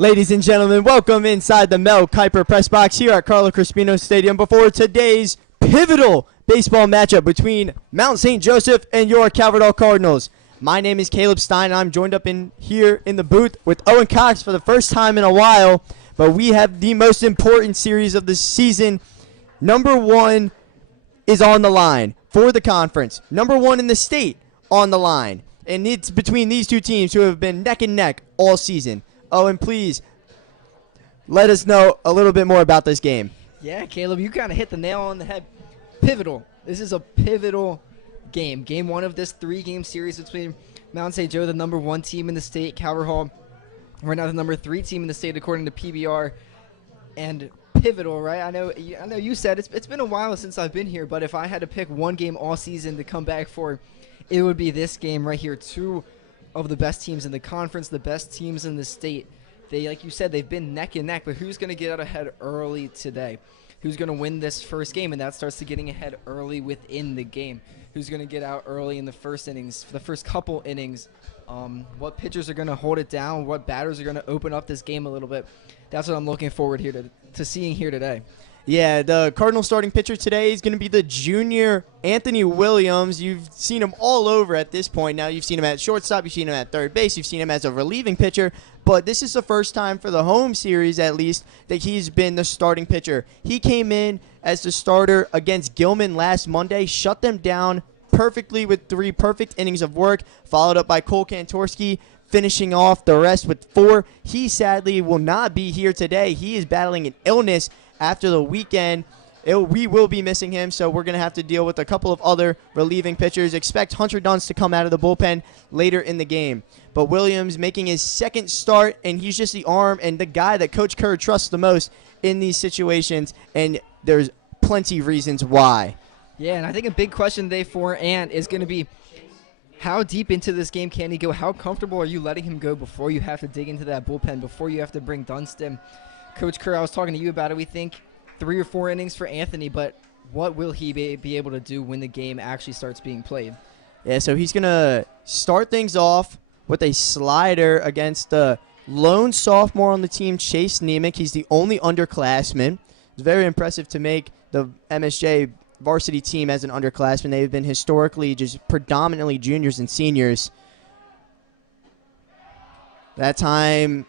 Ladies and gentlemen, welcome inside the Mel Kiper press box here at Carlo Crispino Stadium before today's pivotal baseball matchup between Mount St. Joseph and your Calvert Cardinals. My name is Caleb Stein, and I'm joined up here in the booth with Owen Cox for the first time in a while, but we have the most important series of the season. Number one is on the line for the conference. Number one in the state on the line. And it's between these two teams who have been neck and neck all season. Owen, please let us know a little bit more about this game. Yeah, Caleb, you kind of hit the nail on the head. Pivotal. This is a pivotal game. Game one of this three-game series between Mount St. Joe, the number one team in the state, Calvert Hall, right now the number three team in the state according to PBR, and pivotal, right? I know you said it's been a while since I've been here, but if I had to pick one game all season to come back for, it would be this game right here. Two of the best teams in the conference, the best teams in the state. They, like you said, they've been neck and neck, but who's going to get out ahead early today? Who's going to win this first game? And that starts to getting ahead early within the game. Who's going to get out early in the first innings, for the first couple innings? What pitchers are going to hold it down? What batters are going to open up this game a little bit? That's what I'm looking forward here to seeing here today. Yeah, the Cardinal starting pitcher today is going to be the junior Anthony Williams. You've seen him all over at this point. Now you've seen him at shortstop, you've seen him at third base, you've seen him as a relieving pitcher, but this is the first time for the home series, at least, that he's been the starting pitcher. He came in as the starter against Gilman last Monday, shut them down perfectly with 3 perfect innings of work, followed up by Cole Kantorski, finishing off the rest with 4. He sadly will not be here today. He is battling an illness after the weekend. We will be missing him, so we're going to have to deal with a couple of other relieving pitchers. Expect Hunter Dunst to come out of the bullpen later in the game. But Williams making his second start, and he's just the arm and the guy that Coach Kerr trusts the most in these situations, and there's plenty of reasons why. Yeah, and I think a big question today for Ant is going to be, how deep into this game can he go? How comfortable are you letting him go before you have to dig into that bullpen, before you have to bring Dunst in? Coach Kerr, I was talking to you about it. We think 3 or 4 innings for Anthony, but what will he be able to do when the game actually starts being played? Yeah, so he's going to start things off with a slider against the lone sophomore on the team, Chase Nemec. He's the only underclassman. It's very impressive to make the MSJ varsity team as an underclassman. They've been historically just predominantly juniors and seniors. That time,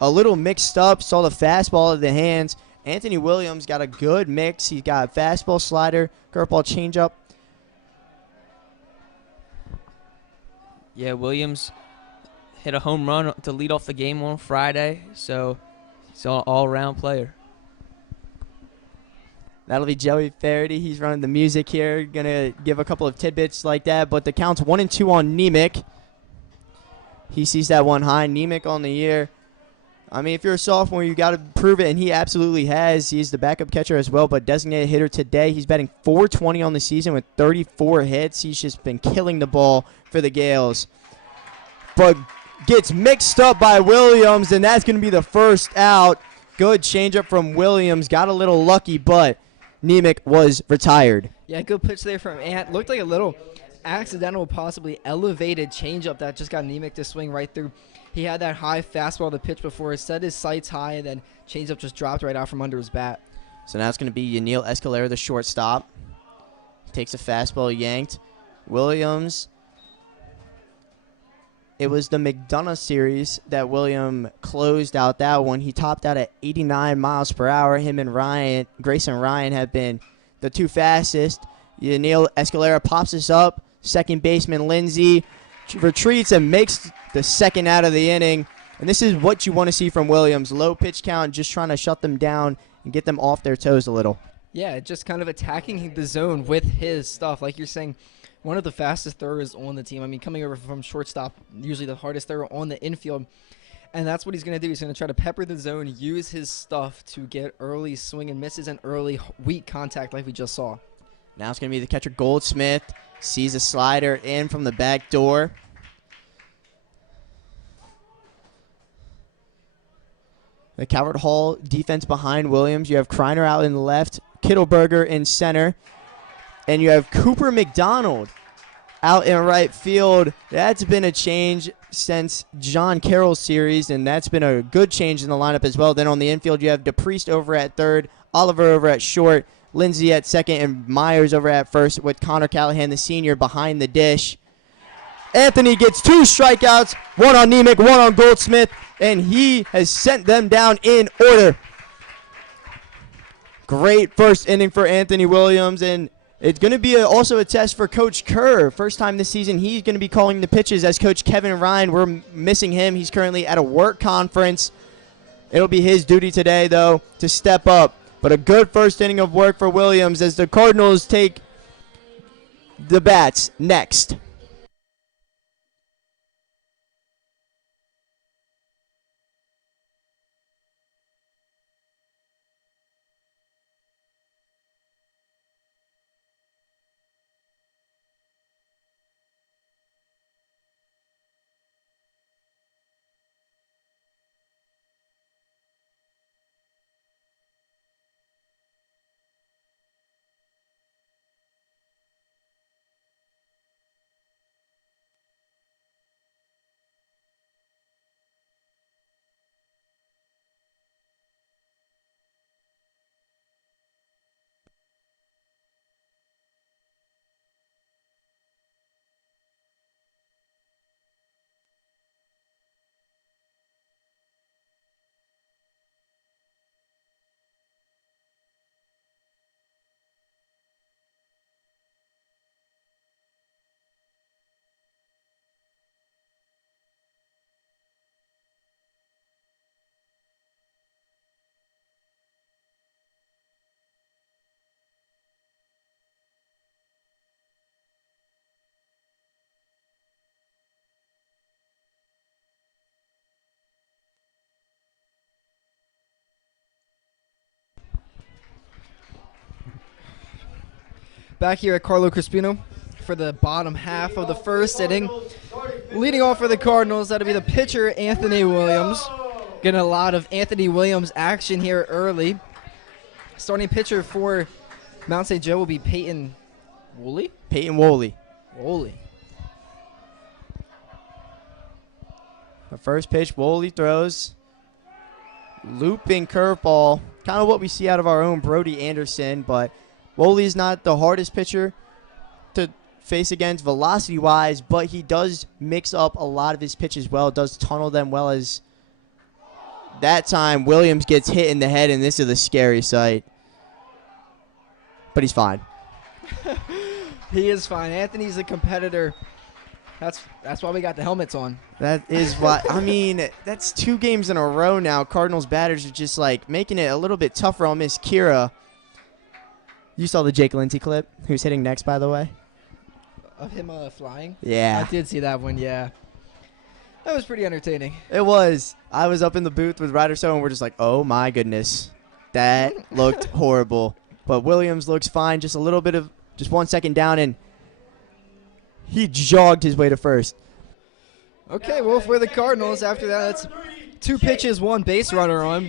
a little mixed up, saw the fastball of the hands. Anthony Williams got a good mix. He's got a fastball, slider, curveball, changeup. Yeah, Williams hit a home run to lead off the game on Friday, so he's an all-around player. That'll be Joey Faraday. He's running the music here. Going to give a couple of tidbits like that, but the count's 1-2 on Nemec. He sees that one high. Nemec on the year. I mean, if you're a sophomore, you got to prove it, and he absolutely has. He's the backup catcher as well, but designated hitter today. He's batting .420 on the season with 34 hits. He's just been killing the ball for the Gales. But gets mixed up by Williams, and that's going to be the first out. Good changeup from Williams. Got a little lucky, but Nemec was retired. Yeah, good pitch there from Ant. Looked like a little accidental, possibly elevated changeup that just got Nemec to swing right through. He had that high fastball to pitch before. It set his sights high, and then changeup just dropped right out from under his bat. So now it's going to be Yaniel Escalera, the shortstop. Takes a fastball yanked. Williams. It was the McDonough series that William closed out that one. He topped out at 89 miles per hour. Him and Grayson Ryan have been the 2 fastest. Yaniel Escalera pops this up. Second baseman Lindsey retreats and makes the second out of the inning. And this is what you want to see from Williams. Low pitch count, just trying to shut them down and get them off their toes a little. Yeah, just kind of attacking the zone with his stuff. Like you're saying, one of the fastest throwers on the team. I mean, coming over from shortstop, usually the hardest thrower on the infield. And that's what he's going to do. He's going to try to pepper the zone, use his stuff to get early swing and misses and early weak contact like we just saw. Now it's going to be the catcher Goldsmith. Sees a slider in from the back door. The Calvert Hall defense behind Williams. You have Kreiner out in the left, Kittleberger in center, and you have Cooper McDonald out in right field. That's been a change since John Carroll's series, and that's been a good change in the lineup as well. Then on the infield, you have DePriest over at third, Oliver over at short, Lindsay at second, and Myers over at first with Connor Callahan, the senior, behind the dish. Anthony gets 2 strikeouts, one on Nemec, one on Goldsmith, and he has sent them down in order. Great first inning for Anthony Williams, and it's going to be also a test for Coach Kerr. First time this season, he's going to be calling the pitches as Coach Kevin Ryan. We're missing him. He's currently at a work conference. It'll be his duty today, though, to step up. But a good first inning of work for Williams as the Cardinals take the bats next. Back here at Carlo Crispino for the bottom half of the first inning. Leading off for the Cardinals, that'll be the pitcher, Anthony Williams. Getting a lot of Anthony Williams action here early. Starting pitcher for Mount St. Joe will be Peyton Woolley? Peyton Woolley. The first pitch, Woolley throws. Looping curveball. Kind of what we see out of our own Brody Anderson, but Woolley's not the hardest pitcher to face against velocity-wise, but he does mix up a lot of his pitches well, does tunnel them well. As that time, Williams gets hit in the head, and this is a scary sight. But he's fine. He is fine. Anthony's a competitor. That's why we got the helmets on. That is why. I mean, that's 2 games in a row now. Cardinals batters are just like making it a little bit tougher on Miss Kira. You saw the Jake Lindsay clip, who's hitting next, by the way? Of him flying? Yeah. I did see that one, yeah. That was pretty entertaining. It was. I was up in the booth with Ryder So, and we're just like, oh, my goodness. That looked horrible. But Williams looks fine, just a little bit of, just 1 second down, and he jogged his way to first. Okay, well, for the Cardinals, after that, that's 2 pitches, 1 base runner on.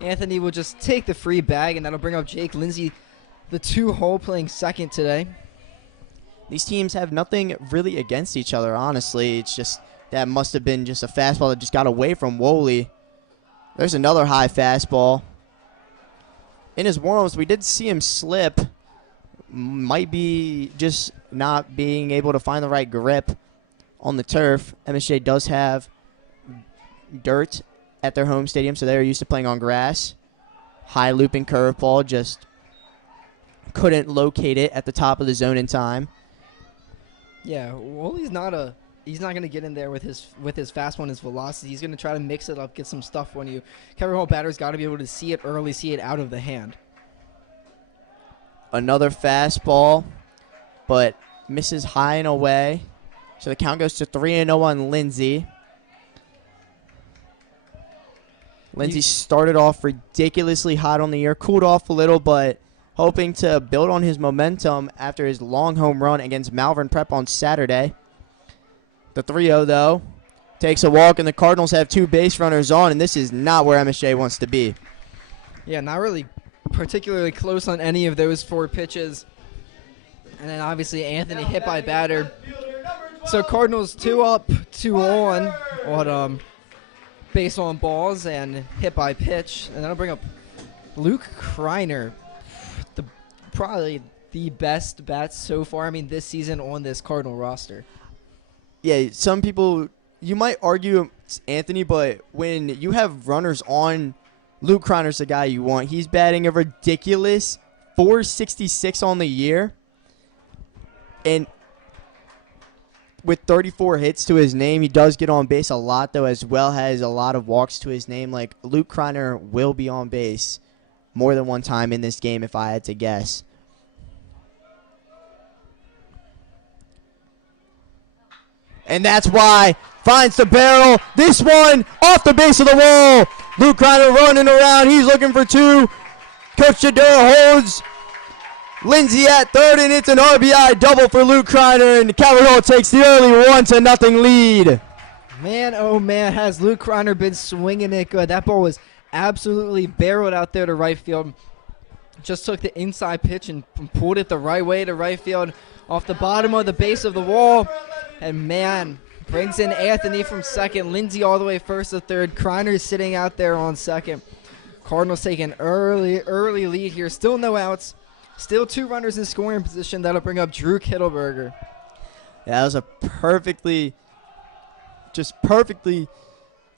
Anthony will just take the free bag, and that'll bring up Jake Lindsay, the 2-hole, playing second today. These teams have nothing really against each other, honestly. It's just that must have been just a fastball that just got away from Woolley. There's another high fastball. In his warm-ups, we did see him slip. Might be just not being able to find the right grip on the turf. MSJ does have dirt at their home stadium, so they're used to playing on grass. High looping curveball, just couldn't locate it at the top of the zone in time. Yeah, well, he's not going to get in there with his fastball and his velocity. He's going to try to mix it up, get some stuff on you. Kevin Hall batter's got to be able to see it early, see it out of the hand. Another fastball, but misses high and away. So the count goes to 3-0 on Lindsay. Lindsay started off ridiculously hot on the year, cooled off a little, but hoping to build on his momentum after his long home run against Malvern Prep on Saturday. The 3-0, though, takes a walk, and the Cardinals have 2 base runners on, and this is not where MSJ wants to be. Yeah, not really particularly close on any of those 4 pitches. And then obviously Anthony hit by batter. So Cardinals 2 up, 2 on base on balls and hit by pitch. And that'll bring up Luke Kreiner, probably the best bat so far, this season on this Cardinal roster. Yeah, some people, you might argue it's Anthony, but when you have runners on, Luke Kreiner's the guy you want. He's batting a ridiculous 466 on the year. And with 34 hits to his name, he does get on base a lot, though, as well as a lot of walks to his name. Like, Luke Kreiner will be on base more than one time in this game, if I had to guess. And that's why finds the barrel. This one off the base of the wall. Luke Kreiner running around. He's looking for two. Coach Shadura holds Lindsay at third, and it's an RBI double for Luke Kreiner, and Calvert Hall takes the early 1-0 lead. Man, oh man, has Luke Kreiner been swinging it good. That ball was absolutely barreled out there to right field. Just took the inside pitch and pulled it the right way to right field off the bottom of the base of the wall. And man, brings in Anthony from second, Lindsay all the way first to third. Kreiner sitting out there on second. Cardinals take an early lead here. Still no outs. Still 2 runners in scoring position. That'll bring up Drew Kittleberger. Yeah, that was a perfectly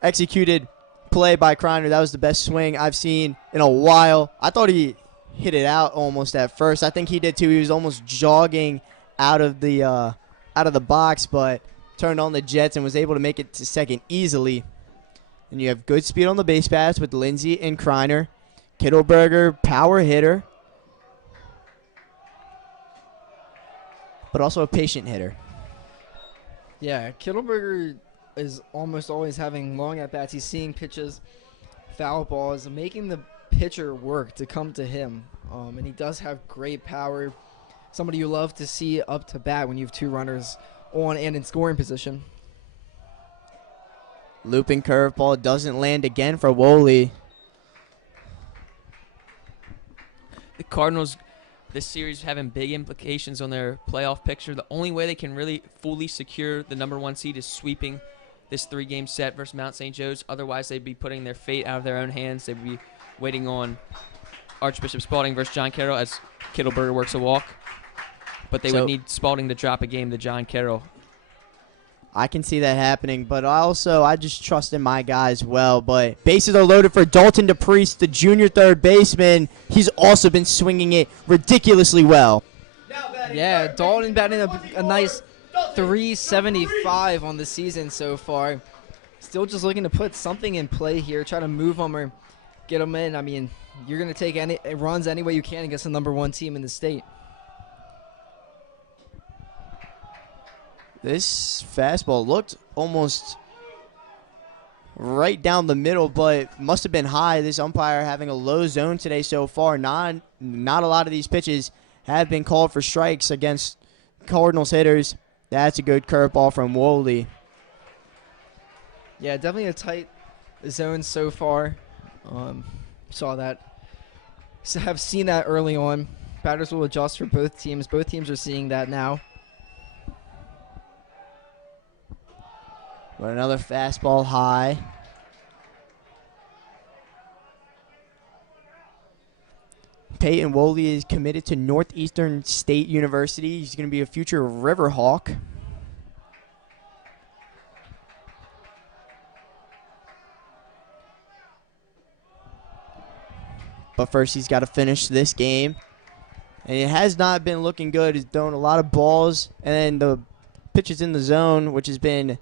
executed play by Kreiner. That was the best swing I've seen in a while. I thought he hit it out almost at first. I think he did too. He was almost jogging out of the box, but turned on the jets and was able to make it to second easily. And you have good speed on the base paths with Lindsay and Kreiner. Kittleberger, power hitter, but also a patient hitter. Yeah, Kittleberger is almost always having long at-bats. He's seeing pitches, foul balls, making the pitcher work to come to him. And he does have great power. Somebody you love to see up to bat when you have 2 runners on and in scoring position. Looping curveball doesn't land again for Woolley. The Cardinals, this series having big implications on their playoff picture. The only way they can really fully secure the number 1 seed is sweeping this 3-game set versus Mount St. Joe's. Otherwise, they'd be putting their fate out of their own hands. They'd be waiting on Archbishop Spalding versus John Carroll as Kittleberger works a walk. But they would need Spalding to drop a game to John Carroll. I can see that happening, but I just trust in my guys well. But bases are loaded for Dalton DePriest, the junior third baseman. He's also been swinging it ridiculously well. Yeah, Dalton batting a nice 375 on the season so far. Still just looking to put something in play here, try to move them or get them in. You're going to take any runs any way you can against the number 1 team in the state. This fastball looked almost right down the middle, but must have been high. This umpire having a low zone today so far. Not a lot of these pitches have been called for strikes against Cardinals hitters. That's a good curveball from Woolley. Yeah, definitely a tight zone so far. Saw that. So have seen that early on. Batters will adjust for both teams. Both teams are seeing that now. But another fastball high. Peyton Woolley is committed to Northeastern State University. He's going to be a future Riverhawk. But first, he's got to finish this game. And it has not been looking good. He's thrown a lot of balls. And then the pitches in the zone, which has been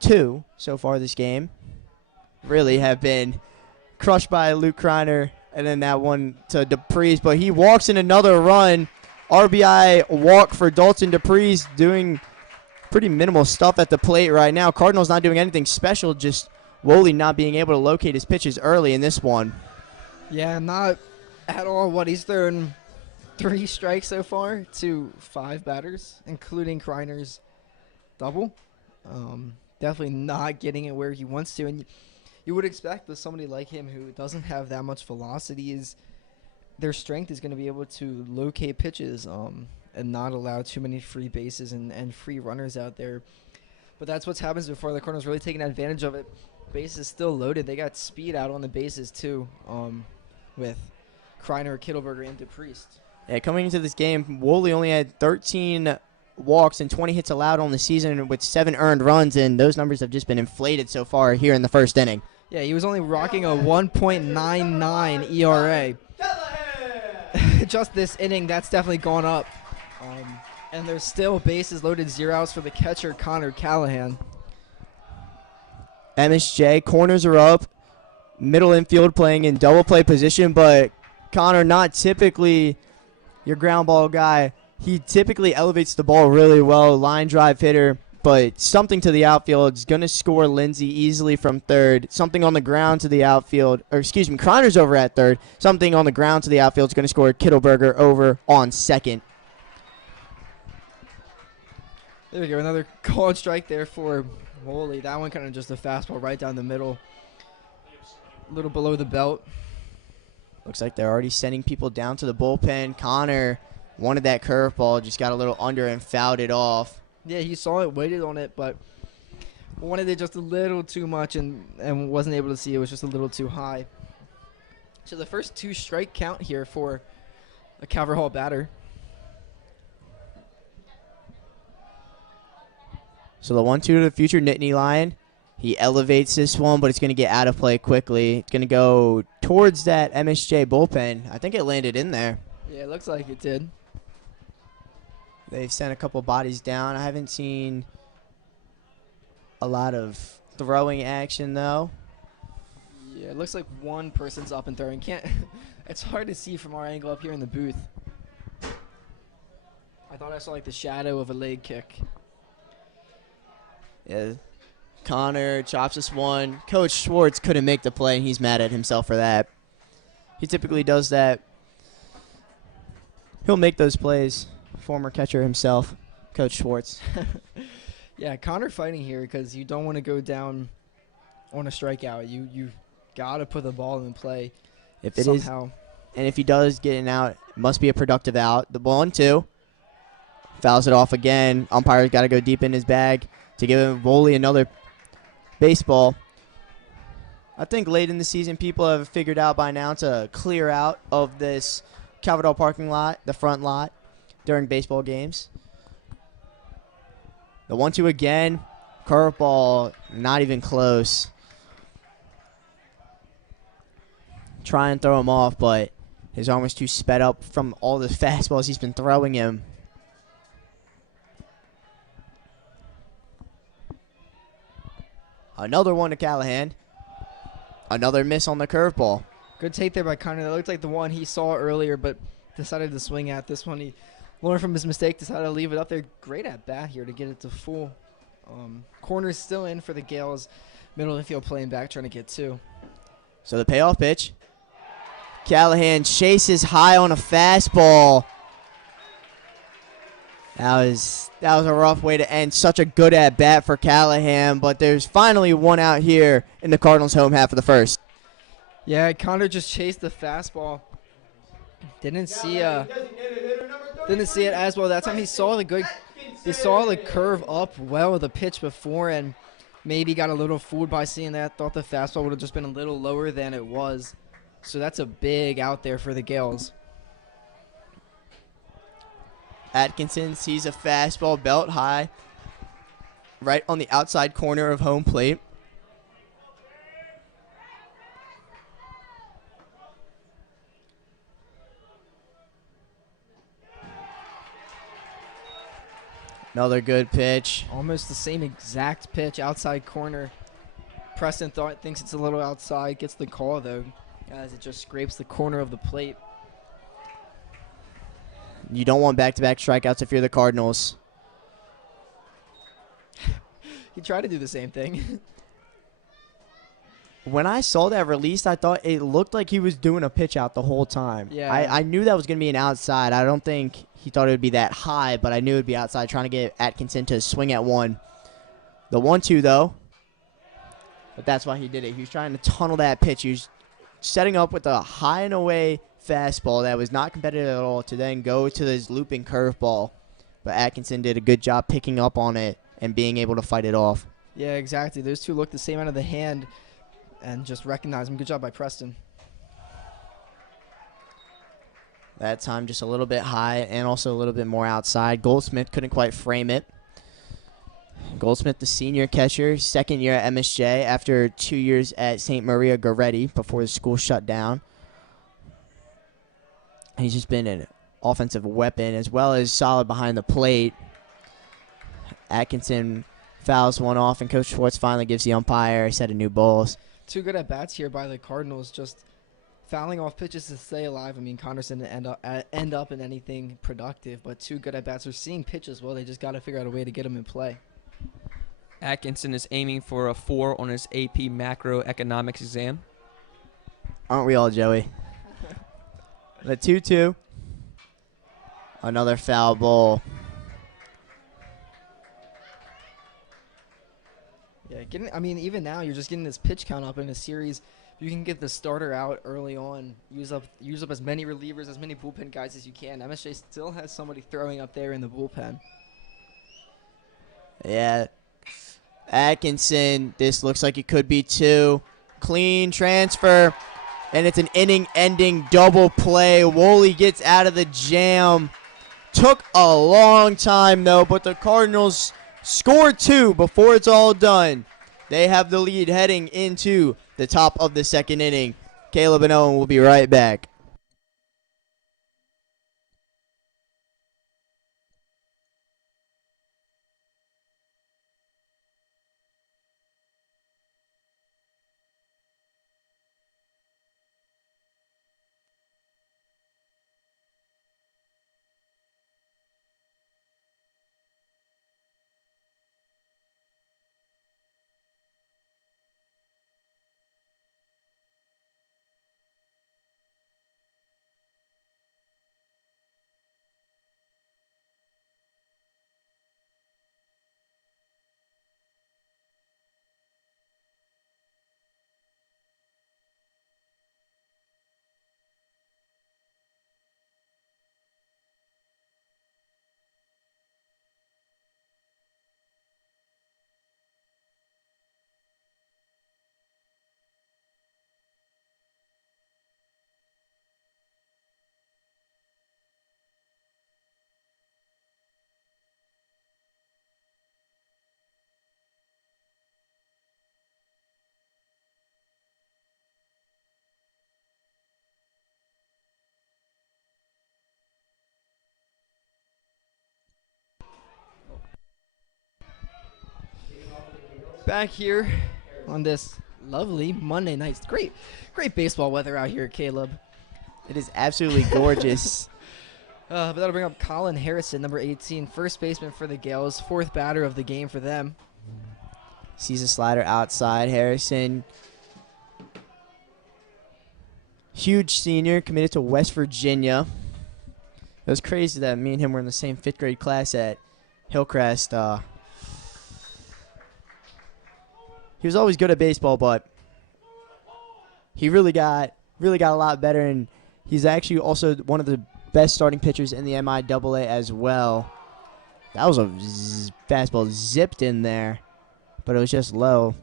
2 so far this game, really have been crushed by Luke Kreiner, and then that one to DePriest. But he walks in another run. RBI walk for Dalton DePriest, doing pretty minimal stuff at the plate right now. Cardinals not doing anything special, just Woolley not being able to locate his pitches early in this one. Yeah, not at all. He's thrown 3 strikes so far to 5 batters, including Kreiner's double. Definitely not getting it where he wants to. And you would expect with somebody like him who doesn't have that much velocity, their strength is going to be able to locate pitches and not allow too many free bases and free runners out there. But that's what happens before. The Cardinals really taking advantage of it. Bases still loaded. They got speed out on the bases too, with Kreiner, Kittleberger, and DePriest. Yeah, coming into this game, Woolley only had 13 walks and 20 hits allowed on the season with 7 earned runs, and those numbers have just been inflated so far here in the first inning. Yeah, he was only rocking a 1.99 ERA. Just this inning, that's definitely gone up. And there's still bases loaded, 0 outs for the catcher, Connor Callahan. MSJ, corners are up, middle infield playing in double play position, but Connor, not typically your ground ball guy. He typically elevates the ball really well, line drive hitter, but something to the outfield is going to score Lindsay easily from third. Something on the ground to the outfield, or excuse me, Kreiner's over at third. Something on the ground to the outfield is going to score Kittleberger over on second. There we go, another called strike there for Woolley. That one kind of just a fastball right down the middle, a little below the belt. Looks like they're already sending people down to the bullpen. Connor wanted that curveball, just got a little under and fouled it off. Yeah, he saw it, waited on it, but wanted it just a little too much and wasn't able to see it was just a little too high. So the first 2 strike count here for a Calvert Hall batter. So the 1-2 to the future Nittany Lion. He elevates this one, but it's going to get out of play quickly. It's going to go towards that MSJ bullpen. I think it landed in there. Yeah, it looks like it did. They've sent a couple bodies down. I haven't seen a lot of throwing action, though. Yeah, it looks like one person's up and throwing. It's hard to see from our angle up here in the booth. I thought I saw like the shadow of a leg kick. Yeah, Connor chops this one. Coach Schwartz couldn't make the play, and he's mad at himself for that. He typically does that. He'll make those plays. Former catcher himself, Coach Schwartz. Yeah, Connor fighting here because you don't want to go down on a strikeout. You got to put the ball in play If it somehow. is, and if he does get an out, it must be a productive out. The 1-2. Fouls it off again. Umpire's got to go deep in his bag to give Woolley another baseball. I think late in the season, people have figured out by now to clear out of this Calvert Hall parking lot, the front lot, during baseball games. The 1-2 again. Curveball, not even close. Try and throw him off, but his arm was too sped up from all the fastballs he's been throwing him. Another one to Callahan. Another miss on the curveball. Good take there by Connor. That looked like the one he saw earlier, but decided to swing at. This one, he learned from his mistake, decided to leave it up there. Great at bat here to get it to full. Corner's still in for the Gales. Middle infield playing back, trying to get 2. So the payoff pitch. Callahan chases high on a fastball. That was a rough way to end such a good at bat for Callahan, but there's finally one out here in the Cardinals' home half of the first. Yeah, Connor just chased the fastball. Didn't see it as well that time. He saw the curve up well with the pitch before and maybe got a little fooled by seeing that. Thought the fastball would have just been a little lower than it was. So that's a big out there for the Gales. Atkinson sees a fastball belt high right on the outside corner of home plate. Another good pitch. Almost the same exact pitch, outside corner. Preston thinks it's a little outside, gets the call though, as it just scrapes the corner of the plate. You don't want back-to-back strikeouts if you're the Cardinals. He tried to do the same thing. When I saw that release, I thought it looked like he was doing a pitch out the whole time. Yeah. I knew that was going to be an outside. I don't think he thought it would be that high, but I knew it would be outside, trying to get Atkinson to swing at one. The 1-2, though. But that's why he did it. He was trying to tunnel that pitch. He was setting up with a high and away fastball that was not competitive at all to then go to this looping curveball. But Atkinson did a good job picking up on it and being able to fight it off. Yeah, exactly. Those two look the same out of the hand and just recognize them. Good job by Preston. That time just a little bit high and also a little bit more outside. Goldsmith couldn't quite frame it. Goldsmith, the senior catcher, second year at MSJ after 2 years at St. Maria Goretti before the school shut down. He's just been an offensive weapon as well as solid behind the plate. Atkinson fouls one off, and Coach Schwartz finally gives the umpire a set of new balls. Two good at-bats here by the Cardinals, just fouling off pitches to stay alive. I mean, Connerson didn't end up in anything productive, but two good at-bats are seeing pitches well. They just got to figure out a way to get them in play. Atkinson is aiming for a 4 on his AP macroeconomics exam. Aren't we all, Joey? The 2-2. Another foul ball. Yeah, even now you're just getting this pitch count up in a series. You can get the starter out early on, use up as many relievers, as many bullpen guys as you can. MSJ still has somebody throwing up there in the bullpen. Yeah. Atkinson, this looks like it could be 2. Clean transfer, and it's an inning-ending double play. Woolley gets out of the jam. Took a long time, though, but the Cardinals score 2 before it's all done. They have the lead heading into the top of the second inning. Caleb and Owen will be right back. Back here on this lovely Monday night. Great baseball weather out here, Caleb. It is absolutely gorgeous. But that'll bring up Colin Harrison, number 18, first baseman for the Gales, fourth batter of the game for them. Sees a slider outside. Harrison, huge senior, committed to West Virginia. It was crazy that me and him were in the same 5th grade class at Hillcrest. He was always good at baseball, but he really got a lot better, and he's actually also one of the best starting pitchers in the MIAA as well. That was a fastball zipped in there, but it was just low.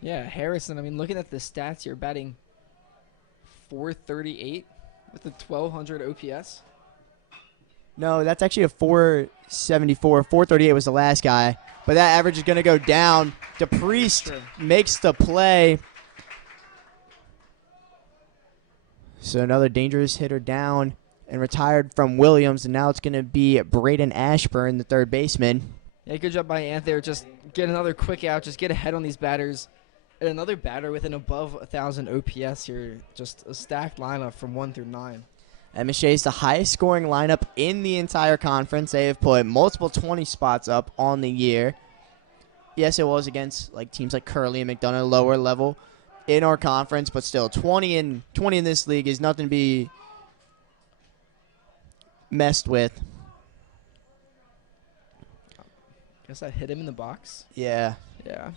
Yeah, Harrison, looking at the stats here, batting .438 with a 1,200 OPS. No, that's actually a 474. 438 was the last guy, but that average is going to go down. DePriest makes the play. So another dangerous hitter down and retired from Williams, and now it's going to be Braden Ashburn, the third baseman. Yeah, good job by Ant there. Just get another quick out, just get ahead on these batters. And another batter with an above 1,000 OPS here. Just a stacked lineup from 1 through 9. MSJ is the highest scoring lineup in the entire conference. They have put multiple 20 spots up on the year. Yes, it was against teams like Curley and McDonough, lower level in our conference, but still 20 in this league is nothing to be messed with. Guess I hit him in the box. Yeah. Yeah.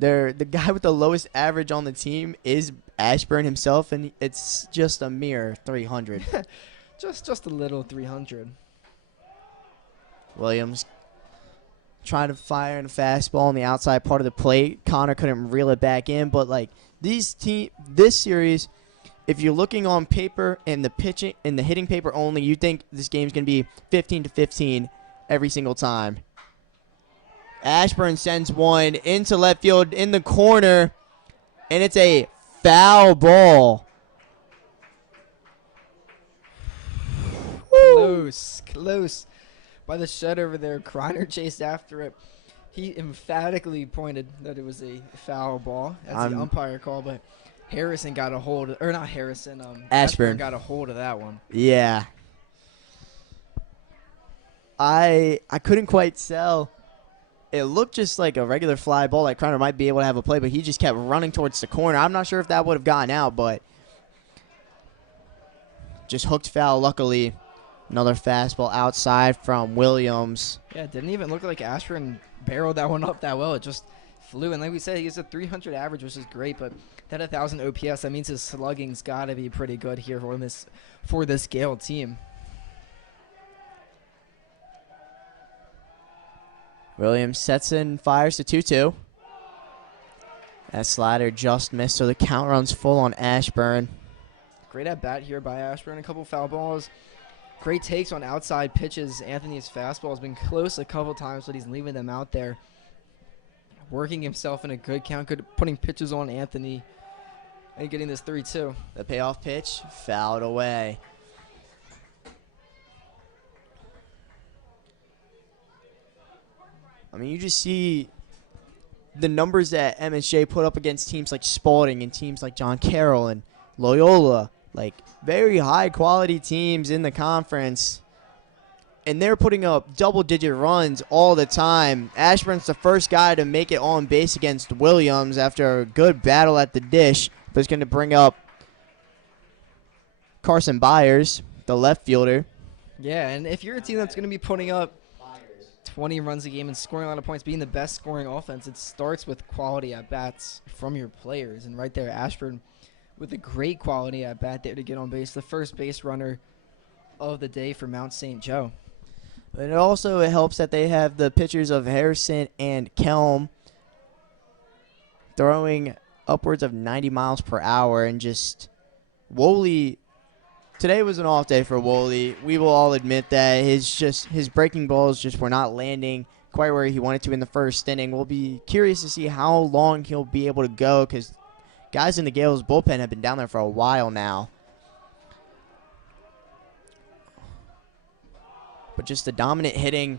The guy with the lowest average on the team is Ashburn himself, and it's just a mere 300. just a little 300. Williams trying to fire in a fastball on the outside part of the plate. Connor couldn't reel it back in, but like this series, if you're looking on paper and the hitting paper only, you think this game's gonna be 15-15 every single time. Ashburn sends one into left field in the corner, and it's a foul ball. Close. By the shed over there, Kreiner chased after it. He emphatically pointed that it was a foul ball. That's the umpire call, but Harrison got a hold of, or not Harrison, Ashburn got a hold of that one. Yeah. I couldn't quite tell. It looked just like a regular fly ball. Like Kreiner might be able to have a play, but he just kept running towards the corner. I'm not sure if that would have gotten out, but just hooked foul. Luckily, another fastball outside from Williams. Yeah, it didn't even look like Ashburn barreled that one up that well. It just flew. And like we said, he has a 300 average, which is great, but that 1,000 OPS, that means his slugging's got to be pretty good here for this Gale team. Williams sets in, fires to 2-2. That slider just missed, so the count runs full on Ashburn. Great at bat here by Ashburn. A couple foul balls. Great takes on outside pitches. Anthony's fastball has been close a couple times, but he's leaving them out there. Working himself in a good count, putting pitches on Anthony and getting this 3-2. The payoff pitch fouled away. I mean, you just see the numbers that MSJ put up against teams like Spalding and teams like John Carroll and Loyola, like very high-quality teams in the conference, and they're putting up double-digit runs all the time. Ashburn's the first guy to make it on base against Williams after a good battle at the dish, but it's going to bring up Carson Byers, the left fielder. Yeah, and if you're a team that's going to be putting up 20 runs a game and scoring a lot of points, being the best scoring offense, it starts with quality at-bats from your players. And right there, Ashburn with a great quality at-bat there to get on base, the first base runner of the day for Mount St. Joe. But it helps that they have the pitchers of Harrison and Kelm throwing upwards of 90 miles per hour, and just Woolley. Today was an off day for Woolley. We will all admit that his breaking balls just were not landing quite where he wanted to in the first inning. We'll be curious to see how long he'll be able to go, because guys in the Gales bullpen have been down there for a while now. But just the dominant hitting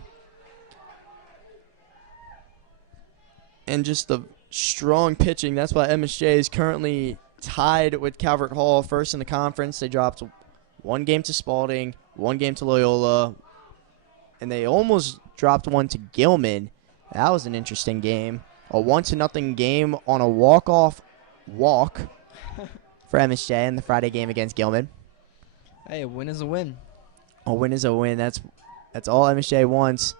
and just the strong pitching. That's why MSJ is currently tied with Calvert Hall first in the conference. They dropped one game to Spalding, one game to Loyola, and they almost dropped one to Gilman. That was an interesting game. A 1-0 game on a walk for MSJ in the Friday game against Gilman. Hey, a win is a win. A win is a win. That's all MSJ wants.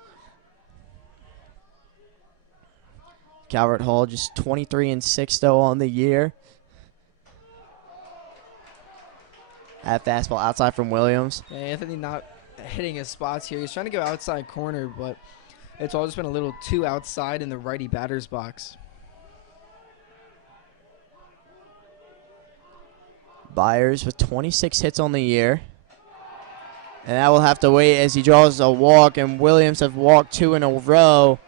Calvert Hall just 23-6 though on the year. That fastball outside from Williams. Yeah, Anthony not hitting his spots here. He's trying to go outside corner, but it's all just been a little too outside in the righty batter's box. Byers with 26 hits on the year. And that will have to wait as he draws a walk, and Williams have walked 2 in a row.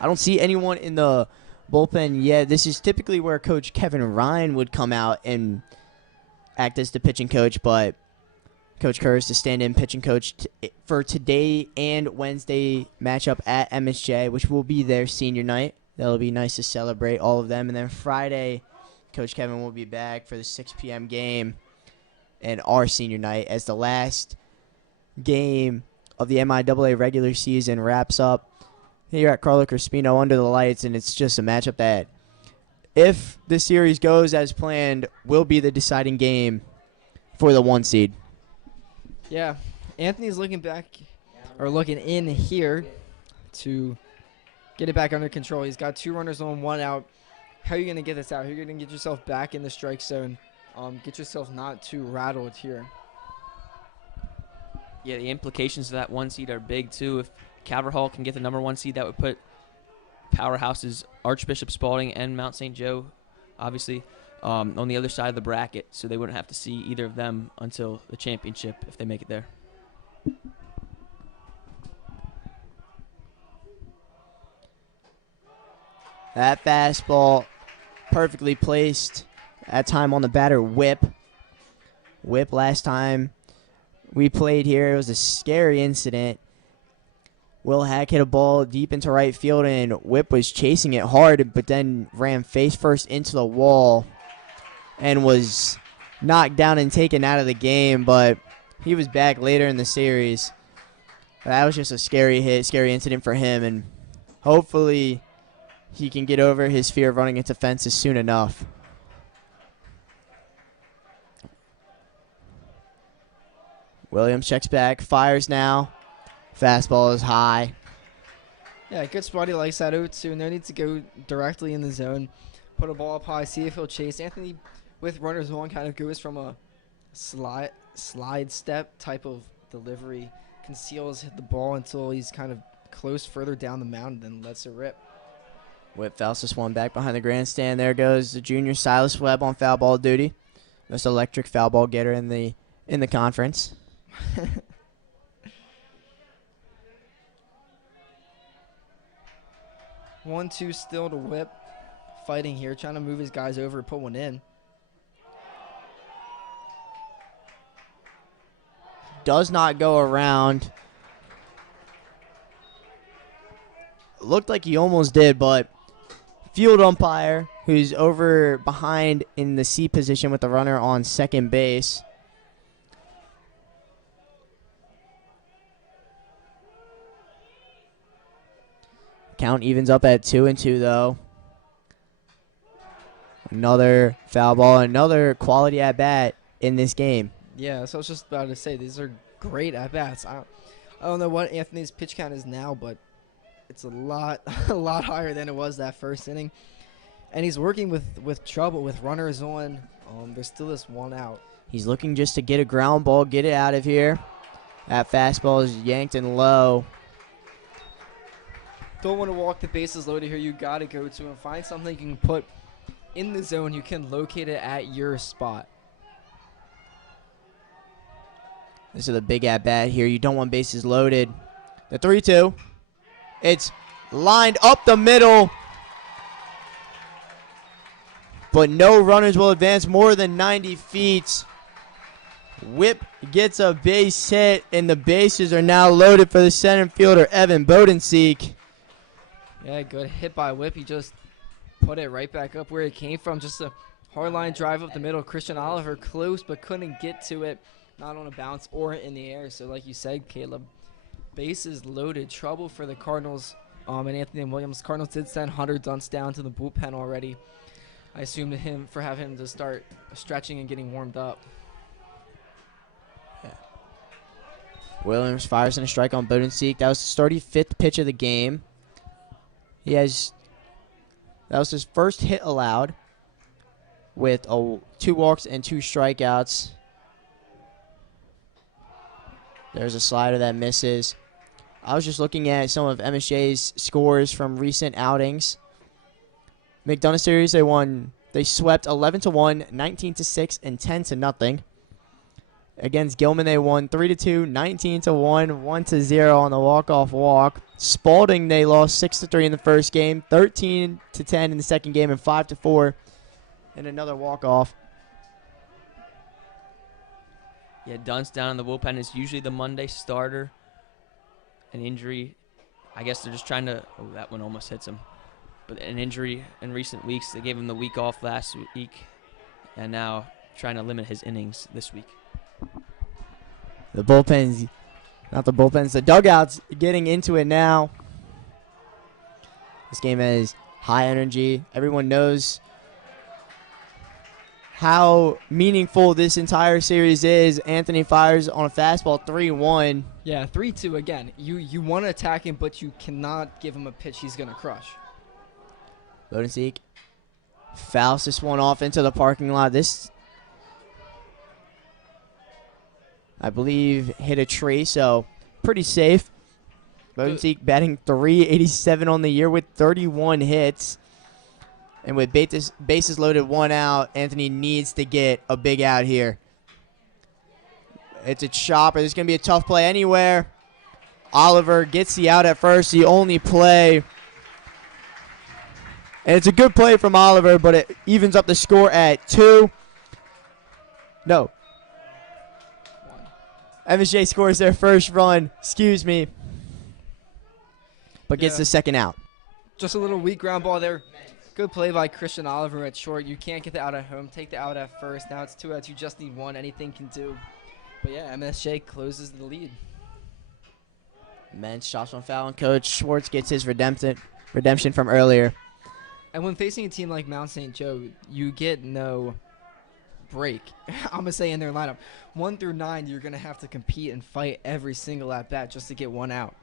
I don't see anyone in the bullpen yet. This is typically where Coach Kevin Ryan would come out and act as the pitching coach, but Coach Kerr is the stand-in pitching coach for today and Wednesday matchup at MSJ, which will be their senior night. That'll be nice to celebrate all of them. And then Friday, Coach Kevin will be back for the 6 p.m. game and our senior night as the last game of the MIAA regular season wraps up here at Carlo Crispino under the lights, and it's just a matchup that, if the series goes as planned, will be the deciding game for the 1 seed. Yeah, Anthony's looking back, or looking in here to get it back under control. He's got 2 runners on, 1 out. How are you going to get this out? How are you going to get yourself back in the strike zone? Get yourself not too rattled here. Yeah, the implications of that 1 seed are big, too. If Calvert-Hall can get the number 1 seed, that would put powerhouses Archbishop Spalding and Mount St. Joe, obviously, on the other side of the bracket, so they wouldn't have to see either of them until the championship if they make it there. That fastball perfectly placed. That time on the batter, Whip. Whip last time we played here, it was a scary incident. Will Hack hit a ball deep into right field, and Whip was chasing it hard, but then ran face first into the wall and was knocked down and taken out of the game, but he was back later in the series. That was just a scary hit, scary incident for him, and hopefully he can get over his fear of running into fences soon enough. Williams checks back, fires now. Fastball is high. Yeah, good spot. He likes that 0-2. No need to go directly in the zone. Put a ball up high, see if he'll chase. Anthony, with runners on, kind of goes from a slide step type of delivery. Conceals hit the ball until he's kind of close further down the mound, then lets it rip. Whip fouls this one back behind the grandstand. There goes the junior Silas Webb on foul ball duty. Most electric foul ball getter in the conference. 1-2 still to Whip. Fighting here, trying to move his guys over, put one in. Does not go around. Looked like he almost did, but field umpire, who's over behind in the C position with the runner on second base. Count evens up at 2-2, though. Another foul ball, another quality at bat in this game. Yeah, so I was just about to say, these are great at bats. I don't know what Anthony's pitch count is now, but it's a lot higher than it was that first inning. And he's working with trouble with runners on. There's still this 1 out. He's looking just to get a ground ball, get it out of here. That fastball is yanked and low. Don't want to walk the bases loaded here. You got to go to and find something you can put in the zone. You can locate it at your spot. This is a big at-bat here. You don't want bases loaded. The 3-2. It's lined up the middle. But no runners will advance more than 90 feet. Whip gets a base hit, and the bases are now loaded for the center fielder, Evan Bodenseek. Yeah, good hit by Whip. He just put it right back up where it came from. Just a hard line drive up the middle. Christian Oliver close, but couldn't get to it. Not on a bounce or in the air. So like you said, Caleb, bases loaded. Trouble for the Cardinals and Anthony Williams. Cardinals did send Hunter Dunst down to the bullpen already. I assume to him for having him to start stretching and getting warmed up. Yeah. Williams fires in a strike on Bodenseek. That was the 35th pitch of the game. That was his first hit allowed with 2 walks and 2 strikeouts. There's a slider that misses. I was just looking at some of MSJ's scores from recent outings. McDonough series, they swept 11-1, 19-6, and 10-0. Against Gilman, they won 3-2, 19-1, 1-0 on the walk-off walk. Spalding, they lost 6-3 in the first game, 13-10 in the second game, and 5-4 in another walk-off. Yeah, Dunst down in the bullpen is usually the Monday starter. An injury, I guess they're just trying to. Oh, that one almost hits him. But an injury in recent weeks, they gave him the week off last week, and now trying to limit his innings this week. The bullpens, not the bullpens, the dugouts getting into it now. This game is high energy. Everyone knows how meaningful this entire series is. Anthony fires on a fastball 3-1. Yeah, 3-2 again. You want to attack him, but you cannot give him a pitch he's going to crush. Bodenseek fouls this one off into the parking lot. This, I believe, hit a tree, so pretty safe. Bodenseek batting .387 on the year with 31 hits. And with bases loaded, 1 out, Anthony needs to get a big out here. It's a chopper. This is going to be a tough play anywhere. Oliver gets the out at first, the only play. And it's a good play from Oliver, but it evens up the score at 2. No. MSJ scores their first run, excuse me, but gets the second out. Just a little weak ground ball there. Good play by Christian Oliver at short. You can't get the out at home. Take the out at first. Now it's 2 outs. You just need 1. Anything can do. But yeah, MSJ closes the lead. Men's shots on foul, and Coach Schwartz gets his redemption from earlier. And when facing a team like Mount St. Joe, you get no break. I'm going to say in their lineup. 1 through 9, you're going to have to compete and fight every single at-bat just to get 1 out.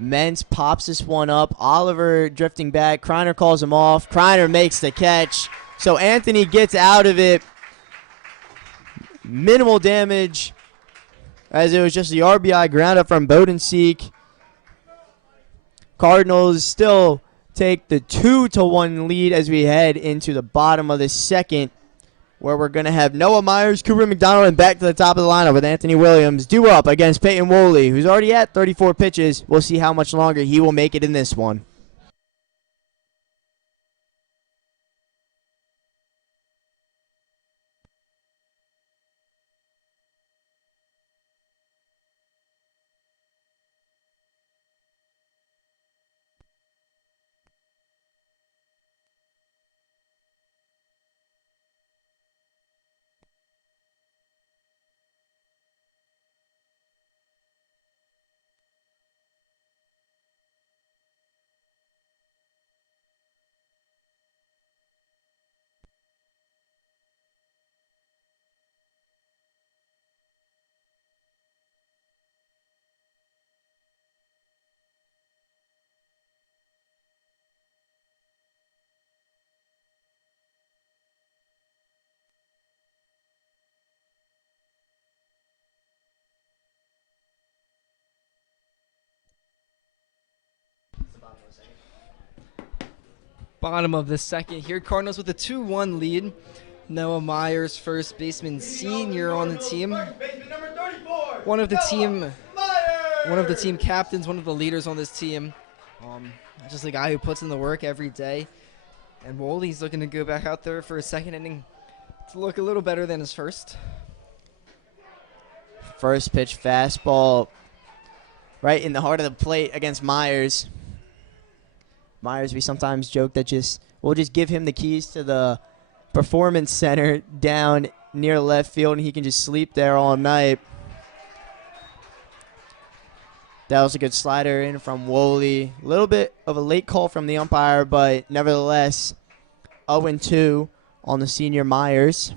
Menz pops this one up. Oliver drifting back. Kreiner calls him off. Kreiner makes the catch. So Anthony gets out of it. Minimal damage, as it was just the RBI ground up from Bodenseek. Cardinals still take the 2-1 lead as we head into the bottom of the second, where we're going to have Noah Myers, Cooper McDonald, and back to the top of the lineup with Anthony Williams due up against Peyton Woolley, who's already at 34 pitches. We'll see how much longer he will make it in this one. Bottom of the second here. Cardinals with a 2-1 lead. Noah Myers, first baseman senior on the team. One of the team captains, one of the leaders on this team. Just a guy who puts in the work every day. And Woolley's looking to go back out there for a second inning to look a little better than his first. First pitch fastball right in the heart of the plate against Myers. Myers, we sometimes joke that we'll just give him the keys to the performance center down near left field, and he can just sleep there all night. That was a good slider in from Woolley. A little bit of a late call from the umpire, but nevertheless, 0-2 on the senior Myers.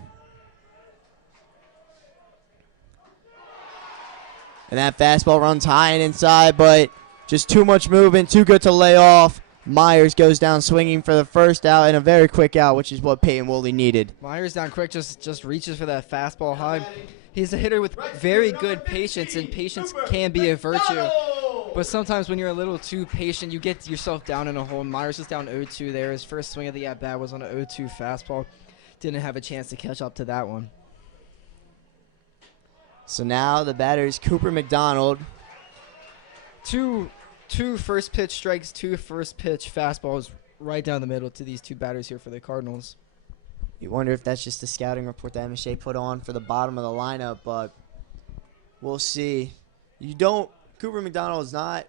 And that fastball runs high and inside, but just too much movement, too good to lay off. Myers goes down swinging for the first out and a very quick out, which is what Peyton Woolley needed. Myers down quick, just reaches for that fastball high. He's a hitter with very good patience, and patience can be a virtue. But sometimes when you're a little too patient, you get yourself down in a hole. Myers was down 0-2 there. His first swing of the at-bat was on an 0-2 fastball. Didn't have a chance to catch up to that one. So now the batter is Cooper McDonald. Two first pitch strikes, 2 first pitch fastballs right down the middle to these 2 batters here for the Cardinals. You wonder if that's just the scouting report that MSJ put on for the bottom of the lineup, but we'll see. Cooper McDonald is not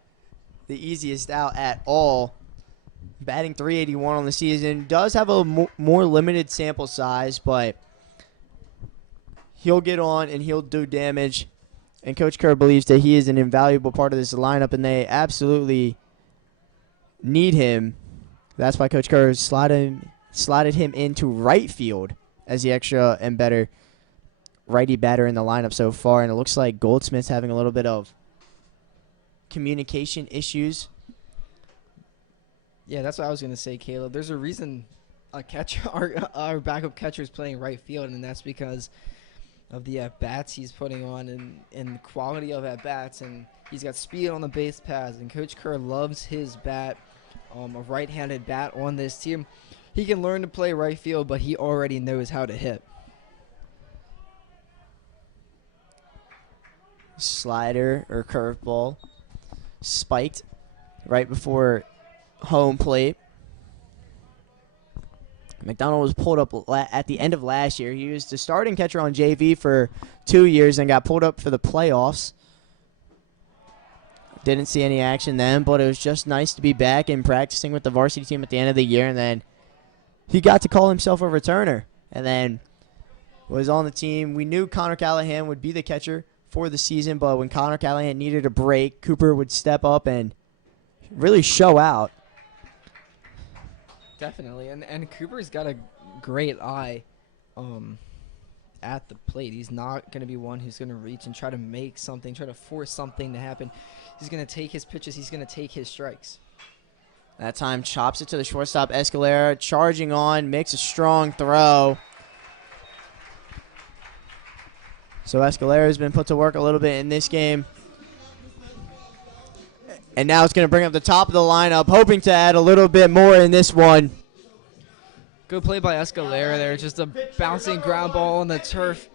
the easiest out at all. Batting .381 on the season. Does have a more limited sample size, but he'll get on and he'll do damage. And Coach Kerr believes that he is an invaluable part of this lineup, and they absolutely need him. That's why Coach Kerr is sliding slotted him into right field as the extra and better righty batter in the lineup so far. And it looks like Goldsmith's having a little bit of communication issues. Yeah, that's what I was going to say, Caleb. There's a reason our backup catcher is playing right field, and that's because of the at-bats he's putting on and the quality of at-bats. And he's got speed on the base paths, and Coach Kerr loves his bat, a right-handed bat on this team. He can learn to play right field, but he already knows how to hit. Slider or curveball spiked right before home plate. McDonald was pulled up at the end of last year. He was the starting catcher on JV for 2 years and got pulled up for the playoffs. Didn't see any action then, but it was just nice to be back and practicing with the varsity team at the end of the year. And then he got to call himself a returner and then was on the team. We knew Connor Callahan would be the catcher for the season, but when Connor Callahan needed a break, Cooper would step up and really show out. Definitely, and Cooper's got a great eye at the plate. He's not going to be one who's going to reach and try to make something, try to force something to happen. He's going to take his pitches. He's going to take his strikes. That time chops it to the shortstop, Escalera, charging on, makes a strong throw. So Escalera has been put to work a little bit in this game. And now it's going to bring up the top of the lineup, hoping to add a little bit more in this one. Good play by Escalera there. Just a bouncing ground ball on the turf.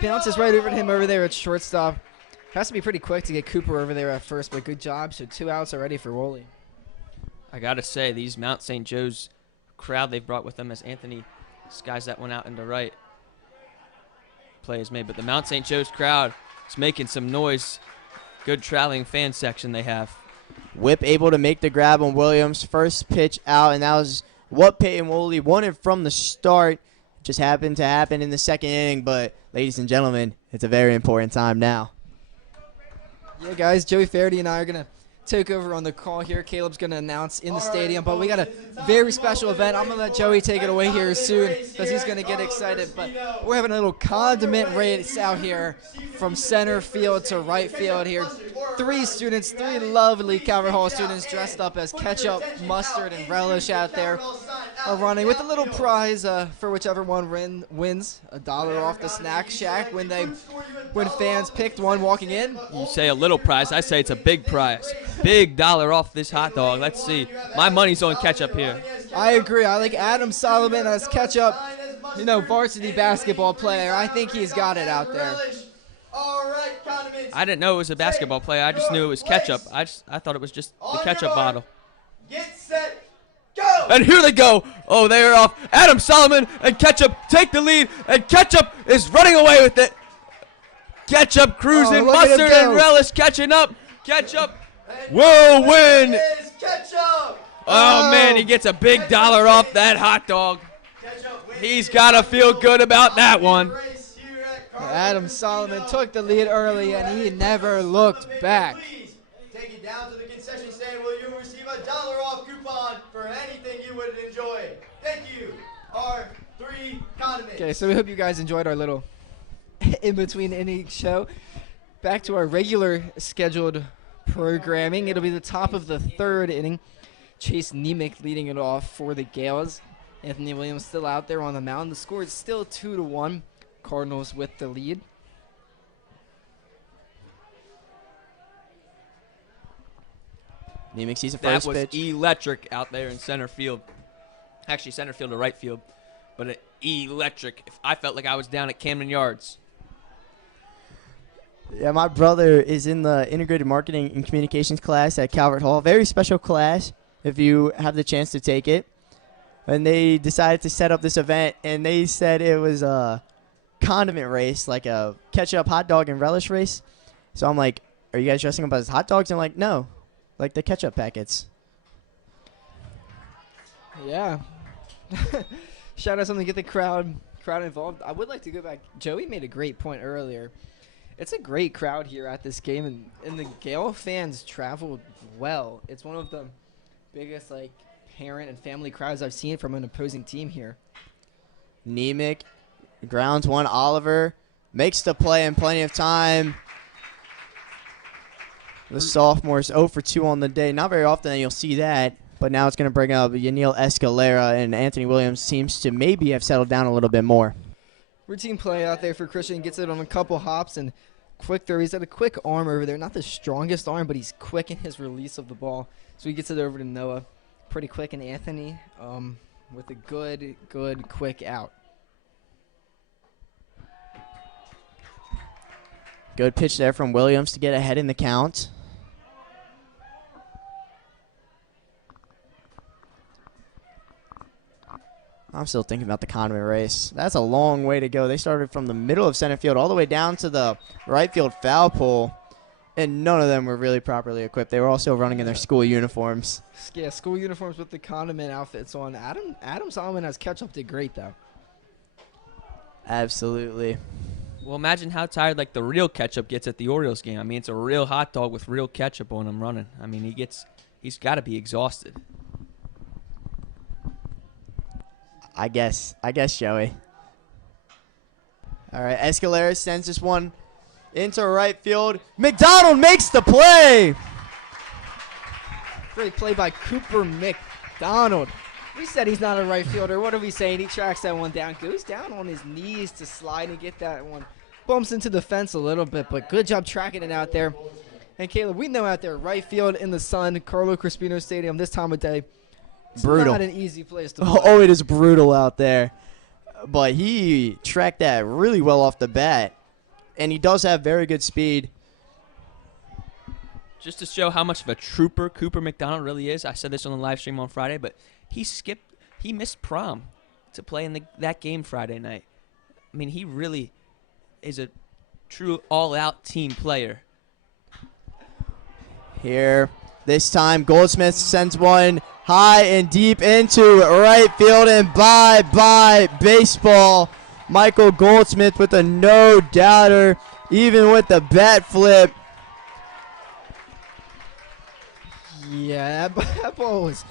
Bounces right over to him over there at shortstop. Has to be pretty quick to get Cooper over there at first, but good job. So 2 outs already for Woolley. I got to say, these Mount St. Joe's crowd they've brought with them as Anthony skies that one out into right. Play is made, but the Mount St. Joe's crowd is making some noise. Good traveling fan section they have. Whip able to make the grab on Williams. First pitch out, and that was what Peyton Woolley wanted from the start. Just happened to happen in the second inning, but ladies and gentlemen, it's a very important time now. Yeah, guys, Joey Faraday and I are going to take over on the call here. Caleb's going to announce in the stadium, but we got a very special event. I'm going to let Joey take it away here soon because he's going to get excited. But we're having a little condiment race out here from center field to right field here. 3 students, 3 lovely Calvert Hall students dressed up as ketchup, mustard, and relish out there are running with a little prize for whichever one wins $1 off the snack shack when fans picked one walking in. You say a little prize. I say it's a big prize. Big $1 off this hot dog. Let's see. My money's on ketchup here. I agree. I like Adam Solomon as ketchup, varsity basketball player. I think he's got it out there. I didn't know it was a basketball player. I just knew it was ketchup. I thought it was just the ketchup bottle. Get set, go! And here they go. Oh, they are off. Adam Solomon and Ketchup take the lead, and Ketchup is running away with it. Ketchup cruising, mustard and relish catching up. Ketchup will win. Oh, man, he gets a big $1 off that hot dog. He's got to feel good about that one. Adam Solomon took the lead early, and he never looked back. Take it down to the concession stand where you will receive a $1 off coupon for anything you would enjoy. Thank you. Our 3 condiments. Okay, so we hope you guys enjoyed our little in-between inning show. Back to our regular scheduled programming. It'll be the top of the 3rd inning. Chase Nemec leading it off for the Gales. Anthony Williams still out there on the mound. The score is still 2-1. Cardinals with the lead. Nemec sees the first That was pitch. electric out there in center field. Actually, center field to right field. But electric. I felt like I was down at Camden Yards. Yeah, my brother is in the integrated marketing and communications class at Calvert Hall. Very special class if you have the chance to take it. And they decided to set up this event, and they said it was a condiment race, like a ketchup, hot dog, and relish race. So I'm like, are you guys dressing up as hot dogs? And I'm like, no, like the ketchup packets. Yeah. Shout out something to get the crowd involved. I would like to go back. Joey made a great point earlier. It's a great crowd here at this game, and the Gale fans traveled well. It's one of the biggest parent and family crowds I've seen from an opposing team here. Nemec grounds one. Oliver makes the play in plenty of time. The sophomores 0 for 2 on the day. Not very often that you'll see that, but now it's going to bring up Yaniel Escalera, and Anthony Williams seems to maybe have settled down a little bit more. Routine play out there for Christian. Gets it on a couple hops and quick throw. He's got a quick arm over there. Not the strongest arm, but he's quick in his release of the ball. So he gets it over to Noah. Pretty quick, and Anthony with a good, quick out. Good pitch there from Williams to get ahead in the count. I'm still thinking about the Condiment race. That's a long way to go. They started from the middle of center field all the way down to the right field foul pole, and none of them were really properly equipped. They were also running in their school uniforms. Yeah, school uniforms with the Condiment outfits on. Adam Solomon as catch-up did great, though. Absolutely. Well, imagine how tired like the real ketchup gets at the Orioles game. I mean, it's a real hot dog with real ketchup on him running. I mean, he's got to be exhausted. I guess, Joey. All right, Escalera sends this one into right field. McDonald makes the play. Great play by Cooper McDonald. We said he's not a right fielder. What are we saying? He tracks that one down. Goes down on his knees to slide and get that one. Bumps into the fence a little bit, but good job tracking it out there. And Caleb, we know out there, right field in the sun, Carlo Crispino Stadium this time of day. It's brutal. Not an easy place to play. Oh, it is brutal out there. But he tracked that really well off the bat. And he does have very good speed. Just to show how much of a trooper Cooper McDonald really is, I said this on the live stream on Friday, but he missed prom to play in that game Friday night. I mean, he really is a true all-out team player. Here, this time Goldsmith sends one high and deep into right field, and bye-bye baseball. Michael Goldsmith with a no-doubter, even with the bat flip. Yeah, that ball was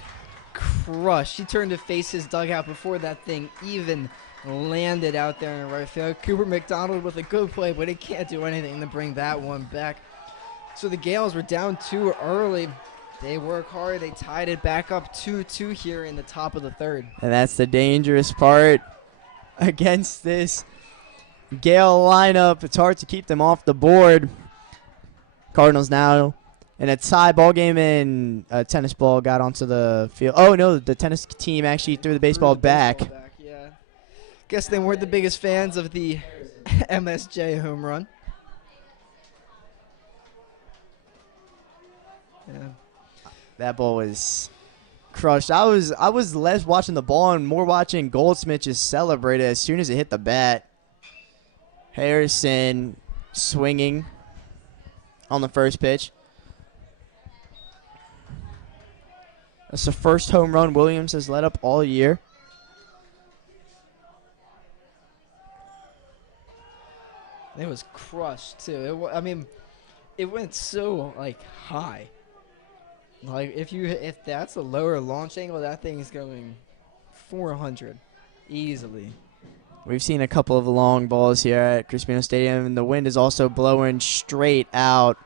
crushed. He turned to face his dugout before that thing even landed out there in right field. Cooper McDonald with a good play, but he can't do anything to bring that one back. So the Gales were down 2 early. They work hard. They tied it back up 2-2 here in the top of the third. And that's the dangerous part against this Gale lineup. It's hard to keep them off the board. Cardinals now in a tie ball game, and a tennis ball got onto the field. Oh, no, the tennis team actually threw the baseball back. Yeah. Guess they weren't the biggest fans of the MSJ home run. Yeah. That ball was crushed. I was less watching the ball and more watching Goldsmith just celebrate it as soon as it hit the bat. Harrison swinging on the first pitch. That's the first home run Williams has let up all year. It was crushed too. It went so high. Like if that's a lower launch angle, that thing is going 400 easily. We've seen a couple of long balls here at Crispino Stadium, and the wind is also blowing straight out.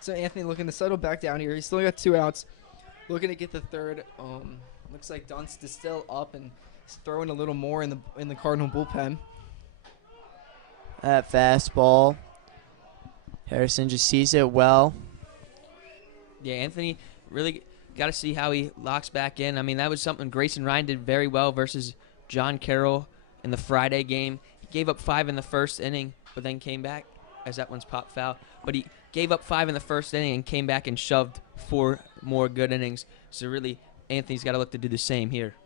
So Anthony looking to settle back down here. He's still got 2 outs. Looking to get the third. Looks like Dunst is still up and he's throwing a little more in the Cardinal bullpen. That fastball. Harrison just sees it well. Yeah, Anthony really got to see how he locks back in. I mean, that was something Grayson Ryan did very well versus John Carroll in the Friday game. He gave up 5 in the first inning, but then came back as that one's popped foul. But he gave up 5 in the first inning and came back and shoved 4 more good innings. So really, Anthony's got to look to do the same here.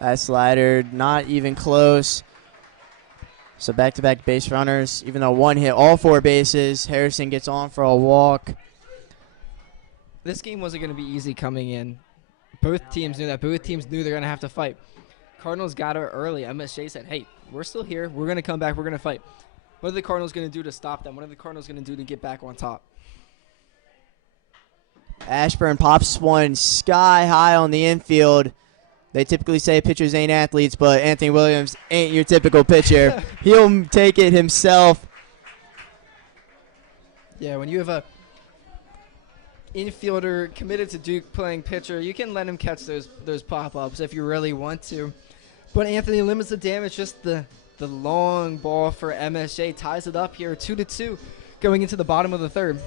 That slider, not even close. So back-to-back base runners. Even though one hit all 4 bases, Harrison gets on for a walk. This game wasn't going to be easy coming in. Both teams knew that. Both teams knew they're going to have to fight. Cardinals got it early. MSJ said, hey, we're still here. We're going to come back. We're going to fight. What are the Cardinals going to do to stop them? What are the Cardinals going to do to get back on top? Ashburn pops one sky high on the infield. They typically say pitchers ain't athletes, but Anthony Williams ain't your typical pitcher. He'll take it himself. Yeah, when you have a infielder committed to Duke playing pitcher, you can let him catch those pop-ups if you really want to. But Anthony limits the damage. Just the long ball for MSJ ties it up here, 2-2, going into the bottom of the third.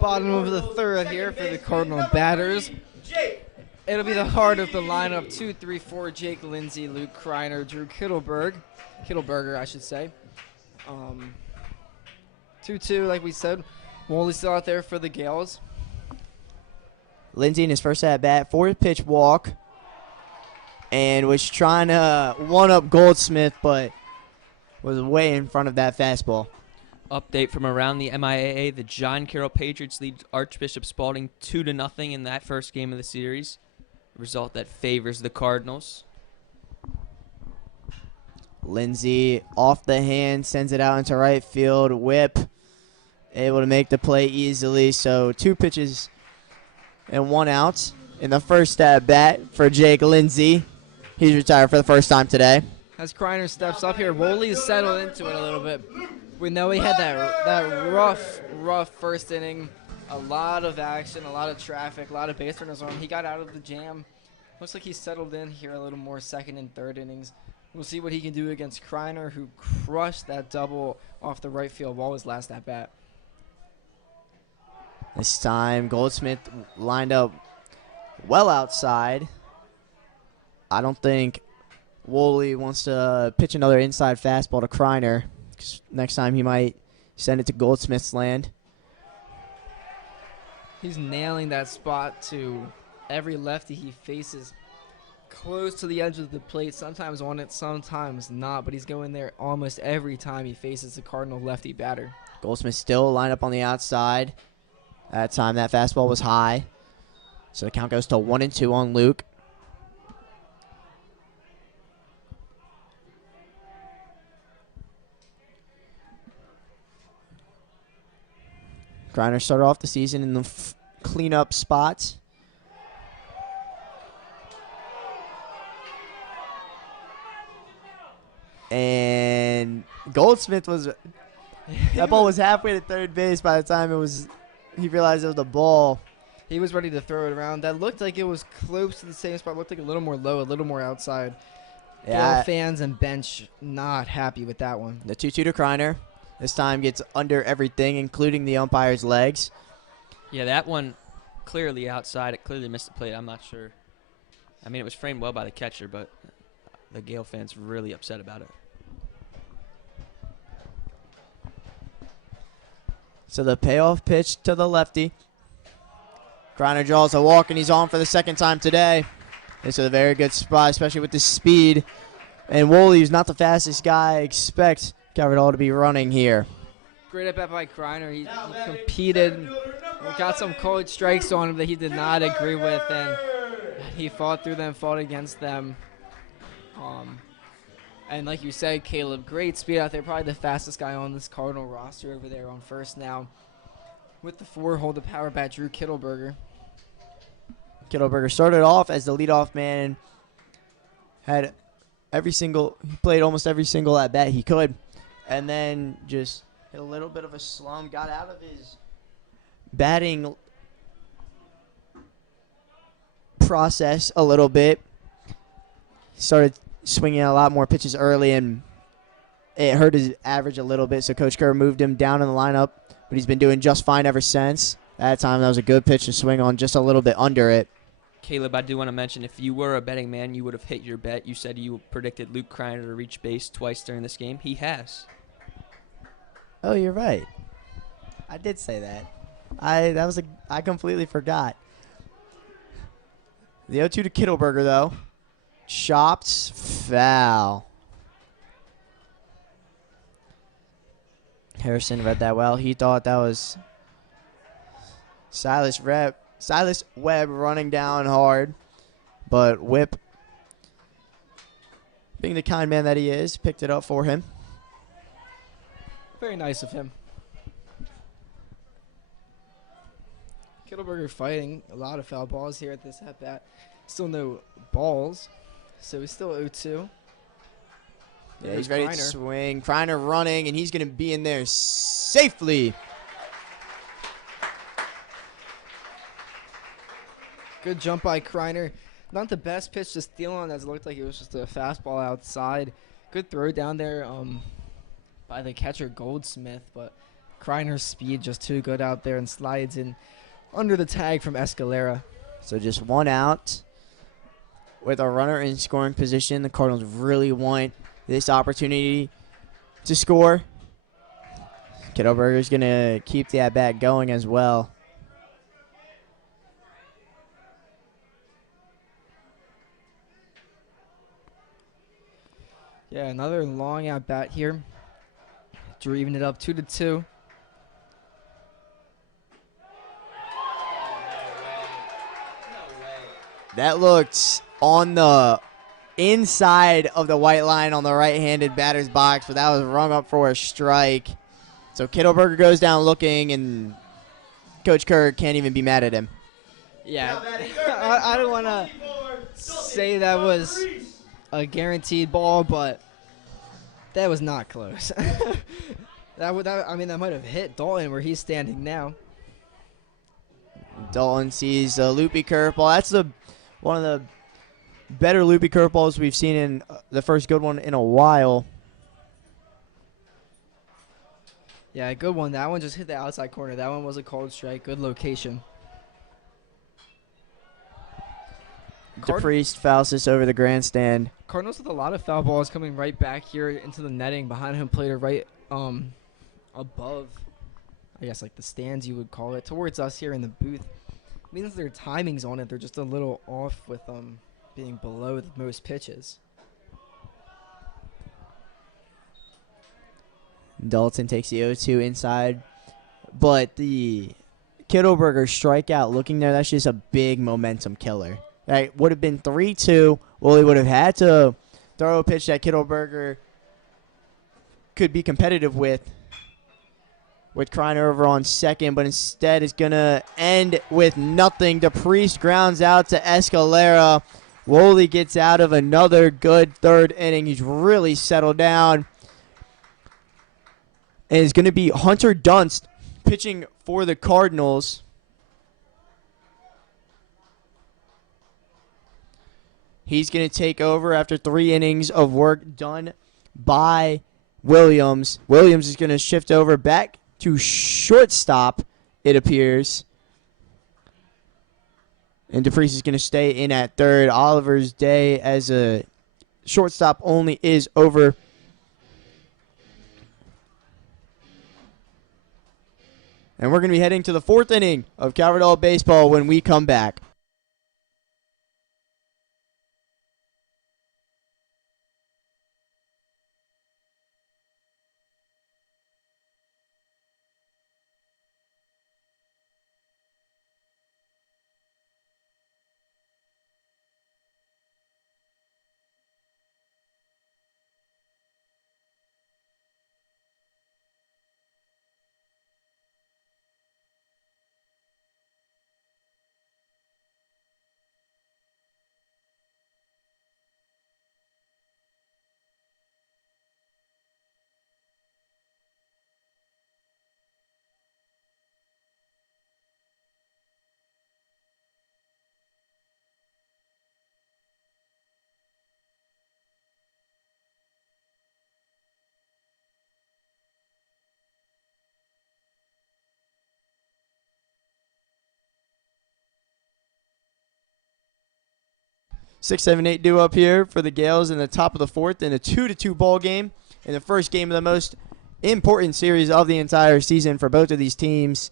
Bottom of the third here for the Cardinal batters. It'll be the heart of the lineup. 2, 3, 4. Jake Lindsay, Luke Kreiner, Drew Kittleberger, I should say. 2-2, like we said. Woolley's still out there for the Gales. Lindsay in his first at bat, 4-pitch walk, and was trying to one-up Goldsmith, but was way in front of that fastball. Update from around the MIAA: the John Carroll Patriots lead Archbishop Spalding 2-0 in that first game of the series. A result that favors the Cardinals. Lindsay off the hand, sends it out into right field. Whip, able to make the play easily. So 2 pitches and 1 out in the first at bat for Jake Lindsay. He's retired for the first time today. As Kreiner steps up here, Woolley's settled into it a little bit. We know he had that rough first inning. A lot of action, a lot of traffic, a lot of base runners on him. He got out of the jam. Looks like he's settled in here a little more second and third innings. We'll see what he can do against Kreiner, who crushed that double off the right field wall his last at bat. This time, Goldsmith lined up well outside. I don't think Woolley wants to pitch another inside fastball to Kreiner. Next time he might send it to Goldsmith's land. He's nailing that spot to every lefty he faces. Close to the edge of the plate, sometimes on it, sometimes not, but he's going there almost every time he faces the Cardinal lefty batter. Goldsmith still lined up on the outside. That time that fastball was high. So the count goes to 1-2 on Luke. Kreiner started off the season in the cleanup spot. And Goldsmith was that ball was halfway to third base by the time he realized it was the ball. He was ready to throw it around. That looked like it was close to the same spot. Looked like a little more low, a little more outside. Yeah, fans and bench not happy with that one. The 2-2 to Kreiner. This time gets under everything, including the umpire's legs. Yeah, that one clearly outside. It clearly missed the plate. I'm not sure. I mean, it was framed well by the catcher, but the Gale fans really upset about it. So the payoff pitch to the lefty. Kreiner draws a walk, and he's on for the second time today. This is a very good spot, especially with the speed. And Woolley, who's not the fastest guy, expects Caverdall to be running here. Great at bat by Kreiner. He competed, got some cold strikes on him that he did not agree with, and he fought through them, fought against them. And like you said, Caleb, great speed out there. Probably the fastest guy on this Cardinal roster over there on first now. With the 4, hold the power bat, Drew Kittleberger. Kittleberger started off as the leadoff man. He played almost every single at bat he could, and then just hit a little bit of a slump. Got out of his batting process a little bit. Started swinging a lot more pitches early, and it hurt his average a little bit. So Coach Kerr moved him down in the lineup, but he's been doing just fine ever since. That time, that was a good pitch to swing on, just a little bit under it. Caleb, I do want to mention, if you were a betting man, you would have hit your bet. You said you predicted Luke Kreiner to reach base twice during this game. He has. Oh, you're right. I did say that. I completely forgot. The 0-2 to Kittleberger, though. Chopped foul. Harrison read that well. He thought that was Silas Webb running down hard, but Whip, being the kind man that he is, picked it up for him. Very nice of him. Kittleberger fighting a lot of foul balls here at this at bat. Still no balls, so he's still 0-2. Yeah, he's ready to swing. Kreiner running, and he's going to be in there safely. Good jump by Kreiner. Not the best pitch to steal on, as it looked like it was just a fastball outside. Good throw down there by the catcher Goldsmith, but Kreiner's speed just too good out there and slides in under the tag from Escalera. So just one out with a runner in scoring position. The Cardinals really want this opportunity to score. Kittleberger's going to keep the at-bat going as well. Yeah, another long at-bat here to even it up 2-2. That looked on the inside of the white line on the right-handed batter's box, but that was rung up for a strike. So Kittleberger goes down looking, and Coach Kerr can't even be mad at him. Yeah, I don't want to say that was a guaranteed ball, but that was not close. that might have hit Dalton where he's standing now. Dalton sees a loopy curveball. That's one of the better loopy curveballs we've seen in the first good one in a while. Yeah, good one. That one just hit the outside corner. That one was a cold strike. Good location. DePriest fouls this over the grandstand. Cardinals with a lot of foul balls coming right back here into the netting behind home plate or right above, I guess, like the stands you would call it, towards us here in the booth. Means their timings on it, they're just a little off with being below the most pitches. Dalton takes the 0-2 inside, but the Kittleberger strikeout looking there, that's just a big momentum killer. That would have been 3-2. Well, he would have had to throw a pitch that Kittleberger could be competitive with Kreiner over on second, but instead is going to end with nothing. DePriest grounds out to Escalera. Woolley gets out of another good third inning. He's really settled down. And it's going to be Hunter Dunst pitching for the Cardinals. He's going to take over after 3 innings of work done by Williams. Williams is going to shift over back to shortstop, it appears. And DePriest is going to stay in at third. Oliver's day as a shortstop only is over. And we're going to be heading to the 4th inning of Calvert Baseball when we come back. 6, 7, 8 due up here for the Gales in the top of the fourth in a 2-2 ball game in the first game of the most important series of the entire season for both of these teams.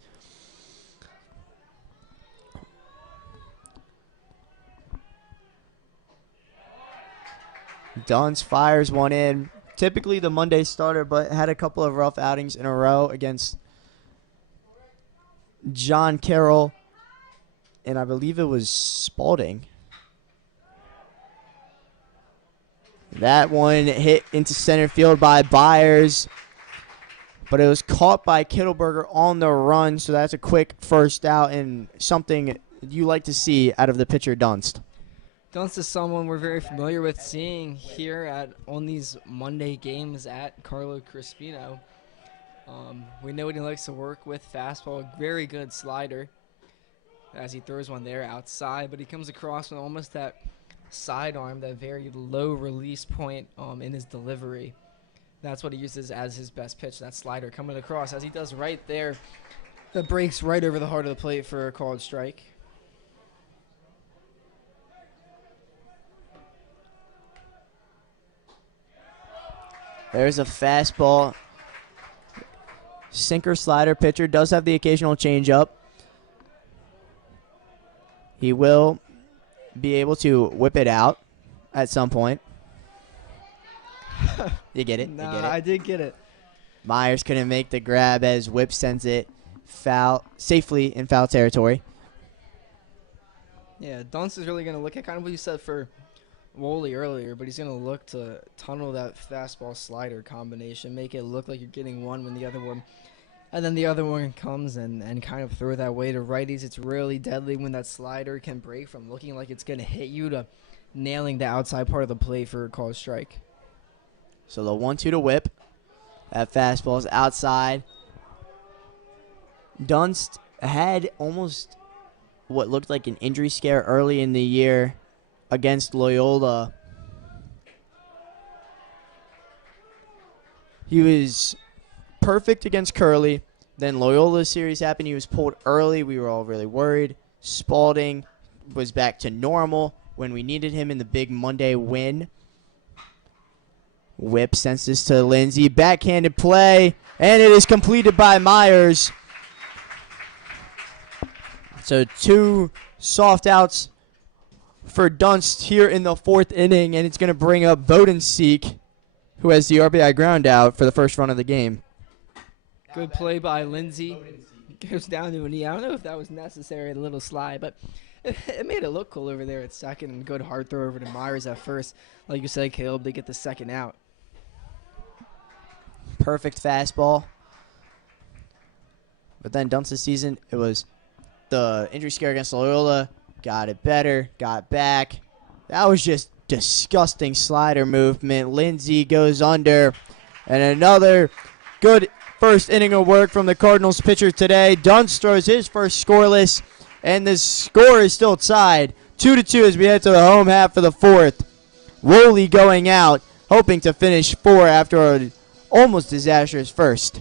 Dunst fires one in. Typically the Monday starter, but had a couple of rough outings in a row against John Carroll, and I believe it was Spalding. That one hit into center field by Byers, but it was caught by Kittleberger on the run, so that's a quick first out and something you like to see out of the pitcher Dunst. Dunst is someone we're very familiar with seeing here on these Monday games at Carlo Crispino. We know he likes to work with fastball, very good slider as he throws one there outside, but he comes across with almost that sidearm, that very low release point in his delivery. That's what he uses as his best pitch, that slider coming across, as he does right there. That breaks right over the heart of the plate for a called strike. There's a fastball. Sinker slider pitcher does have the occasional changeup. He will be able to whip it out at some point. You get it? Nah, You get it? I did get it. Myers couldn't make the grab as Whip sends it safely in foul territory. Yeah, Dunst is really going to look at kind of what you said for Woolley earlier, but he's going to look to tunnel that fastball slider combination, make it look like you're getting one when the other one, and then the other one comes and kind of throw that way to righties. It's really deadly when that slider can break from looking like it's going to hit you to nailing the outside part of the plate for a called strike. So the 1-2 to Whip. That fastball is outside. Dunst had almost what looked like an injury scare early in the year against Loyola. He was perfect against Curley. Then Loyola's series happened. He was pulled early. We were all really worried. Spalding was back to normal when we needed him in the big Monday win. Whip sends this to Lindsay. Backhanded play, and it is completed by Myers. So 2 soft outs for Dunst here in the 4th inning, and it's going to bring up Bodenseek, who has the RBI ground out for the first run of the game. Good play by Lindsay. Goes down to a knee. I don't know if that was necessary, a little slide, but it made it look cool over there at second, and good hard throw over to Myers at first. Like you said, Caleb, they get the second out. Perfect fastball. But then Dunst's season, it was the injury scare against Loyola. Got it better, got back. That was just disgusting slider movement. Lindsay goes under. And another good first inning of work from the Cardinals pitcher today. Dunst throws his first scoreless, and the score is still tied. 2-2 as we head to the home half of the 4th. Woolley going out, hoping to finish 4 after a almost disastrous first.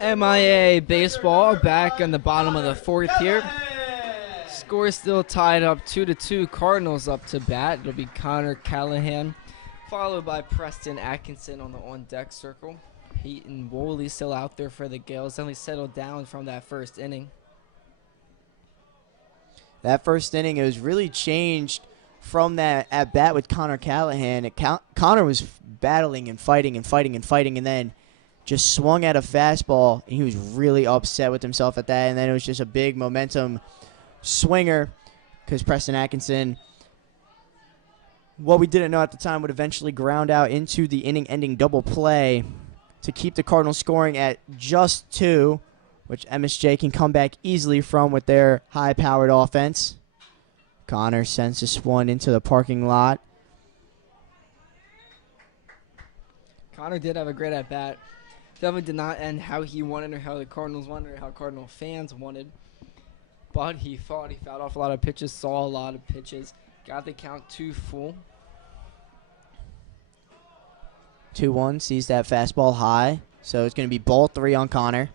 MIA Baseball back in the bottom of the fourth here. Score still tied up 2-2. Cardinals up to bat. It'll be Connor Callahan, followed by Preston Atkinson on the on-deck circle. Peyton Woolley still out there for the Gales. Then we settled down from that first inning. That first inning, it was really changed from that at bat with Connor Callahan. Connor was battling and fighting and fighting and fighting, and then just swung at a fastball, and he was really upset with himself at that. And then it was just a big momentum swinger because Preston Atkinson, what we didn't know at the time, would eventually ground out into the inning-ending double play to keep the Cardinals scoring at just 2, which MSJ can come back easily from with their high-powered offense. Connor sends this one into the parking lot. Connor did have a great at-bat. Definitely did not end how he wanted or how the Cardinals wanted or how Cardinal fans wanted. But he fought. He fouled off a lot of pitches, saw a lot of pitches. Got the count 2 full. 2-1, sees that fastball high. So it's going to be ball 3 on Connor.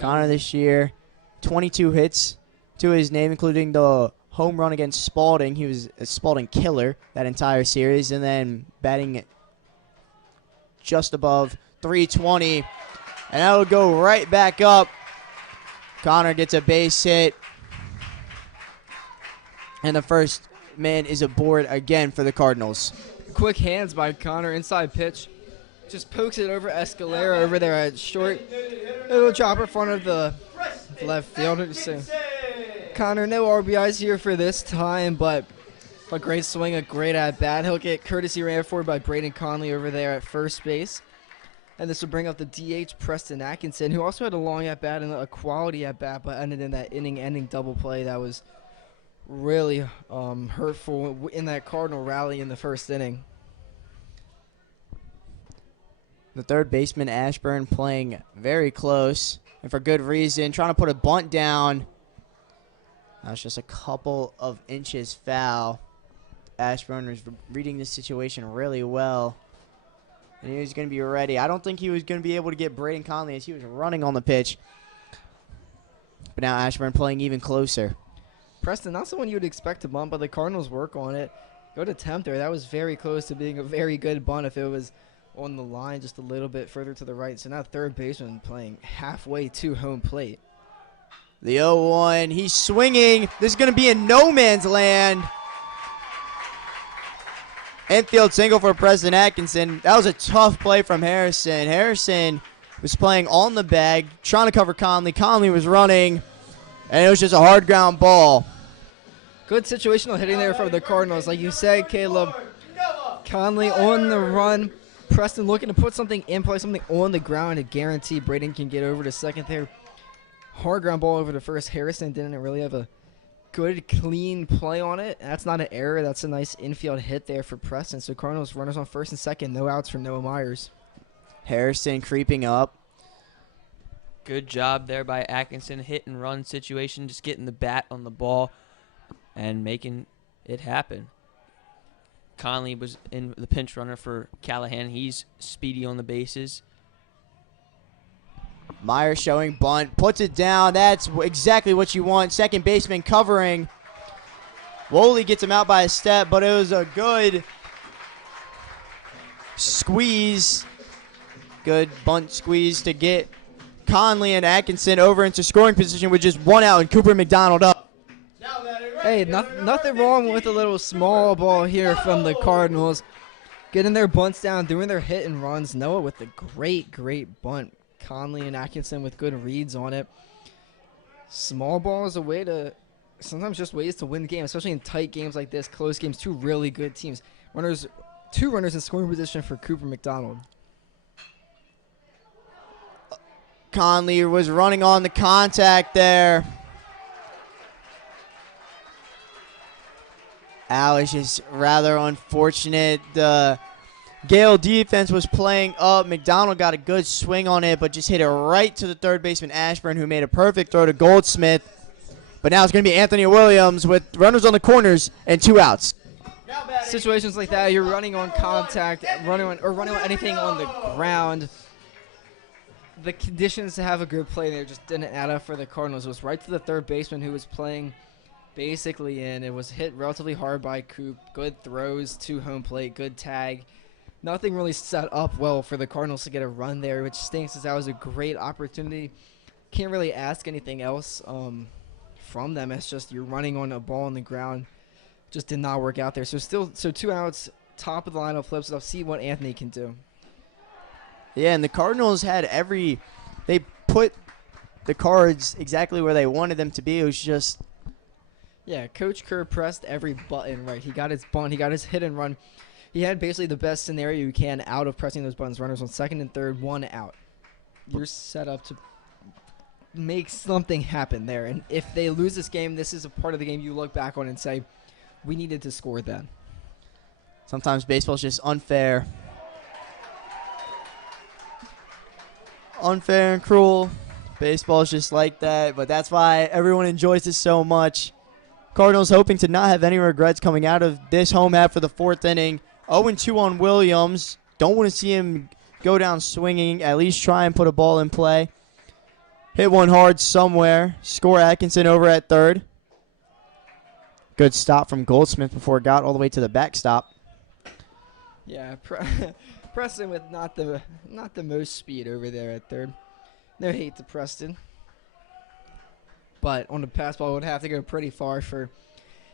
Connor this year, 22 hits to his name, including the home run against Spalding. He was a Spalding killer that entire series. And then batting just above 320. And that'll go right back up. Connor gets a base hit. And the first man is aboard again for the Cardinals. Quick hands by Connor, inside pitch. Just pokes it over Escalera over there at short. It'll drop in front of the left fielder. So Connor, no RBIs here for this time, but a great swing, a great at-bat. He'll get courtesy ran forward by Braden Conley over there at first base. And this will bring up the DH, Preston Atkinson, who also had a long at-bat and a quality at-bat, but ended in that inning-ending double play that was really hurtful in that Cardinal rally in the first inning. The third baseman, Ashburn, playing very close, and for good reason, trying to put a bunt down. That was just a couple of inches foul. Ashburn was reading the situation really well, and he was going to be ready. I don't think he was going to be able to get Braden Conley as he was running on the pitch. But now Ashburn playing even closer. Preston, not someone you would expect to bunt, but the Cardinals work on it. Good attempt there. That was very close to being a very good bunt if it was on the line just a little bit further to the right. So now third baseman playing halfway to home plate. The 0-1, he's swinging. This is going to be in no man's land. Infield single for Preston Atkinson. That was a tough play from Harrison. Harrison was playing on the bag, trying to cover Conley. Conley was running, and it was just a hard ground ball. Good situational hitting there from the Cardinals. Like you said, Caleb, Conley on the run. Preston looking to put something in play, something on the ground to guarantee Braden can get over to second there. Hard ground ball over to first. Harrison didn't really have a good, clean play on it. That's not an error. That's a nice infield hit there for Preston. So Cardinals runners on first and second. No outs for Noah Myers. Harrison creeping up. Good job there by Atkinson. Hit and run situation, just getting the bat on the ball and making it happen. Conley was in the pinch runner for Callahan. He's speedy on the bases. Myers showing bunt, puts it down. That's exactly what you want. Second baseman covering. Woolley gets him out by a step, but it was a good squeeze. Good bunt squeeze to get Conley and Atkinson over into scoring position with just 1 out and Cooper McDonald up. Hey, nothing wrong with a little small ball here from the Cardinals. Getting their bunts down, doing their hit and runs. Noah with a great, great bunt. Conley and Atkinson with good reads on it. Small ball is a way to, sometimes just ways to win the game, especially in tight games like this, close games, two really good teams. Two runners in scoring position for Cooper McDonald. Conley was running on the contact there. That was just rather unfortunate. The Gale defense was playing up. McDonald got a good swing on it, but just hit it right to the third baseman, Ashburn, who made a perfect throw to Goldsmith. But now it's going to be Anthony Williams with runners on the corners and 2 outs. Situations like that, you're running on contact, running on anything on the ground. the conditions to have a good play there just didn't add up for the Cardinals. It was right to the third baseman who was playing basically in. It was hit relatively hard by Coop. Good throws to home plate. Good tag. Nothing really set up well for the Cardinals to get a run there, which stinks as that was a great opportunity. Can't really ask anything else from them. It's just you're running on a ball on the ground. Just did not work out there. So 2 outs, top of the lineup flips it up. See what Anthony can do. Yeah, and the Cardinals had they put the cards exactly where they wanted them to be. It was just... Yeah, Coach Kerr pressed every button right. He got his bunt. He got his hit and run. He had basically the best scenario you can out of pressing those buttons. Runners on second and third, 1 out. You're set up to make something happen there. And if they lose this game, this is a part of the game you look back on and say, we needed to score then. Sometimes baseball's just unfair. Unfair and cruel. Baseball's just like that, but that's why everyone enjoys this so much. Cardinals hoping to not have any regrets coming out of this home half for the 4th inning. 0-2 on Williams. Don't want to see him go down swinging. At least try and put a ball in play. Hit one hard somewhere. Score Atkinson over at third. Good stop from Goldsmith before it got all the way to the backstop. Yeah, Preston with not the most speed over there at third. No hate to Preston. But on the pass ball, it would have to go pretty far for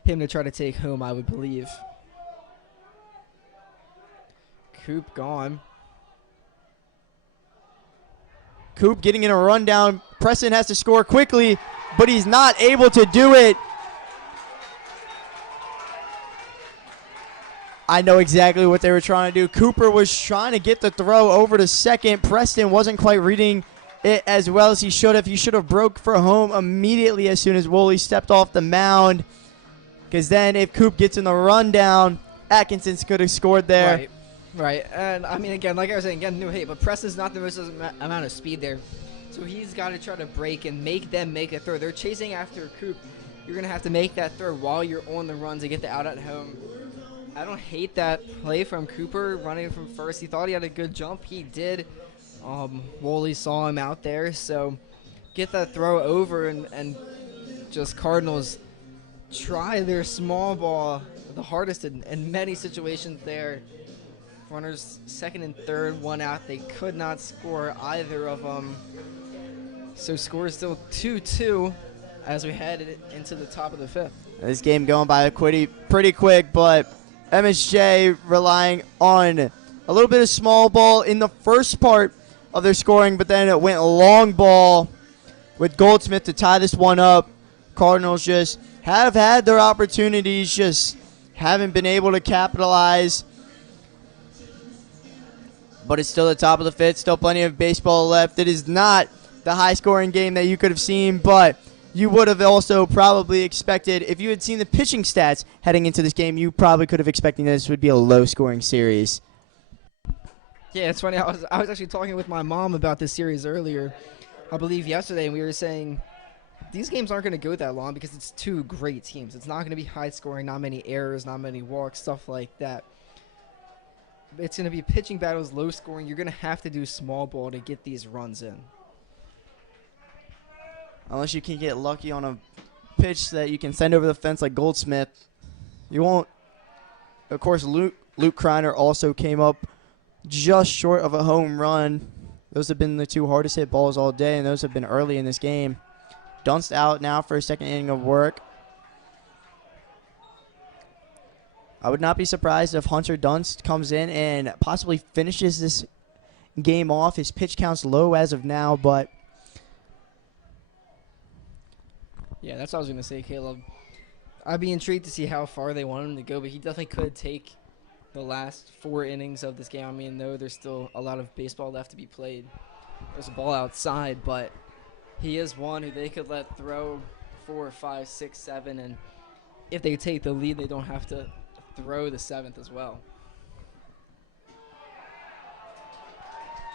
him to try to take home, I would believe. Coop gone. Coop getting in a rundown. Preston has to score quickly, but he's not able to do it. I know exactly what they were trying to do. Cooper was trying to get the throw over to second. Preston wasn't quite reading it as well as he should have. He should have broke for home immediately as soon as Woolley stepped off the mound. Because then if Coop gets in the rundown, Atkinson could have scored there. Right. And, I mean, again, like I was saying, again, no hate, but Preston's not the most amount of speed there. So he's got to try to break and make them make a throw. They're chasing after Coop. You're going to have to make that throw while you're on the run to get the out at home. I don't hate that play from Cooper running from first. He thought he had a good jump. He did. Woolley saw him out there. So get that throw over and just Cardinals try their small ball the hardest in many situations there. Runners second and third, 1 out. They could not score either of them. So score is still 2-2 as we head into the top of the 5th. This game going by pretty quick, but MSJ relying on a little bit of small ball in the first part of their scoring, but then it went long ball with Goldsmith to tie this one up. Cardinals just have had their opportunities, just haven't been able to capitalize. But it's still the top of the 5th, still plenty of baseball left. It is not the high-scoring game that you could have seen, but you would have also probably expected, if you had seen the pitching stats heading into this game, you probably could have expected this would be a low-scoring series. Yeah, it's funny. I was actually talking with my mom about this series earlier, I believe yesterday, and we were saying these games aren't going to go that long because it's 2 great teams. It's not going to be high-scoring, not many errors, not many walks, stuff like that. It's going to be pitching battles, low scoring. You're going to have to do small ball to get these runs in. Unless you can get lucky on a pitch that you can send over the fence like Goldsmith. You won't. Of course, Luke Kreiner also came up just short of a home run. Those have been the 2 hardest hit balls all day, and those have been early in this game. Dunst out now for a 2nd inning of work. I would not be surprised if Hunter Dunst comes in and possibly finishes this game off. His pitch count's low as of now, but... Yeah, that's what I was going to say, Caleb. I'd be intrigued to see how far they want him to go, but he definitely could take the last 4 innings of this game. I mean, though there's still a lot of baseball left to be played. There's a ball outside, but he is one who they could let throw 4, 5, 6, 7, and if they take the lead, they don't have to throw the 7th as well.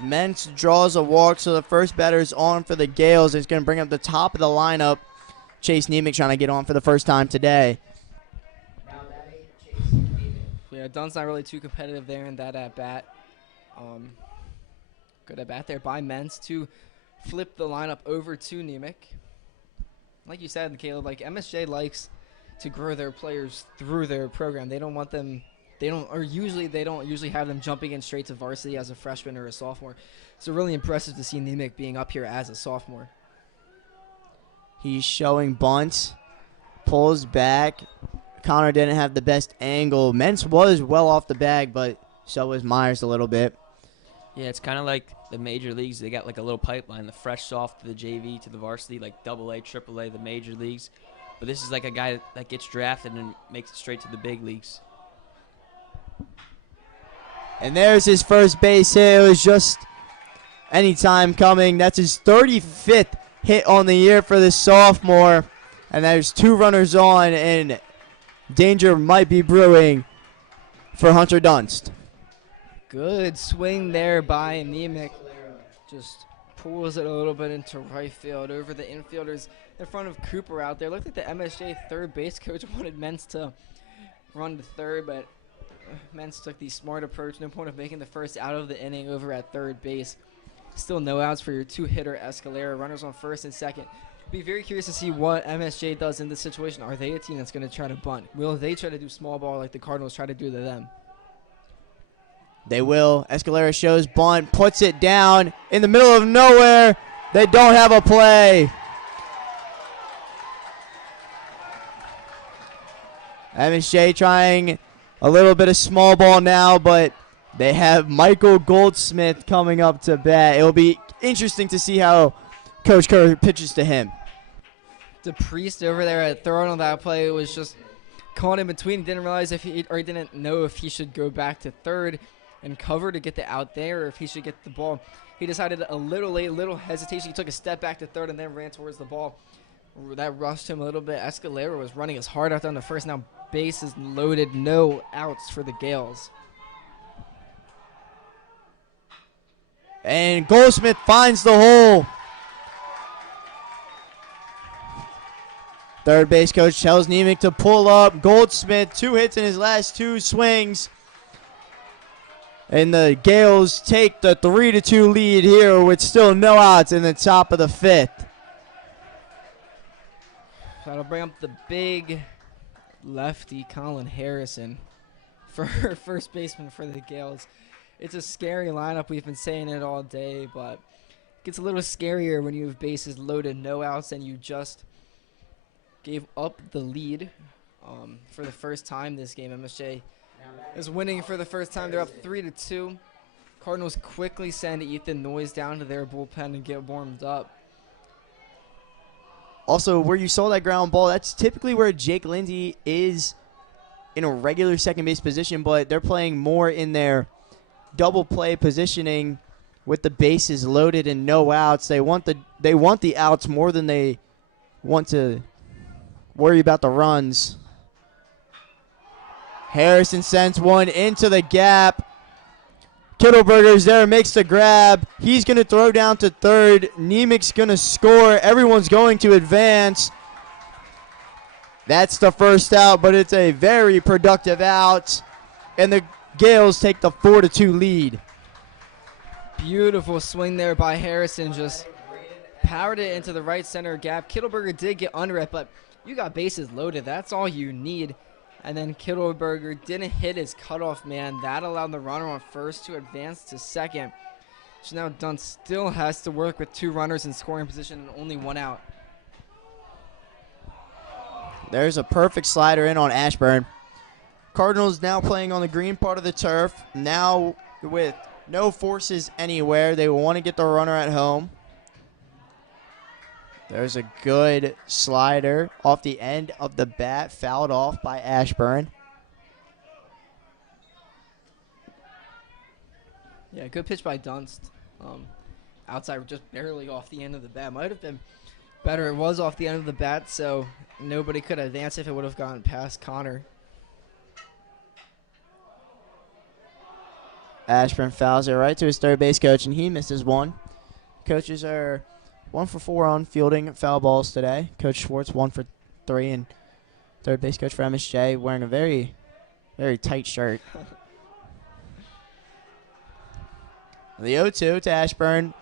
Mentz draws a walk, so the first batter is on for the Gales. It's going to bring up the top of the lineup. Chase Nemec trying to get on for the first time today. Yeah, Dunn's not really too competitive there in that at-bat. Good at bat there by Mentz to flip the lineup over to Nemec. Like you said, Caleb, like MSJ likes to grow their players through their program. They don't want them, they don't usually have them jumping in straight to varsity as a freshman or a sophomore. So really impressive to see Nemec being up here as a sophomore. He's showing bunts, pulls back. Connor didn't have the best angle. Mentz was well off the bag, but so was Myers a little bit. Yeah, it's kind of like the major leagues. They got like a little pipeline, the fresh soft to the JV to the varsity, like AA, AAA, the major leagues. But this is like a guy that gets drafted and makes it straight to the big leagues. And there's his first base hit. It was just any time coming. That's his 35th hit on the year for the sophomore. And there's 2 runners on, and danger might be brewing for Hunter Dunst. Good swing there by Nemec. Just pulls it a little bit into right field over the infielders in front of Cooper out there. Looked like the MSJ third base coach wanted Mentz to run to third, but Mentz took the smart approach. No point of making the first out of the inning over at third base. Still no outs for your 2-hitter Escalera. Runners on first and second. Be very curious to see what MSJ does in this situation. Are they a team that's going to try to bunt? Will they try to do small ball like the Cardinals try to do to them? They will. Escalera shows bunt, puts it down in the middle of nowhere. They don't have a play. MSJ trying a little bit of small ball now, but they have Michael Goldsmith coming up to bat. It will be interesting to see how Coach Kerr pitches to him. The Priest over there at third on that play was just caught in between. Didn't realize he didn't know if he should go back to third and cover to get the out there, or if he should get the ball. He decided a little late, little hesitation. He took a step back to third and then ran towards the ball. That rushed him a little bit. Escalera was running as hard out there on the first. Now base is loaded, no outs for the Gales. And Goldsmith finds the hole. Third base coach tells Nemec to pull up. Goldsmith, 2 hits in his last 2 swings. And the Gales take the 3-2 lead here with still no outs in the top of the 5th. That'll bring up the big lefty Colin Harrison for first baseman for the Gales. It's a scary lineup. We've been saying it all day, but it gets a little scarier when you have bases loaded, no outs, and you just gave up the lead for the first time this game. MSJ is winning for the first time. They're up 3-2. Cardinals quickly send Ethan Noyes down to their bullpen and get warmed up. Also, where you saw that ground ball, that's typically where Jake Lindsay is in a regular second base position, but they're playing more in their double play positioning with the bases loaded and no outs. They want the outs more than they want to worry about the runs. Harrison sends one into the gap. Kittleberger's there, makes the grab. He's going to throw down to third. Nemec's going to score. Everyone's going to advance. That's the first out, but it's a very productive out. And the Gales take the 4-2 lead. Beautiful swing there by Harrison. Just powered it into the right center gap. Kittleberger did get under it, but you got bases loaded. That's all you need. And then Kittleberger didn't hit his cutoff man. That allowed the runner on first to advance to second. So now Dunst still has to work with 2 runners in scoring position and only 1 out. There's a perfect slider in on Ashburn. Cardinals now playing on the green part of the turf. Now with no forces anywhere. They want to get the runner at home. There's a good slider off the end of the bat, fouled off by Ashburn. Yeah, good pitch by Dunst. Outside, just barely off the end of the bat. Might have been better. It was off the end of the bat, so nobody could advance if it would have gone past Connor. Ashburn fouls it right to his third base coach, and he misses one. Coaches are 1 for 4 on fielding foul balls today. Coach Schwartz 1 for 3, and third base coach for MSJ wearing a very, very tight shirt. The 0-2 to Ashburn.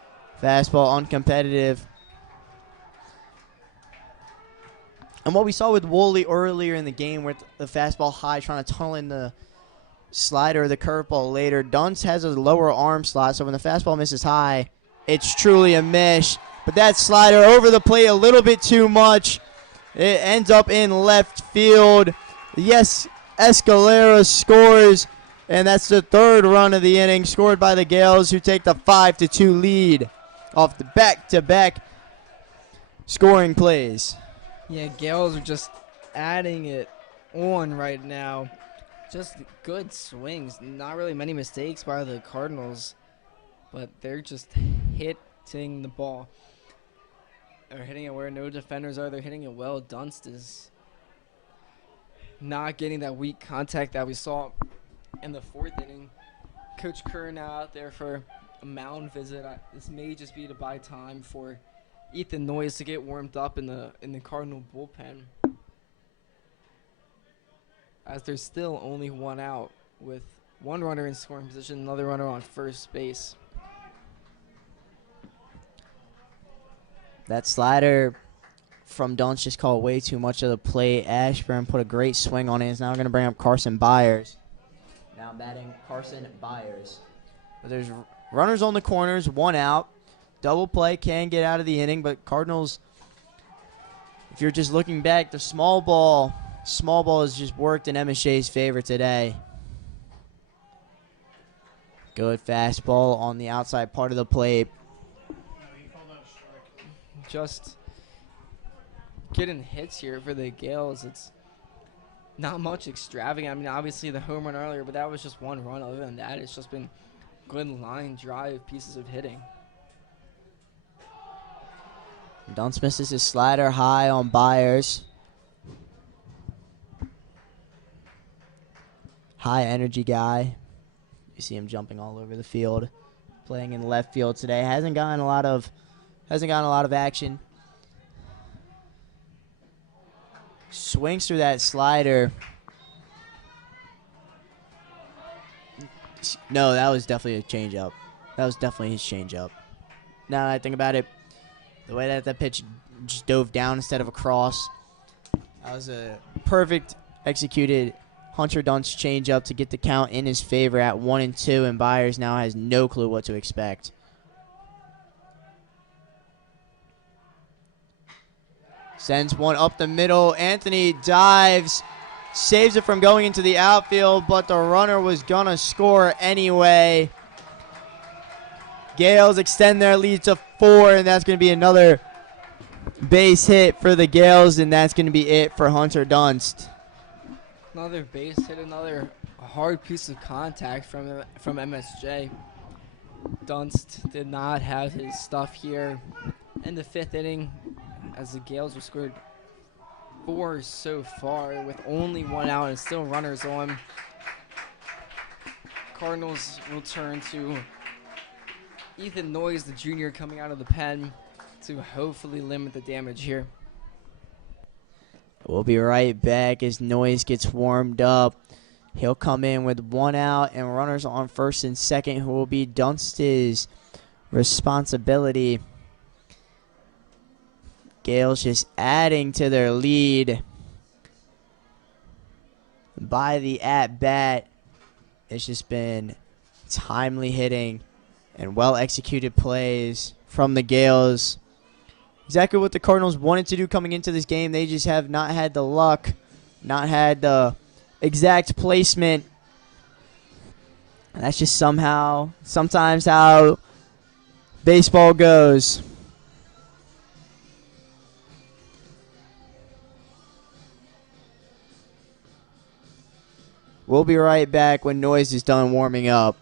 Fastball uncompetitive. And what we saw with Woolley earlier in the game with the fastball high trying to tunnel in the slider or the curveball later, Dunst has a lower arm slot, so when the fastball misses high, it's truly a miss. But that slider over the plate a little bit too much. It ends up in left field. Yes, Escalera scores, and that's the third run of the inning, scored by the Gales, who take the 5-2 lead off the back-to-back scoring plays. Yeah, Gales are just adding it on right now. Just good swings. Not really many mistakes by the Cardinals, but they're just hitting the ball. They're hitting it where no defenders are. They're hitting it well. Dunst is not getting that weak contact that we saw in the fourth inning. Coach Kerr now out there for a mound visit. This may just be to buy time for Ethan Noyes to get warmed up in the Cardinal bullpen, as there's still only one out with one runner in scoring position, another runner on first base. That slider from Dunst just caught way too much of the plate. Ashburn put a great swing on it. He's now going to bring up Carson Byers. Now batting Carson Byers. But there's runners on the corners, one out. Double play can get out of the inning, but Cardinals, if you're just looking back, the small ball has just worked in MSJ's favor today. Good fastball on the outside part of the plate. Just getting hits here for the Gales. It's not much extravagant. I mean, obviously the home run earlier, but that was just one run. Other than that, it's just been good line drive pieces of hitting. Dunst misses his slider high on Byers. High energy guy. You see him jumping all over the field, playing in left field today. Hasn't gotten a lot of action. Swings through that slider. No, that was definitely a changeup. That was definitely his changeup. Now that I think about it, the way that pitch just dove down instead of across, that was a perfect executed Hunter Dunst changeup to get the count in his favor at 1-2, and Byers now has no clue what to expect. Sends one up the middle. Anthony dives, saves it from going into the outfield, but the runner was going to score anyway. Gales extend their lead to 4, and that's going to be another base hit for the Gales, and that's going to be it for Hunter Dunst. Another base hit, another hard piece of contact from MSJ. Dunst did not have his stuff here in the 5th inning, as the Gales have scored 4 so far with only 1 out and still runners on. Cardinals will turn to Ethan Noyes, the junior, coming out of the pen to hopefully limit the damage here. We'll be right back as Noyes gets warmed up. He'll come in with 1 out and runners on first and second, who will be Dunst's responsibility. Gales just adding to their lead by the at-bat. It's just been timely hitting and well-executed plays from the Gales. Exactly what the Cardinals wanted to do coming into this game. They just have not had the luck, not had the exact placement. And that's just sometimes how baseball goes. We'll be right back when Noyes is done warming up.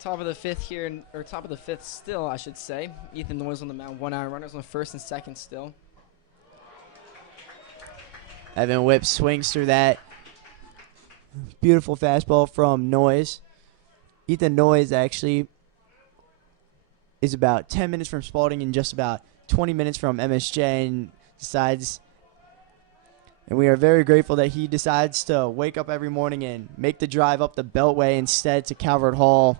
Top of the fifth here, or top of the fifth still, I should say. Ethan Noyes on the mound, 1 out. Runners on first and second still. Evan Whip swings through that. Beautiful fastball from Noyes. Ethan Noyes actually is about 10 minutes from Spalding and just about 20 minutes from MSJ, and decides, and we are very grateful that he decides to wake up every morning and make the drive up the Beltway instead to Calvert Hall.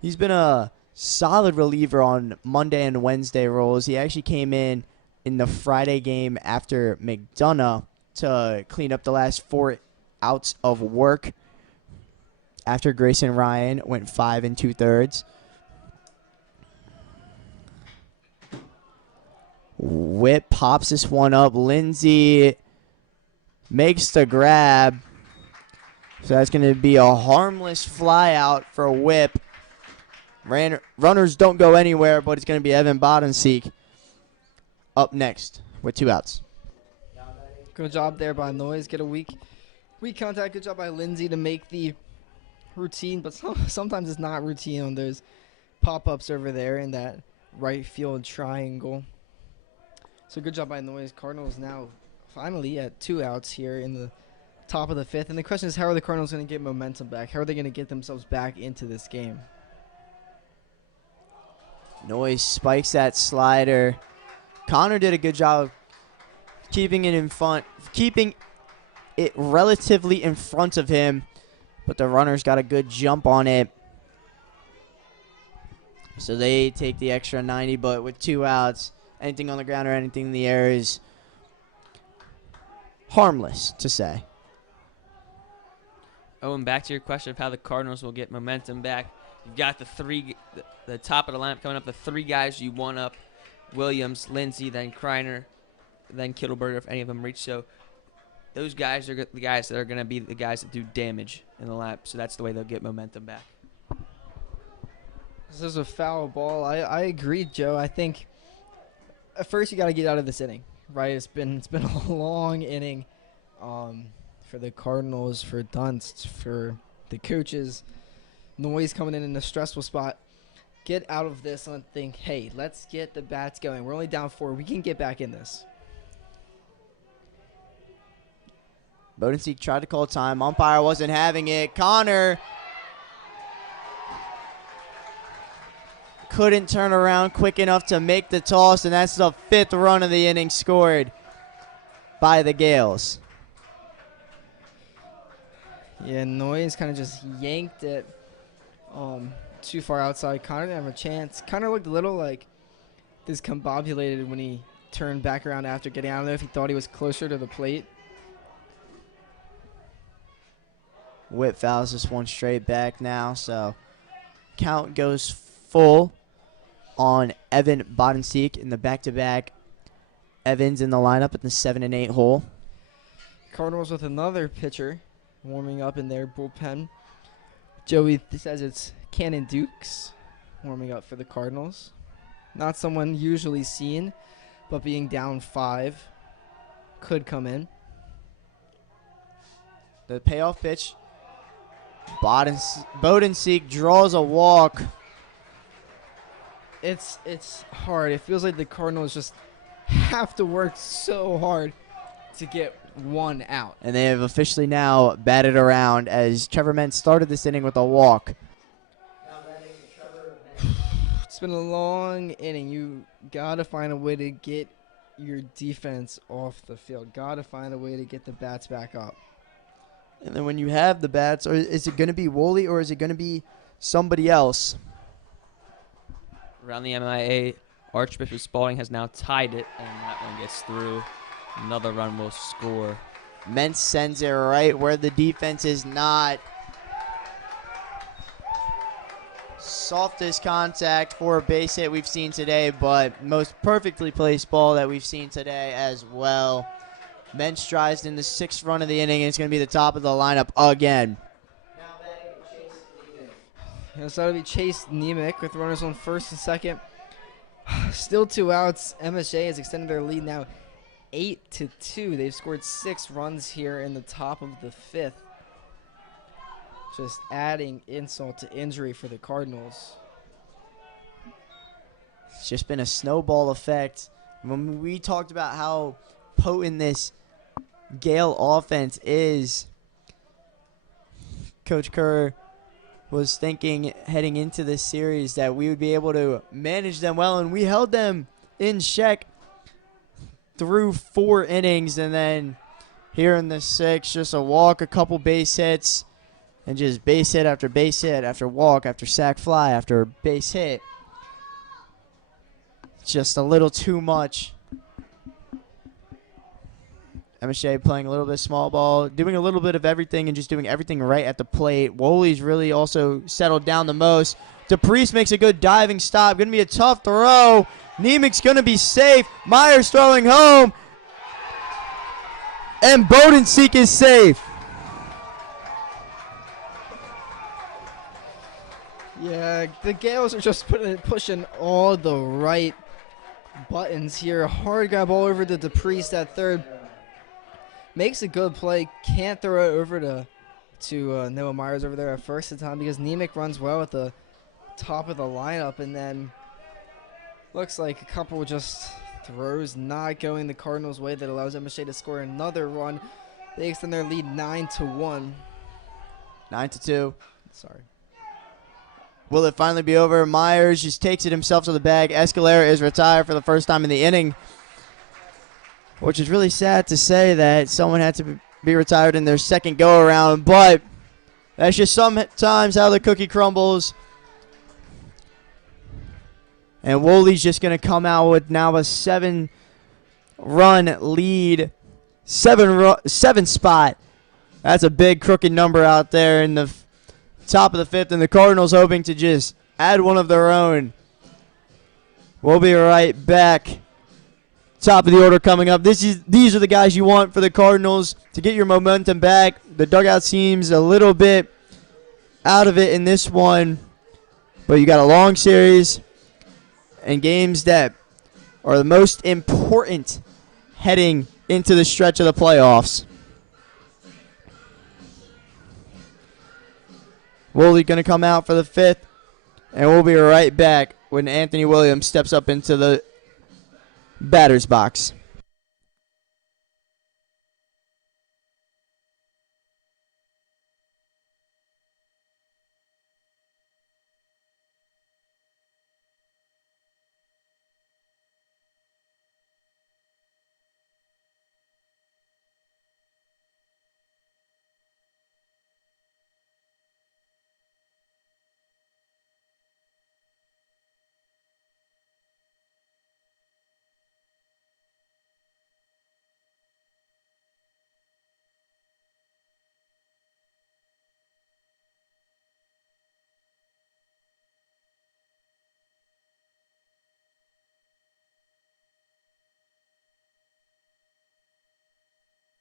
He's been a solid reliever on Monday and Wednesday roles. He actually came in the Friday game after McDonough to clean up the last 4 outs of work after Grayson Ryan went 5 2/3. Whip pops this one up. Lindsey makes the grab. So that's going to be a harmless fly out for Whip. Runners don't go anywhere, but it's going to be Evan Bodenseek up next with 2 outs. Good job there by Noyes. Get a weak contact. Good job by Lindsey to make the routine, but sometimes it's not routine on those pop-ups over there in that right field triangle. So good job by Noyes. Cardinals now finally at 2 outs here in the top of the fifth. And the question is, how are the Cardinals going to get momentum back? How are they going to get themselves back into this game? Noyes spikes that slider. Connor did a good job keeping it in front, keeping it relatively in front of him, but the runners got a good jump on it. So they take the extra 90, but with 2 outs, anything on the ground or anything in the air is harmless to say. Oh, and back to your question of how the Cardinals will get momentum back. You've got the top of the lineup coming up, the 3 guys you want up: Williams, Lindsey, then Kreiner, then Kittleberger, if any of them reach. So those guys are the guys that are going to be the guys that do damage in the lineup. So that's the way they'll get momentum back. This is a foul ball. I agree, Joe. I think at first you got to get out of this inning, right? It's been a long inning for the Cardinals, for Dunst, for the coaches. Noyes coming in a stressful spot. Get out of this and think, hey, let's get the bats going. We're only down 4. We can get back in this. Bodenseek tried to call time. Umpire wasn't having it. Connor couldn't turn around quick enough to make the toss, and that's the 5th run of the inning scored by the Gales. Yeah, Noyes kind of just yanked it too far outside. Connor didn't have a chance. Connor looked a little like discombobulated when he turned back around after getting out of there, if he thought he was closer to the plate. Whip fouls this one straight back now, so count goes full on Evan Bodenseek in the back-to-back. Evans in the lineup at the 7 and 8 hole. Cardinals with another pitcher warming up in their bullpen. Joey says it's Cannon Dukes warming up for the Cardinals. Not someone usually seen, but being down 5 could come in. The payoff pitch. Bodenseek draws a walk. It's hard. It feels like the Cardinals just have to work so hard to get 1 out. And they have officially now batted around as Trevor Mentz started this inning with a walk. It's been a long inning. You got to find a way to get your defense off the field. Got to find a way to get the bats back up. And then when you have the bats, or is it going to be Woolley or is it going to be somebody else? Around the MIA, Archbishop Spalding has now tied it, and that one gets through. Another run will score. Mentz sends it right where the defense is not. Softest contact for a base hit we've seen today, but most perfectly placed ball that we've seen today as well. Mentz drives in the 6th run of the inning, and it's going to be the top of the lineup again. So that'll be Chase Nemec with runners on first and second. Still 2 outs. MSJ has extended their lead now 8-2. They've scored 6 runs here in the top of the 5th. just adding insult to injury for the Cardinals. It's just been a snowball effect. When we talked about how potent this Gale offense is, Coach Kerr was thinking heading into this series that we would be able to manage them well, and we held them in check through 4 innings, and then here in the 6th, just a walk, a couple base hits, and just base hit after base hit after walk after sac fly after base hit. Just a little too much. MSJ playing a little bit of small ball, doing a little bit of everything and just doing everything right at the plate. Woley's really also settled down the most. DePriest makes a good diving stop. Going to be a tough throw. Nemec's going to be safe. Myers throwing home. And Bodenseek is safe. Yeah, the Gales are just pushing all the right buttons here. Hard grab all over to DePriest at third. Makes a good play. Can't throw it over to Noah Myers over there at first time because Nemec runs well at the top of the lineup, and then looks like a couple just throws not going the Cardinals' way that allows MSJ to score another run. They extend their lead 9-1. 9-2. Sorry. Will it finally be over? Myers just takes it himself to the bag. Escalera is retired for the first time in the inning, which is really sad to say that someone had to be retired in their second go-around, but that's just sometimes how the cookie crumbles. And Woley's just going to come out with now a 7-run lead, 7 spot. That's a big crooked number out there in the top of the 5th, and the Cardinals hoping to just add one of their own. We'll be right back. Top of the order coming up. These are the guys you want for the Cardinals to get your momentum back. The dugout seems a little bit out of it in this one, but you got a long series and games that are the most important heading into the stretch of the playoffs. Woley going to come out for the 5th, and we'll be right back when Anthony Williams steps up into the batter's box.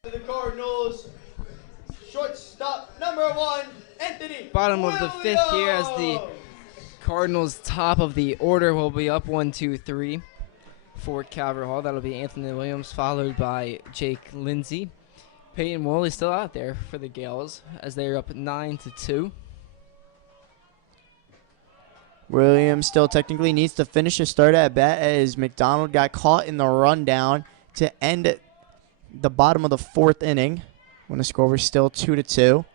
The Cardinals, shortstop number 1, Anthony. Bottom of the 5th here as the Cardinals' top of the order will be up 1-2-3 for Calvert Hall. That'll be Anthony Williams, followed by Jake Lindsay. Peyton Woley still out there for the Gales as they're up 9-2. Williams still technically needs to finish his start at bat as McDonald got caught in the rundown to end the bottom of the 4th inning when the score was still 2-2.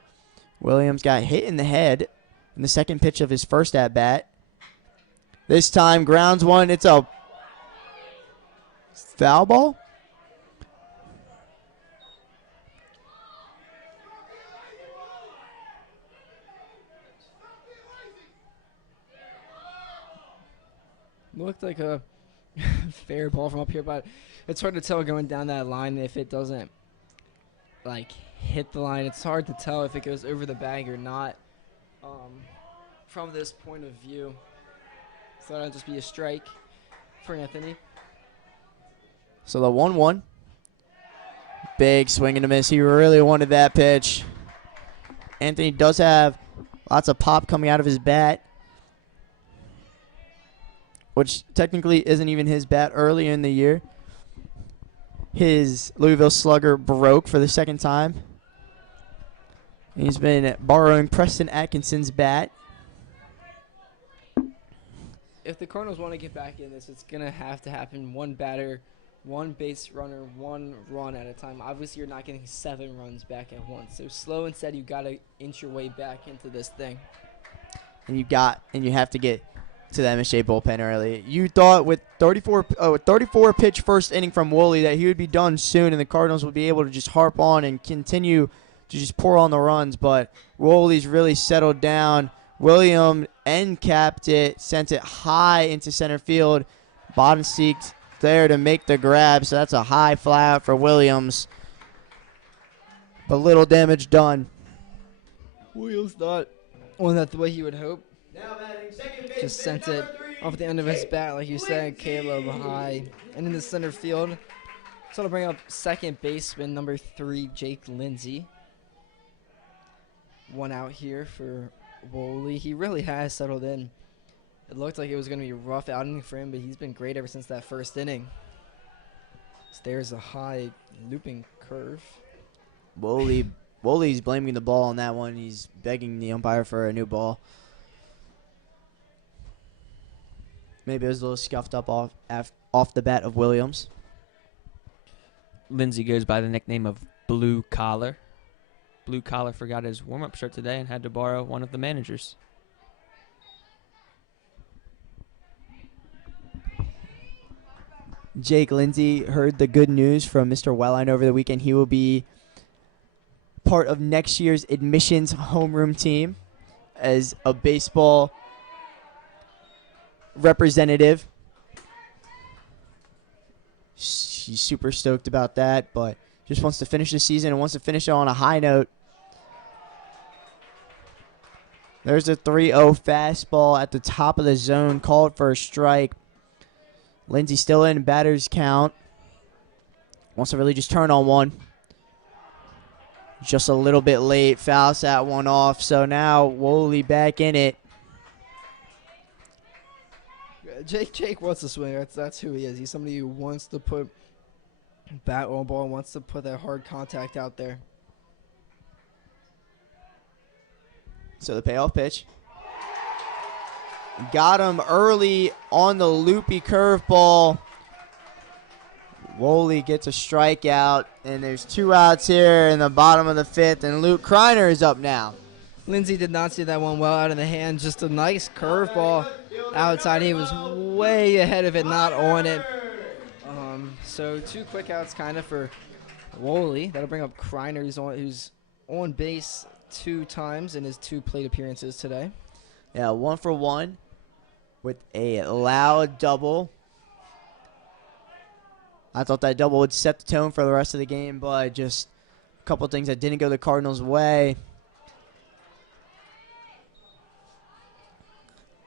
Williams got hit in the head in the second pitch of his first at bat. This time grounds one. It's a foul ball. Looked like a fair ball from up here, but it's hard to tell going down that line if it doesn't hit the line. It's hard to tell if it goes over the bag or not from this point of view. So that'll just be a strike for Anthony. So the 1-1. Big swing and a miss. He really wanted that pitch. Anthony does have lots of pop coming out of his bat, which technically isn't even his bat early in the year. His Louisville Slugger broke for the second time. He's been borrowing Preston Atkinson's bat. If the Cardinals want to get back in this, it's going to have to happen one batter, one base runner, one run at a time. Obviously, you're not getting 7 runs back at once. So slow and steady, you got to inch your way back into this thing. And you have to get to the MSJ bullpen early. You thought with 34 pitch first inning from Woolley that he would be done soon and the Cardinals would be able to just harp on and continue to just pour on the runs, but Woolley's really settled down. William end capped it, sent it high into center field. Bodensteek there to make the grab, so that's a high fly out for Williams. But little damage done. Williams not on that the way he would hope. Now batting second base, Just sent it off the end of his bat, like you said, Caleb, high. And in the center field, so to bring up second baseman, number 3, Jake Lindsay. 1 out here for Woolley. He really has settled in. It looked like it was going to be a rough outing for him, but he's been great ever since that first inning. So there's a high looping curve. Woolley's blaming the ball on that one. He's begging the umpire for a new ball. Maybe it was a little scuffed up off the bat of Williams. Lindsey goes by the nickname of Blue Collar. Blue Collar forgot his warm-up shirt today and had to borrow one of the managers. Jake Lindsay heard the good news from Mr. Welline over the weekend. He will be part of next year's admissions homeroom team as a baseball representative. She's super stoked about that, but just wants to finish the season and wants to finish it on a high note. There's a 3-0 fastball at the top of the zone, called for a strike. Lindsay still in batter's count. Wants to really just turn on one. Just a little bit late. Fouls that one off. So now Woolley back in it. Jake wants to swing. That's who he is. He's somebody who wants to put bat on ball, wants to put that hard contact out there. So the payoff pitch. Got him early on the loopy curveball. Woolley gets a strikeout, and there's 2 outs here in the bottom of the 5th, and Luke Kreiner is up now. Lindsay did not see that one well out of the hand. Just a nice curveball outside. He was way ahead of it, not on it. So 2 quick outs kind of for Woolley. That'll bring up Kreiner, who's on base 2 times in his 2 plate appearances today. Yeah, 1 for 1 with a loud double. I thought that double would set the tone for the rest of the game, but just a couple things that didn't go the Cardinals' way.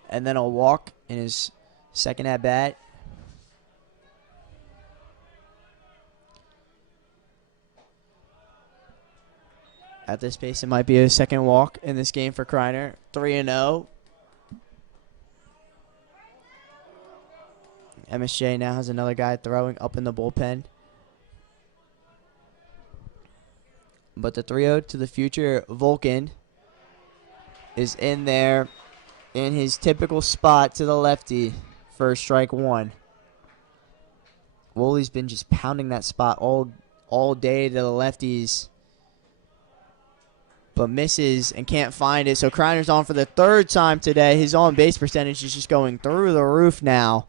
And then a walk in his second at-bat. At this pace, it might be a second walk in this game for Kreiner. 3-0. MSJ now has another guy throwing up in the bullpen. But the 3-0 to the future, Vulcan, is in there in his typical spot to the lefty for strike 1. Woolley's been just pounding that spot all day to the lefties, but misses and can't find it. So Kreiner's on for the 3rd time today. His on-base percentage is just going through the roof now.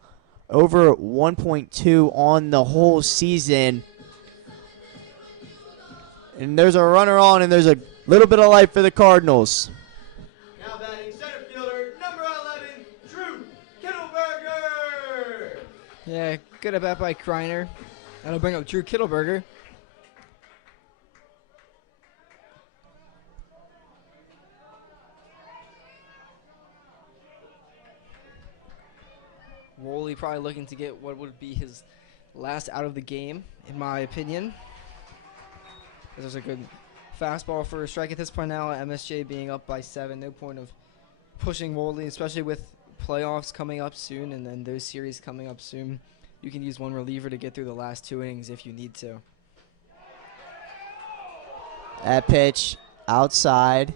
Over 1.2 on the whole season. And there's a runner on, and there's a little bit of life for the Cardinals. Now batting center fielder, number 11, Drew Kittleberger. Yeah, good at bat by Kreiner. That'll bring up Drew Kittleberger. Woolley probably looking to get what would be his last out of the game, in my opinion. There's a good fastball for a strike at this point now. MSJ being up by 7. No point of pushing Woolley, especially with playoffs coming up soon and then those series coming up soon. You can use one reliever to get through the last 2 innings if you need to. That pitch outside.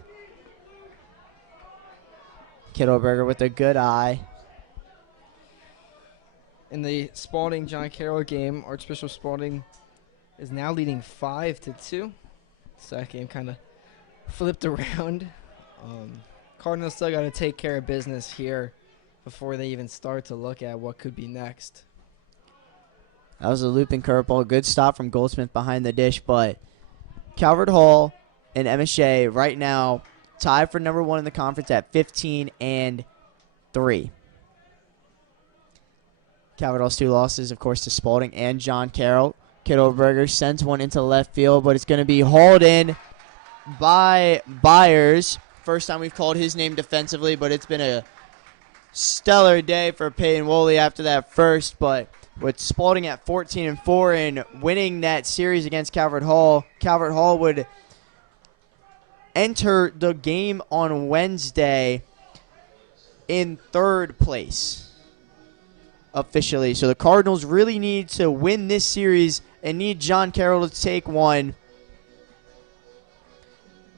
Kittleberger with a good eye. In the Spalding-John Carroll game, Archbishop Spalding is now leading 5-2. So that game kind of flipped around. Cardinals still got to take care of business here before they even start to look at what could be next. That was a looping curveball. Good stop from Goldsmith behind the dish, but Calvert Hall and MSJ right now tied for number 1 in the conference at 15-3. Calvert Hall's 2 losses, of course, to Spalding and John Carroll. Kittleberger sends one into left field, but it's going to be hauled in by Byers. First time we've called his name defensively, but it's been a stellar day for Peyton Woolley after that first. But with Spalding at 14-4 and winning that series against Calvert Hall would enter the game on Wednesday in 3rd place officially. So the Cardinals really need to win this series and need John Carroll to take one.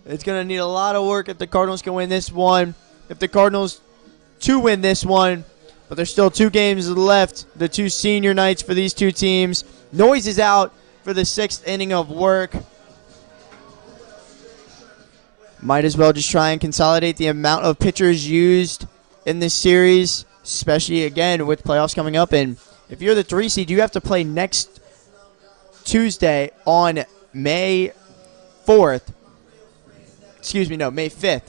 It's going to need a lot of work if the Cardinals can win this one. If the Cardinals to win this one, but there's still 2 games left, the 2 senior nights for these 2 teams. Noyes is out for the 6th inning of work. Might as well just try and consolidate the amount of pitchers used in this series, especially, again, with playoffs coming up. And if you're the 3 seed, you have to play next Tuesday on May 4th. Excuse me, no, May 5th.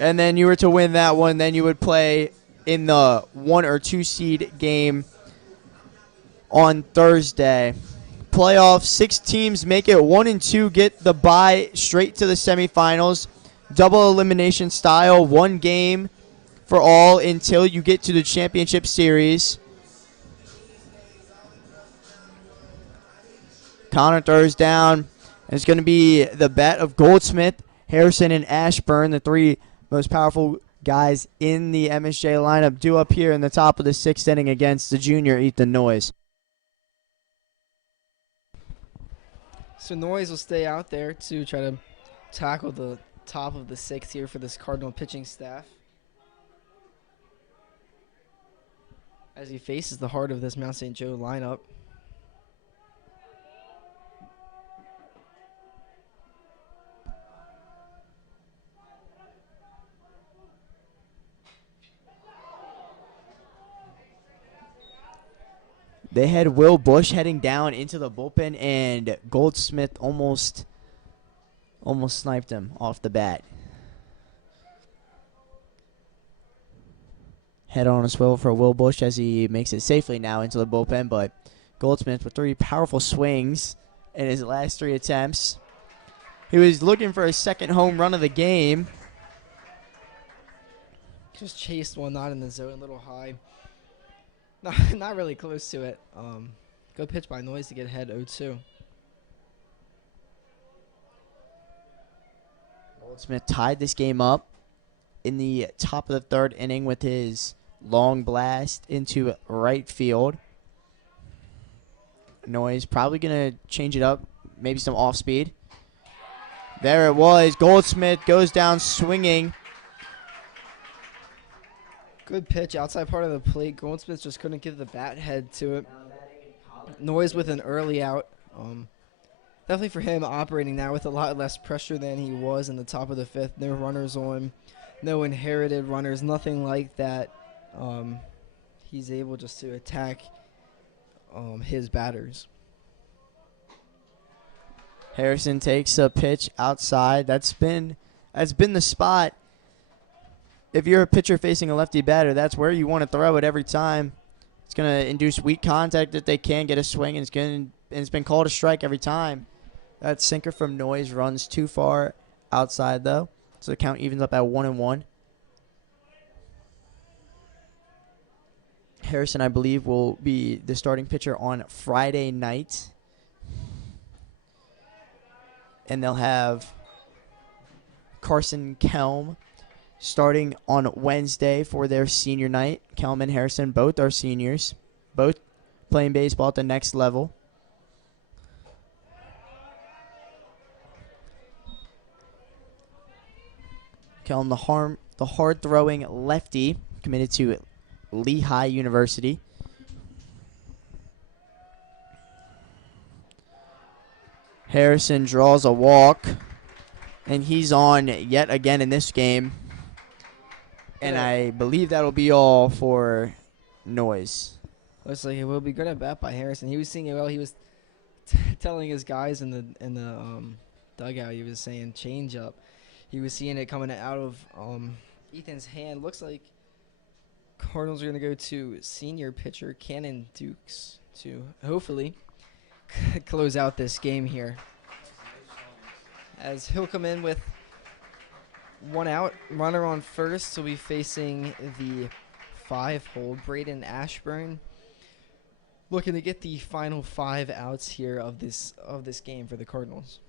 And then you were to win that one, then you would play in the 1 or 2 seed game on Thursday. Playoffs, 6 teams make it 1 and 2, get the bye straight to the semifinals. Double elimination style, 1 game for all until you get to the championship series. Connor throws down. And it's going to be the bat of Goldsmith, Harrison, and Ashburn, the 3 most powerful guys in the MSJ lineup, due up here in the top of the 6th inning against the junior Ethan Noyes. So Noyes will stay out there to try to tackle the top of the 6th here for this Cardinal pitching staff, as he faces the heart of this Mount St. Joe lineup. They had Will Bush heading down into the bullpen, and Goldsmith almost sniped him off the bat. Head on a swivel for Will Bush as he makes it safely now into the bullpen, but Goldsmith with 3 powerful swings in his last 3 attempts. He was looking for his 2nd home run of the game. Just chased one, not in the zone, a little high. Not really close to it. Good pitch by Noyes to get ahead 0-2. Goldsmith tied this game up in the top of the 3rd inning with his long blast into right field. Noyes probably going to change it up, maybe some off speed. There it was. Goldsmith goes down swinging. Good pitch outside part of the plate. Goldsmith just couldn't give the bat head to it. Noyes with an early out. Definitely for him operating now with a lot less pressure than he was in the top of the 5th. No runners on, no inherited runners, nothing like that. He's able just to attack his batters. Harrison takes a pitch outside. That's been the spot. If you're a pitcher facing a lefty batter, that's where you want to throw it every time. It's going to induce weak contact if they can get a swing, and it's been called a strike every time. That sinker from Noyes runs too far outside, though, so the count evens up at 1-1. Harrison, I believe, will be the starting pitcher on Friday night. And they'll have Carson Kelm starting on Wednesday for their senior night. Kelm and Harrison both are seniors, both playing baseball at the next level. Kellum, the hard throwing lefty, committed to Lehigh University. Harrison draws a walk, and he's on yet again in this game. And I believe that'll be all for Noise. Looks like it will be good at bat by Harrison. He was seeing it well. He was telling his guys in the dugout. He was saying change up. He was seeing it coming out of Ethan's hand. Looks like Cardinals are going to go to senior pitcher Cannon Dukes to hopefully close out this game here, as he'll come in with one out. Runner on first will be facing the 5-hole Braden Ashburn, looking to get the final 5 outs here of this game for the Cardinals.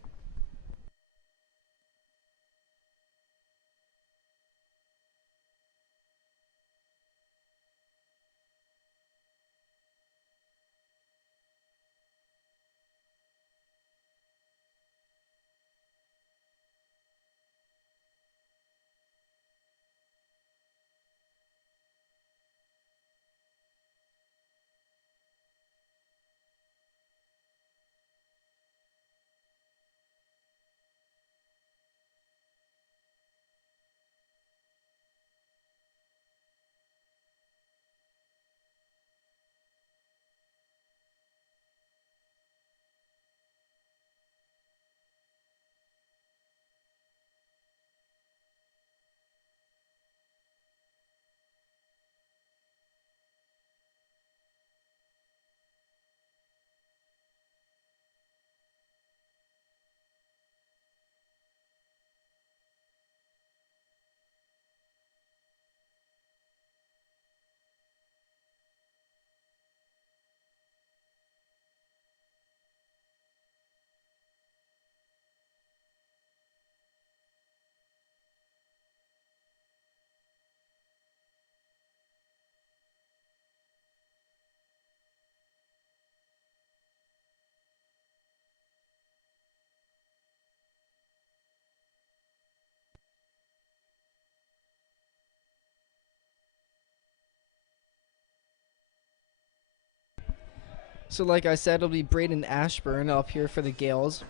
So like I said, it'll be Braden Ashburn up here for the Gales.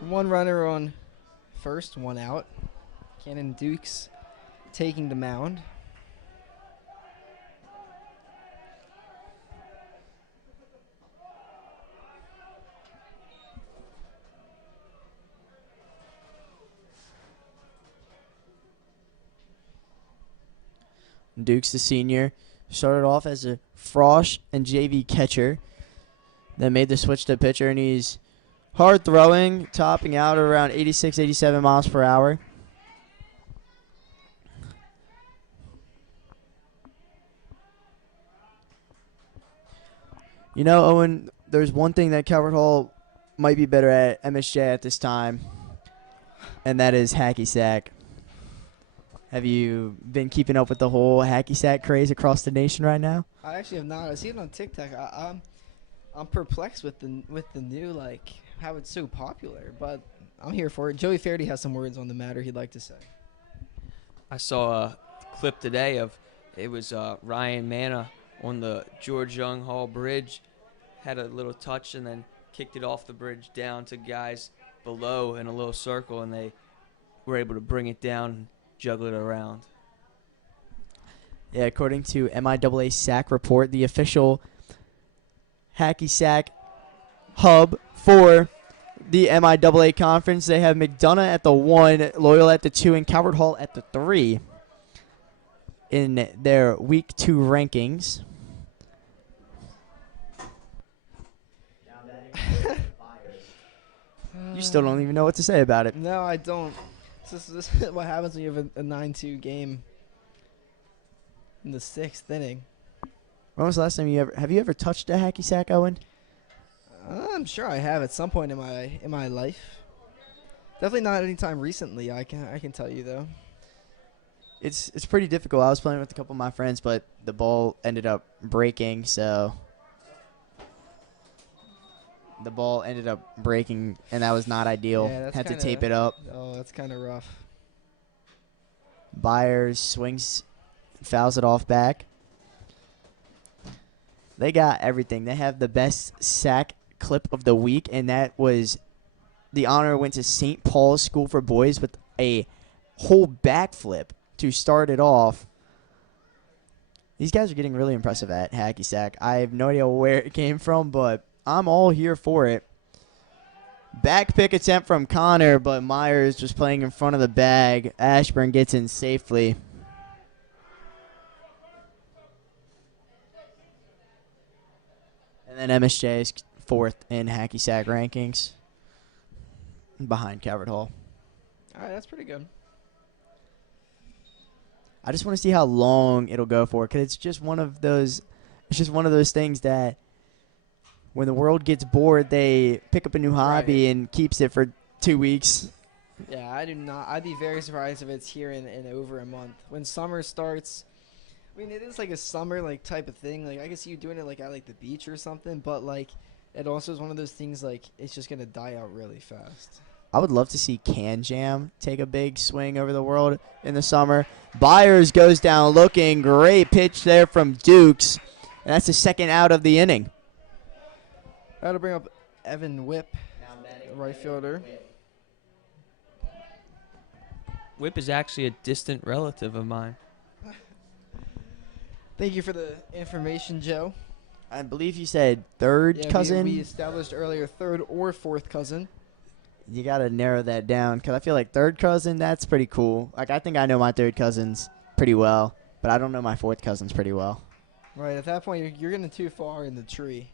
One runner on first, one out. Cannon Dukes taking the mound. Dukes, the senior, started off as a Frosh and JV catcher, then made the switch to pitcher, and he's hard throwing, topping out at around 86, 87 miles per hour. You know, Owen, there's one thing that Calvert Hall might be better at MSJ at this time, and that is hacky sack. Have you been keeping up with the whole hacky sack craze across the nation right now? I actually have not. I see it on TikTok. I'm perplexed with the new, like, how it's so popular, but I'm here for it. Joey Fairdy has some words on the matter he'd like to say. I saw a clip today of it was Ryan Manna on the George Young Hall Bridge, had a little touch and then kicked it off the bridge down to guys below in a little circle, and they were able to bring it down and juggle it around. Yeah, according to MIAA Sack Report, the official hacky sack hub for the MIAA conference, they have McDonough at the 1, Loyola at the 2, and Calvert Hall at the 3 in their Week 2 rankings. You still don't even know what to say about it. No, I don't. This is what happens when you have a 9-2 game in the 6th inning. When was the last time you ever touched a hacky sack, Owen? I'm sure I have at some point in my life. Definitely not anytime recently. I can tell you though. It's pretty difficult. I was playing with a couple of my friends, but the ball ended up breaking, and that was not ideal. Yeah, that's Had to kinda- tape it up. Oh, that's kind of rough. Byers swings, fouls it off back. They got everything. They have the best sack clip of the week, and that was the honor went to St. Paul's School for Boys with a whole backflip to start it off. These guys are getting really impressive at hacky sack. I have no idea where it came from, but I'm all here for it. Back pick attempt from Connor, but Myers just playing in front of the bag. Ashburn gets in safely. And then MSJ is fourth in hacky sack rankings behind Calvert Hall. All right, that's pretty good. I just want to see how long it'll go for, because it's just one of those things that when the world gets bored, they pick up a new hobby and keeps it for 2 weeks. Yeah, I do not. I'd be very surprised if it's here in over a month. When summer starts, I mean, it is like a summer like type of thing. Like I can see you doing it like at like the beach or something, but like it also is one of those things like it's just gonna die out really fast. I would love to see Can Jam take a big swing over the world in the summer. Byers goes down looking. Great pitch there from Dukes. And that's the second out of the inning. That'll bring up Evan Whip, the right fielder. Whip is actually a distant relative of mine. Thank you for the information, Joe. I believe you said third cousin. We established earlier third or fourth cousin. You got to narrow that down, because I feel like third cousin, that's pretty cool. Like, I think I know my third cousins pretty well, but I don't know my fourth cousins pretty well. Right, at that point, you're getting too far in the tree.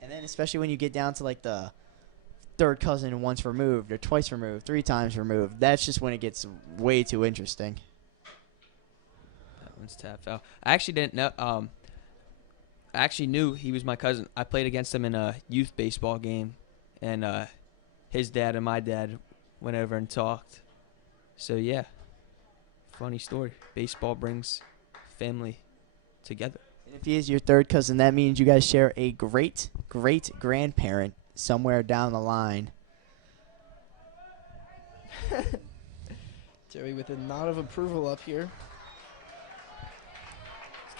And then especially when you get down to, like, the third cousin once removed or twice removed, 3 times removed, that's just when it gets way too interesting. That one's tap foul. I actually didn't know. I actually knew he was my cousin. I played against him in a youth baseball game, and his dad and my dad went over and talked. So, yeah, funny story. Baseball brings family together. And if he is your third cousin, that means you guys share a great-great-grandparent somewhere down the line. Joey with a nod of approval up here.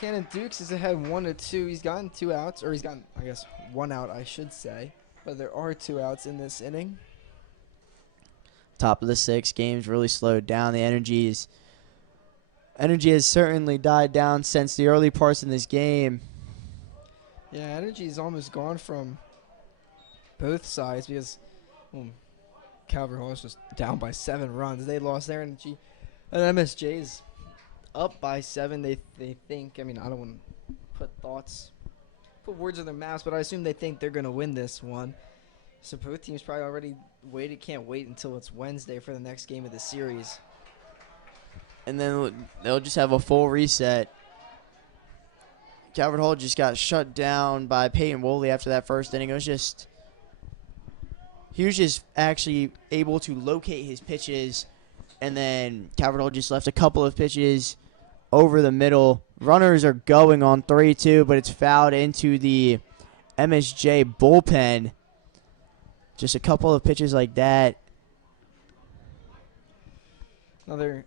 Cannon Dukes is ahead 1-2. He's gotten 2 outs, or he's gotten, I guess, 1 out, I should say. But there are 2 outs in this inning. Top of the 6th, game's really slowed down. The energy has certainly died down since the early parts in this game. Yeah, energy is almost gone from both sides because Calvert Hall is just down by 7 runs. They lost their energy. And MSJ's up by 7. They think, I mean, I don't want to put words in their mouths, but I assume they think they're going to win this one. So both teams probably already can't wait until it's Wednesday for the next game of the series. And then they'll just have a full reset. Calvert Hall just got shut down by Peyton Woolley after that first inning. He was just actually able to locate his pitches, and then Calvert Hall just left a couple of pitches over the middle. Runners are going on 3-2, but it's fouled into the MSJ bullpen. Just a couple of pitches like that. Another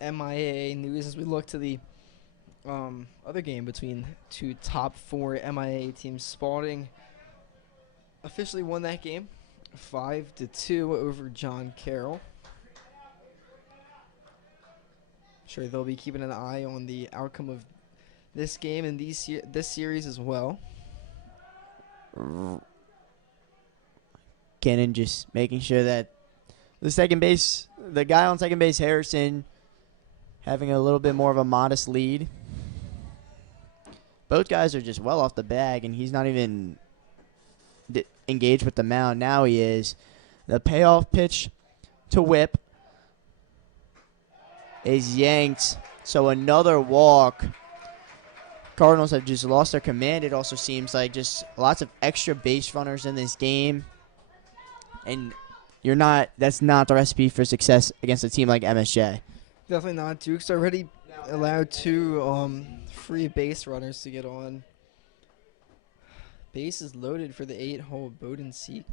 MIAA news as we look to the other game between 2 top 4 MIAA teams. Spalding officially won that game 5-2 over John Carroll. Sure, they'll be keeping an eye on the outcome of this game and this series as well. Cannon just making sure that the guy on second base, Harrison, having a little bit more of a modest lead. Both guys are just well off the bag, and he's not even engaged with the mound. Now he is. The payoff pitch to Whip is yanked, so another walk. Cardinals have just lost their command. It also seems like just lots of extra base runners in this game, and that's not the recipe for success against a team like MSJ. Definitely not. Duke's already allowed 2 free base runners to get on. Base is loaded for the 8-hole Bodenseek.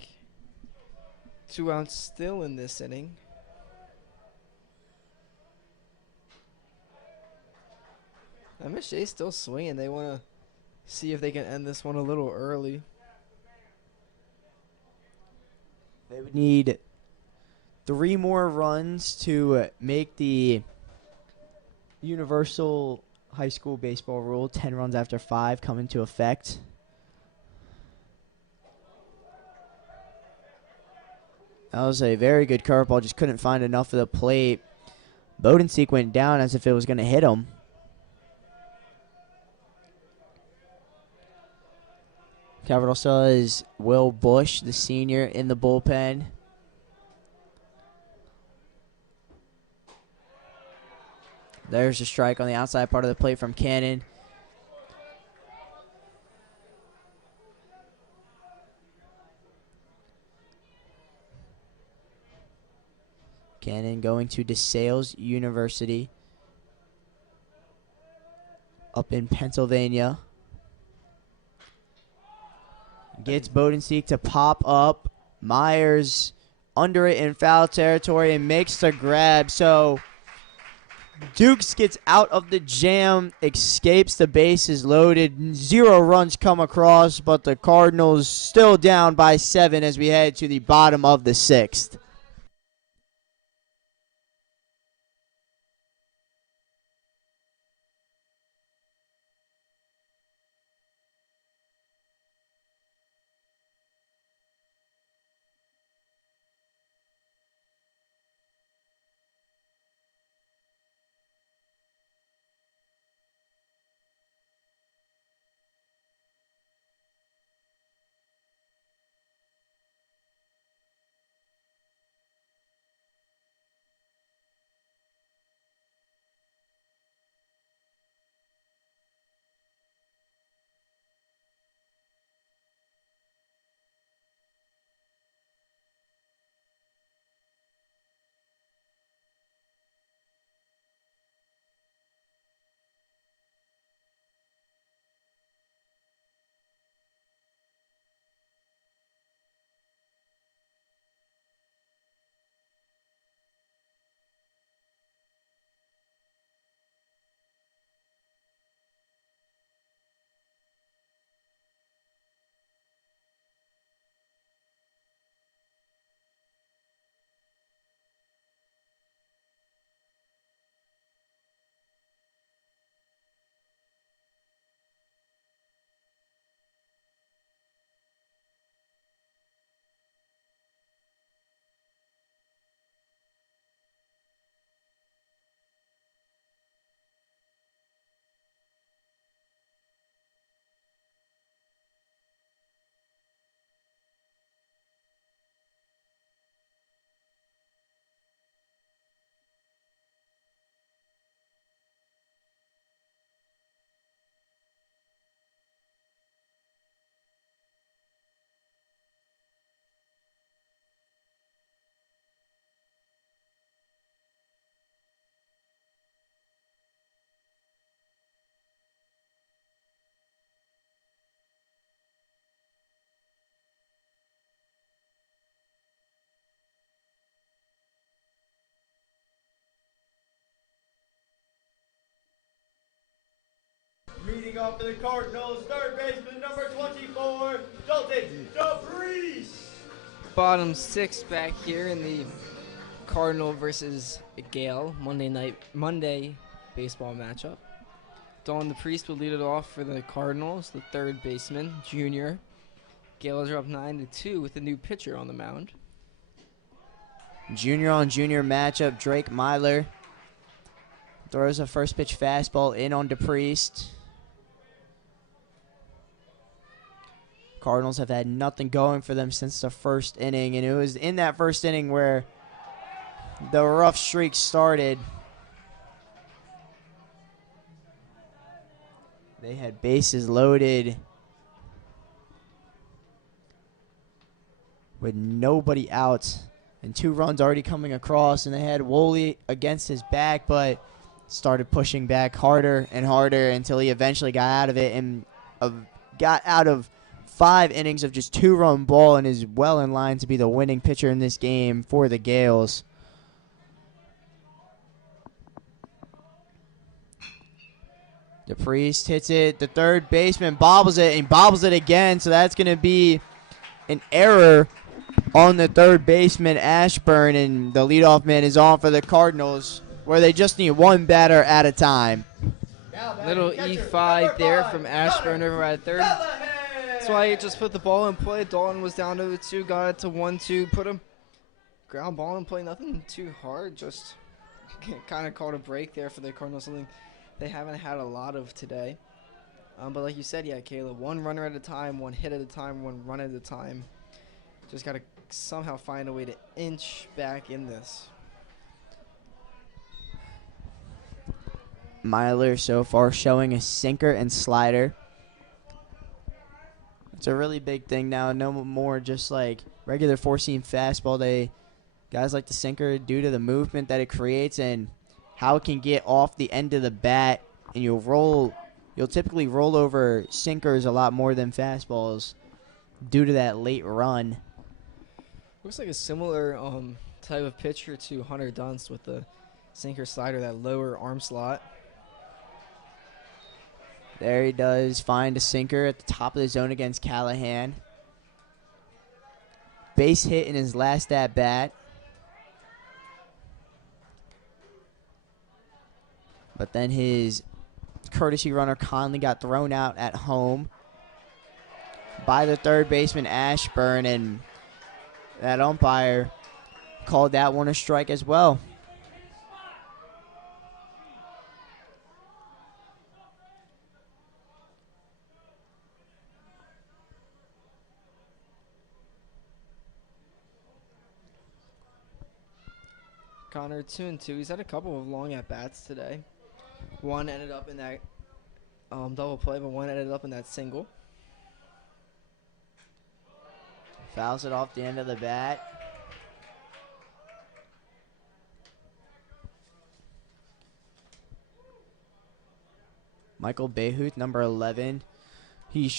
2 outs still in this inning. MSJ still swinging. They want to see if they can end this one a little early. They would need 3 more runs to make the universal high school baseball rule, 10 runs after 5, come into effect. That was a very good curveball. Just couldn't find enough of the plate. Bodenseek went down as if it was going to hit him. Capital still has Will Bush, the senior, in the bullpen. There's a strike on the outside part of the plate from Cannon. Cannon going to DeSales University up in Pennsylvania. Gets Bodenseek to pop up. Myers under it in foul territory and makes the grab. So Dukes gets out of the jam, escapes the bases loaded. 0 runs come across, but the Cardinals still down by 7 as we head to the bottom of the 6th. Leading off for the Cardinals, third baseman number 24, Dalton DeVries. Bottom 6 back here in the Cardinal versus Gale Monday baseball matchup. Dalton DeVries will lead it off for the Cardinals, the third baseman, junior. Gales are up 9-2 with a new pitcher on the mound. Junior on junior matchup. Drake Myler throws a first pitch fastball in on DePriest. Cardinals have had nothing going for them since the first inning, and it was in that first inning where the rough streak started. They had bases loaded with nobody out and 2 runs already coming across, and they had Woolley against his back, but started pushing back harder and harder until he eventually got out of it and got out of 5 innings of just 2-run ball and is well in line to be the winning pitcher in this game for the Gales. DePriest hits it. The third baseman bobbles it, and he bobbles it again. So that's going to be an error on the third baseman, Ashburn, and the leadoff man is on for the Cardinals, where they just need one batter at a time. Little E5 there from Ashburn over at third. That's why he just put the ball in play. Dalton was down 0-2, got it to 1-2, put him ground ball in play. Nothing too hard, just kind of called a break there for the Cardinals, something they haven't had a lot of today. But like you said, yeah, Caleb, one runner at a time, one hit at a time, one run at a time. Just got to somehow find a way to inch back in this. Myler so far showing a sinker and slider. It's a really big thing now. No more just like regular four-seam fastball. Guys like the sinker due to the movement that it creates and how it can get off the end of the bat, and you'll typically roll over sinkers a lot more than fastballs due to that late run. Looks like a similar type of pitcher to Hunter Dunst with the sinker slider, that lower arm slot. There he does find a sinker at the top of the zone against Callahan. Base hit in his last at bat. But then his courtesy runner Conley got thrown out at home by the third baseman Ashburn, and that umpire called that one a strike as well. Connor 2-2. He's had a couple of long at bats today. One ended up in that double play, but one ended up in that single. Fouls it off the end of the bat. Michael Behuth, number 11. He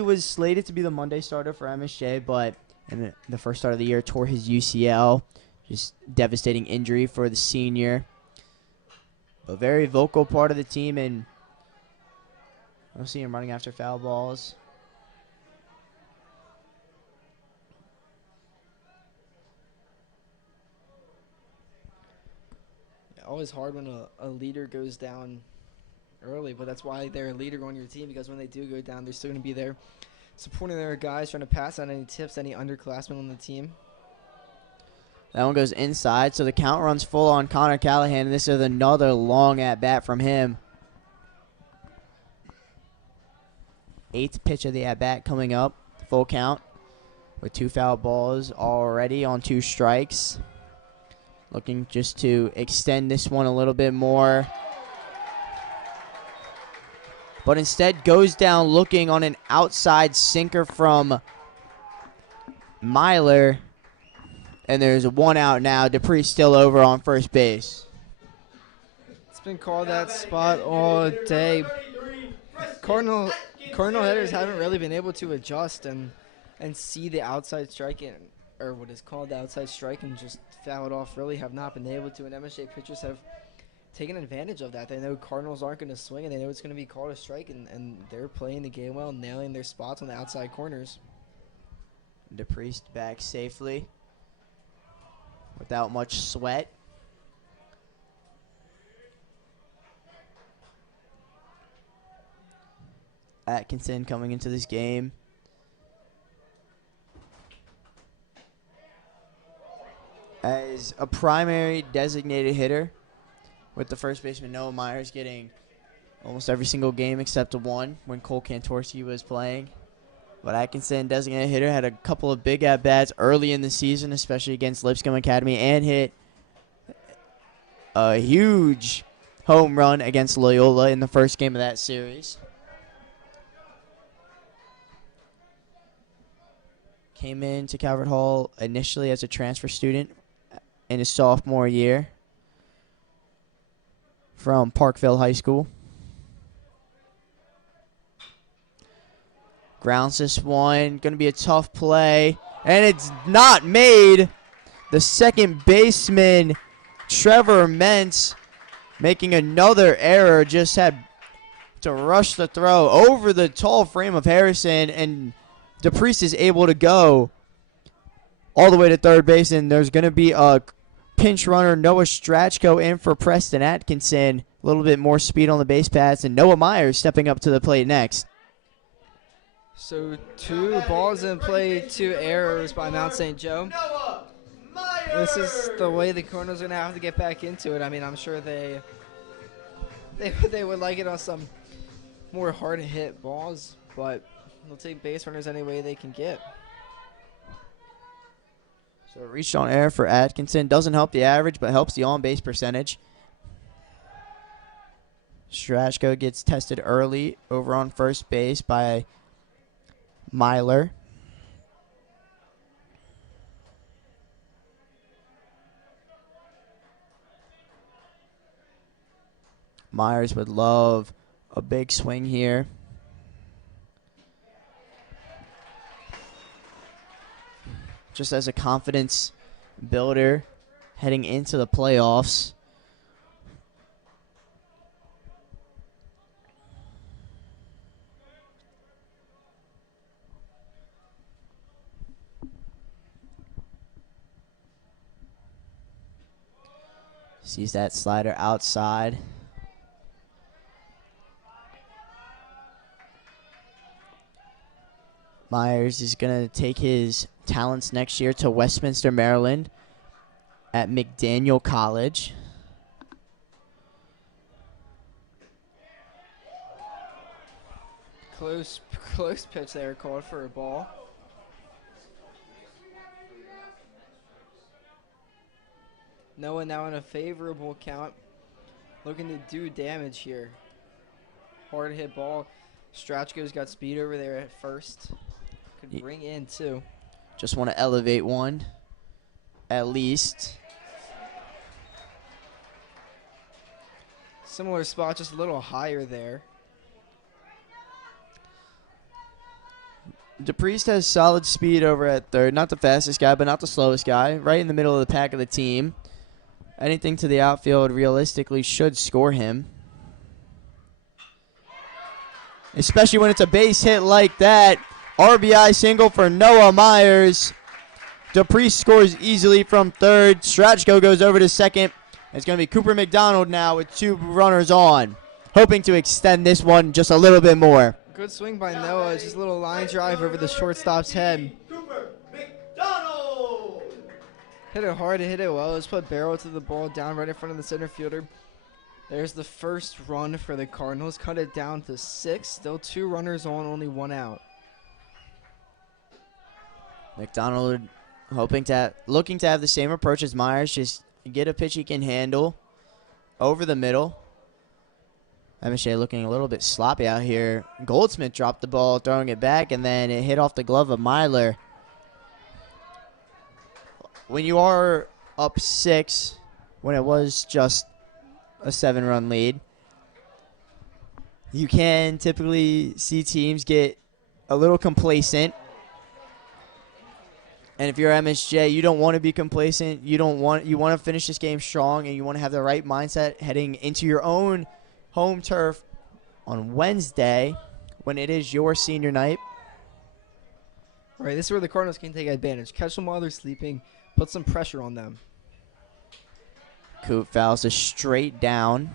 was slated to be the Monday starter for MSJ, but in the first start of the year tore his UCL. Just devastating injury for the senior. A very vocal part of the team, and I don't see him running after foul balls. Always hard when a leader goes down early, but that's why they're a leader on your team, because when they do go down, they're still going to be there supporting their guys, trying to pass on any tips, any underclassmen on the team. That one goes inside, so the count runs full on Connor Callahan, and this is another long at-bat from him. 8th pitch of the at-bat coming up, full count, with 2 foul balls already on 2 strikes. Looking just to extend this one a little bit more. But instead goes down looking on an outside sinker from Myler. And there's a 1 out now. DePriest still over on first base. It's been called that spot all day. Cardinal hitters haven't really been able to adjust and see the outside strike or what is called the outside strike, and just foul it off. Really have not been able to. And MSJ pitchers have taken advantage of that. They know Cardinals aren't going to swing, and they know it's going to be called a strike, and they're playing the game well, nailing their spots on the outside corners. DePriest back safely without much sweat. Atkinson coming into this game. As a primary designated hitter, with the first baseman Noah Myers getting almost every single game except one when Cole Kantorski was playing. But Atkinson, designated hitter, had a couple of big at-bats early in the season, especially against Lipscomb Academy, and hit a huge home run against Loyola in the first game of that series. Came into Calvert Hall initially as a transfer student in his sophomore year from Parkville High School. Grounds this one. Going to be a tough play. And it's not made. The second baseman, Trevor Mentz, making another error. Just had to rush the throw over the tall frame of Harrison, and DePriest is able to go all the way to third base, and there's going to be a pinch runner, Noah Strachko, in for Preston Atkinson. A little bit more speed on the base paths, and Noah Myers stepping up to the plate next. So 2 balls in play, 2 errors by Mount St. Joe. Noah Myers. This is the way the Cardinals are going to have to get back into it. I mean, I'm sure they would like it on some more hard-hit balls, but they'll take base runners any way they can get. So reached on air for Atkinson. Doesn't help the average, but helps the on-base percentage. Strachko gets tested early over on first base by Myler. Myers would love a big swing here. Just as a confidence builder heading into the playoffs. Sees that slider outside. Myers is going to take his talents next year to Westminster, Maryland at McDaniel College. Close pitch there, called for a ball. Noah now in a favorable count, looking to do damage here. Hard hit ball. Strachko's got speed over there at first. Could bring in too. Just want to elevate one, at least. Similar spot, just a little higher there. DePriest has solid speed over at third. Not the fastest guy, but not the slowest guy. Right in the middle of the pack of the team. Anything to the outfield realistically should score him. Especially when it's a base hit like that. RBI single for Noah Myers. DePriest scores easily from third. Strachko goes over to second. It's going to be Cooper McDonald now with 2 runners on. Hoping to extend this one just a little bit more. Good swing by Noah. It's just a little line drive over the shortstop's head. Cooper McDonald. Hit it hard, hit it well. Just put barrel to the ball down right in front of the center fielder. There's the first run for the Cardinals. Cut it down to 6. Still 2 runners on, only 1 out. McDonald looking to have the same approach as Myers. Just get a pitch he can handle over the middle. MSJ looking a little bit sloppy out here. Goldsmith dropped the ball, throwing it back, and then it hit off the glove of Myler. When you are up 6, when it was just a 7-run lead, you can typically see teams get a little complacent. And if you're MSJ, you don't want to be complacent. You want to finish this game strong, and you want to have the right mindset heading into your own home turf on Wednesday when it is your senior night. All right, this is where the Cardinals can take advantage. Catch them while they're sleeping. Put some pressure on them. Coop fouls a straight down.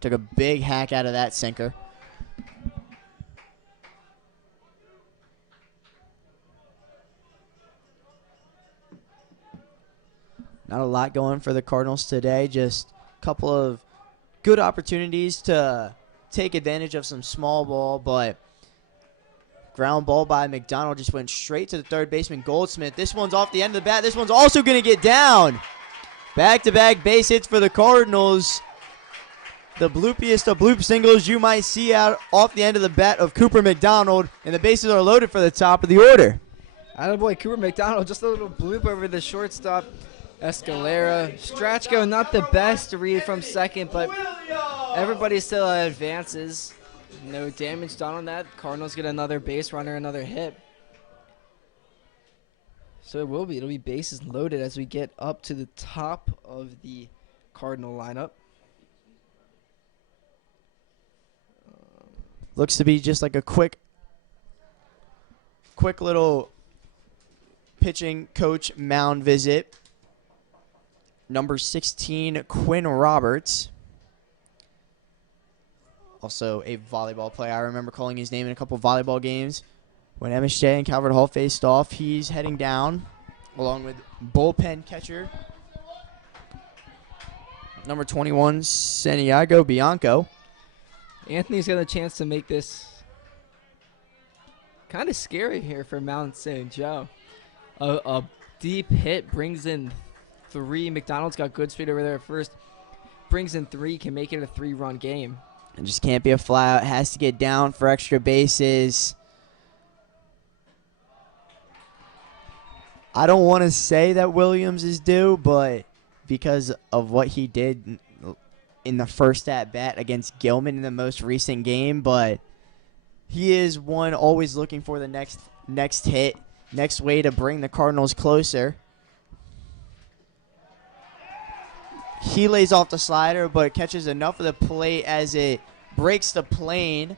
Took a big hack out of that sinker. Not a lot going for the Cardinals today. Just a couple of good opportunities to take advantage of some small ball, but ground ball by McDonald just went straight to the third baseman, Goldsmith. This one's off the end of the bat. This one's also going to get down. Back-to-back base hits for the Cardinals. The bloopiest of bloop singles you might see out off the end of the bat of Cooper McDonald, and the bases are loaded for the top of the order. Attaboy, Cooper McDonald, just a little bloop over the shortstop. Escalera. Strachko, not the best read from second, but everybody still advances. No damage done on that. Cardinals get another base runner, another hit. So it'll be bases loaded as we get up to the top of the Cardinal lineup. Looks to be just like a quick little pitching coach mound visit. Number 16, Quinn Roberts. Also a volleyball player. I remember calling his name in a couple volleyball games. When MSJ and Calvert Hall faced off, he's heading down along with bullpen catcher number 21, Santiago Bianco. Anthony's got a chance to make this kind of scary here for Mount St. Joe. A deep hit brings in 3. McDonald's got good speed over there at first. Brings in 3, can make it a 3-run game. It just can't be a fly out. Has to get down for extra bases. I don't want to say that Williams is due, but because of what he did in the first at-bat against Gilman in the most recent game, but he is one always looking for the next hit, next way to bring the Cardinals closer. He lays off the slider, but catches enough of the plate as it breaks the plane.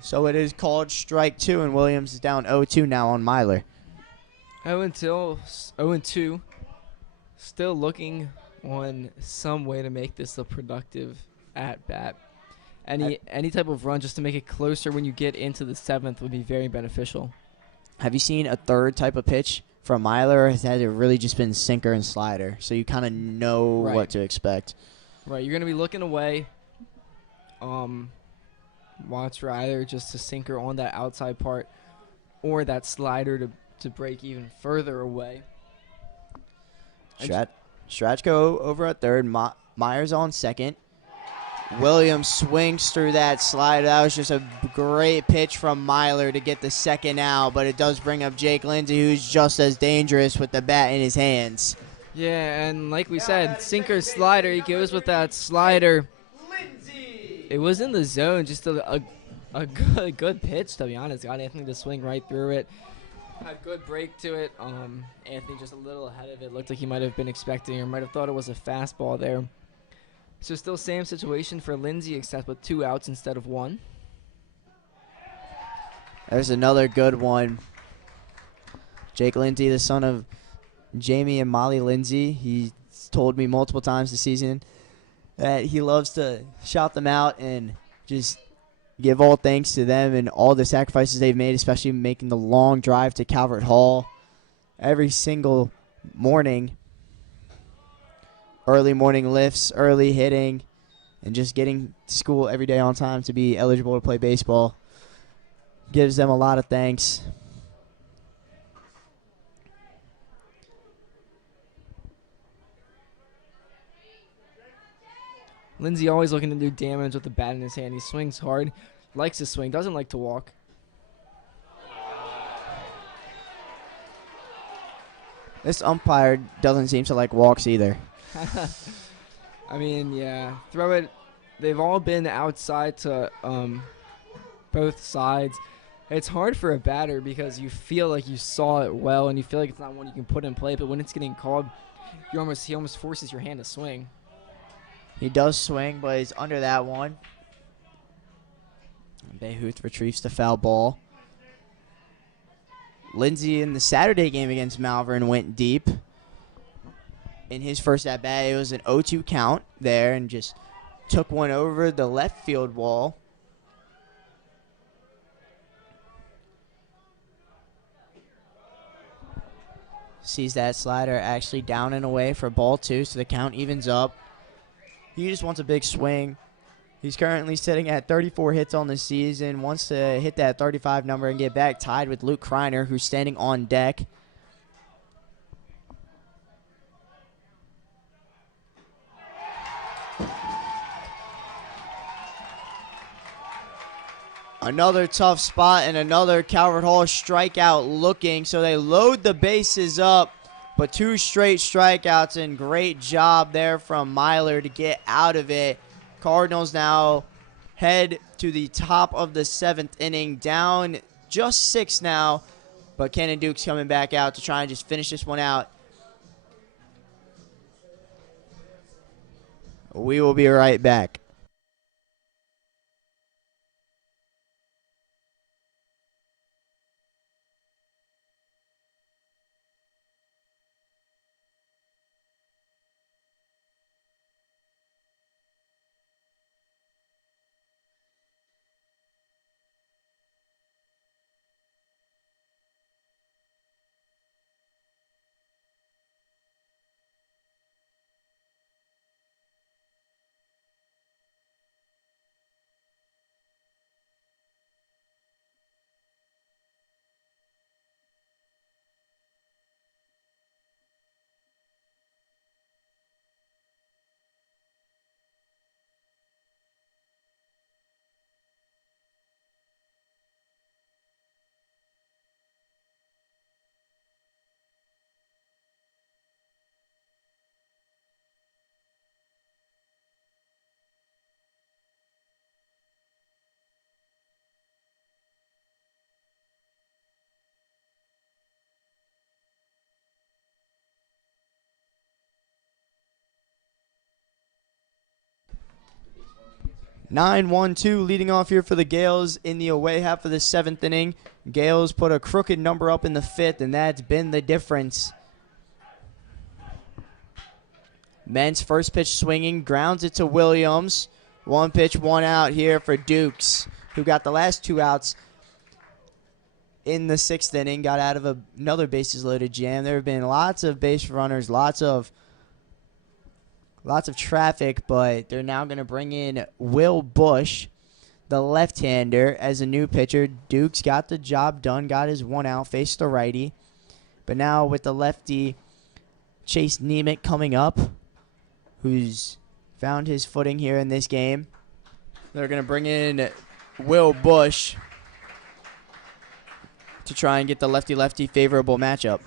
So it is called strike 2, and Williams is down 0-2 now on Myler. 0-2. Still looking on some way to make this a productive at-bat. Any type of run just to make it closer when you get into the 7th would be very beneficial. Have you seen a third type of pitch from Myler, or has it really just been sinker and slider? So you kind of know what to expect. Right, you're going to be looking away. Watch for either just a sinker on that outside part or that slider to break even further away. Strachko over at third. Myers on second. Williams swings through that slider. That was just a great pitch from Myler to get the second out, but it does bring up Jake Lindsay, who's just as dangerous with the bat in his hands. Yeah, and like we said, sinker slider. He goes with that slider. It was in the zone, just a good pitch, to be honest. Got Anthony to swing right through it. Had good break to it. Anthony just a little ahead of it. Looked like he might have been expecting or might have thought it was a fastball there. So still same situation for Lindsay, except with 2 outs instead of 1. There's another good one. Jake Lindsay, the son of Jamie and Molly Lindsay. He's told me multiple times this season that he loves to shout them out and just give all thanks to them and all the sacrifices they've made, especially making the long drive to Calvert Hall every single morning. Early morning lifts, early hitting, and just getting to school every day on time to be eligible to play baseball. Gives them a lot of thanks. Lindsay always looking to do damage with the bat in his hand. He swings hard, likes to swing, doesn't like to walk. This umpire doesn't seem to like walks either. I mean, yeah. Throw it. They've all been outside to both sides. It's hard for a batter because you feel like you saw it well and you feel like it's not one you can put in play, but when it's getting called, he almost forces your hand to swing. He does swing, but he's under that one. Behuth retrieves the foul ball. Lindsay in the Saturday game against Malvern went deep. In his first at-bat, it was an 0-2 count there and just took one over the left field wall. Sees that slider actually down and away for ball 2, so the count evens up. He just wants a big swing. He's currently sitting at 34 hits on the season, wants to hit that 35 number and get back tied with Luke Kreiner, who's standing on deck. Another tough spot and another Calvert Hall strikeout looking, so they load the bases up. But 2 straight strikeouts, and great job there from Myler to get out of it. Cardinals now head to the top of the 7th inning, down just 6 now. But Cannon Duke's coming back out to try and just finish this one out. We will be right back. 9-1-2 leading off here for the Gales in the away half of the 7th inning. Gales put a crooked number up in the 5th, and that's been the difference. Mentz first pitch swinging, grounds it to Williams. 1 pitch, 1 out here for Dukes, who got the last 2 outs in the 6th inning, got out of another bases loaded jam. There have been lots of base runners, lots of traffic, but they're now going to bring in Will Bush, the left-hander, as a new pitcher. Dukes got the job done, got his 1 out, faced the righty. But now with the lefty Chase Nemec coming up, who's found his footing here in this game, they're going to bring in Will Bush to try and get the lefty-lefty favorable matchup.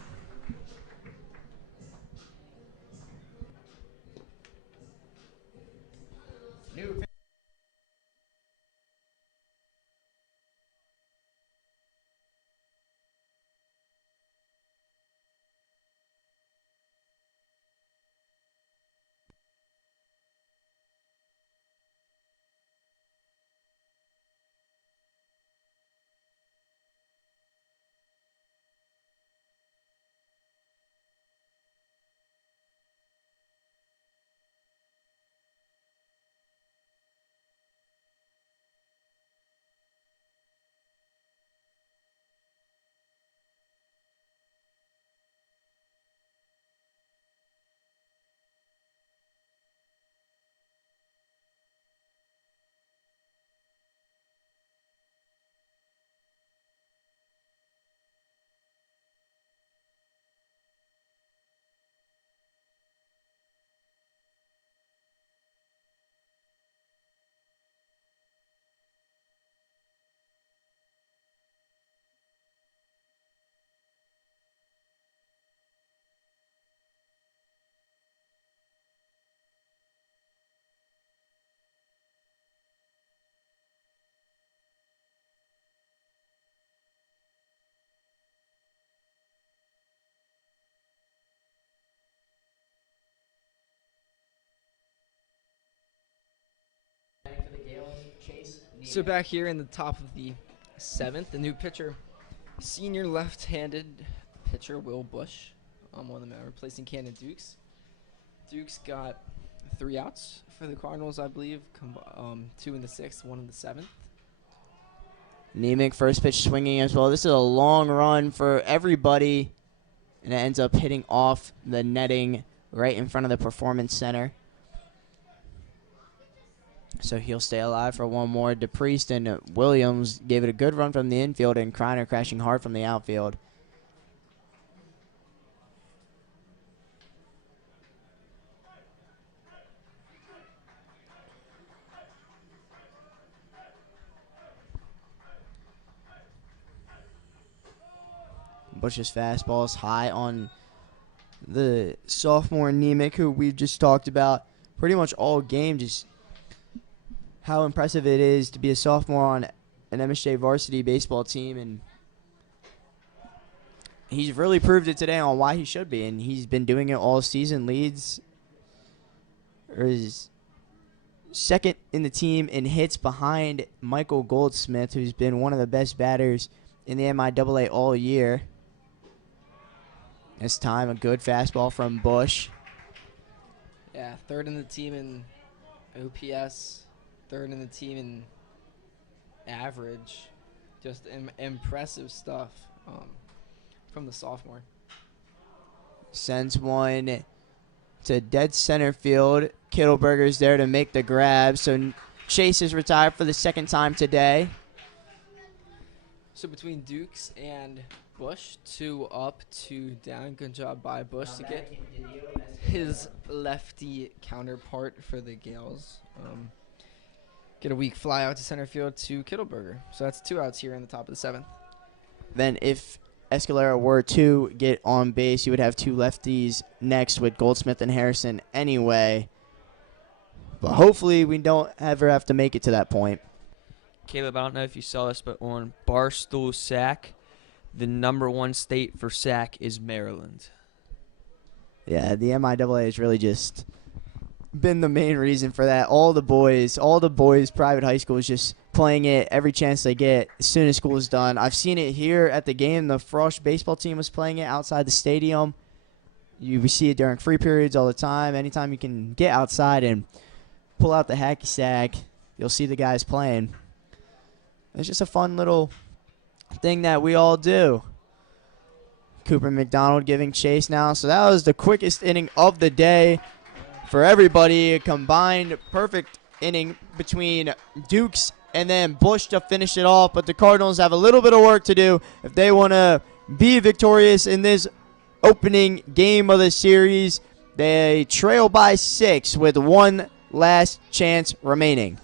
So back here in the top of the 7th, the new pitcher, senior left-handed pitcher Will Bush, one of them replacing Cannon Dukes. Dukes got 3 outs for the Cardinals, I believe, 2 in the 6th, 1 in the 7th. Nemec first pitch swinging as well. This is a long run for everybody, and it ends up hitting off the netting right in front of the Performance Center. So he'll stay alive for 1 more. DePriest and Williams gave it a good run from the infield, and Kreiner crashing hard from the outfield. Bush's fastball is high on the sophomore Nemec, who we've just talked about pretty much all game, just how impressive it is to be a sophomore on an MSJ varsity baseball team, and he's really proved it today on why he should be, and he's been doing it all season. Leads or is second in the team in hits behind Michael Goldsmith, who's been one of the best batters in the MIAA all year. This time a good fastball from Bush. Yeah, 3rd in the team in OPS. 3rd in the team in average. Just impressive stuff from the sophomore. Sends one to dead center field. Kittleberger's there to make the grab. So Chase is retired for the 2nd time today. So between Dukes and Bush, 2 up, 2 down. Good job by Bush to get his lefty counterpart for the Gales. Get a weak fly out to center field to Kittleberger. So that's 2 outs here in the top of the 7th. Then if Escalera were to get on base, you would have 2 lefties next with Goldsmith and Harrison anyway. But hopefully we don't ever have to make it to that point. Caleb, I don't know if you saw this, but on Barstool Sack, the #1 state for sack is Maryland. Yeah, the MIAA is really just been the main reason for that. All the boys, private high schools just playing it every chance they get as soon as school is done. I've seen it here at the game. The Frosh baseball team was playing it outside the stadium. We see it during free periods all the time. Anytime you can get outside and pull out the hacky sack, you'll see the guys playing. It's just a fun little thing that we all do. Cooper McDonald giving chase now. So that was the quickest inning of the day for everybody. A combined perfect inning between Dukes and then Bush to finish it off. But the Cardinals have a little bit of work to do if they want to be victorious in this opening game of the series. They trail by 6 with one last chance remaining.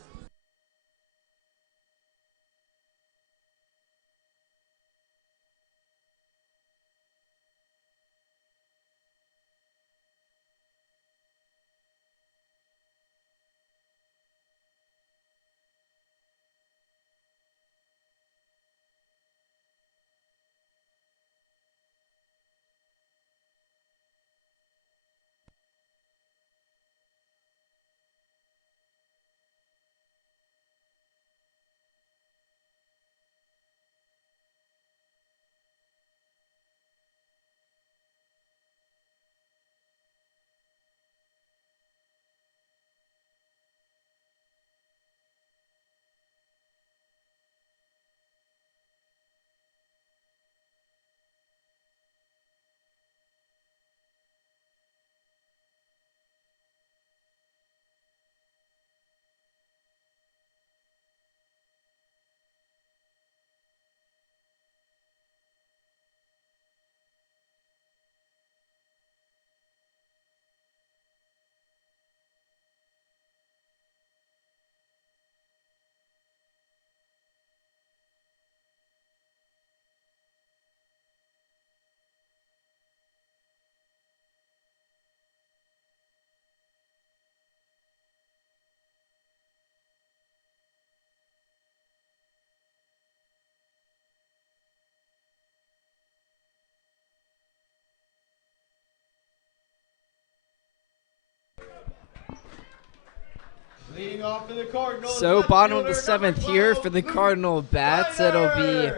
Leading off for the Cardinals. So left bottom of the fielder, 7th number here 12, for the Luke Cardinal bats. It'll be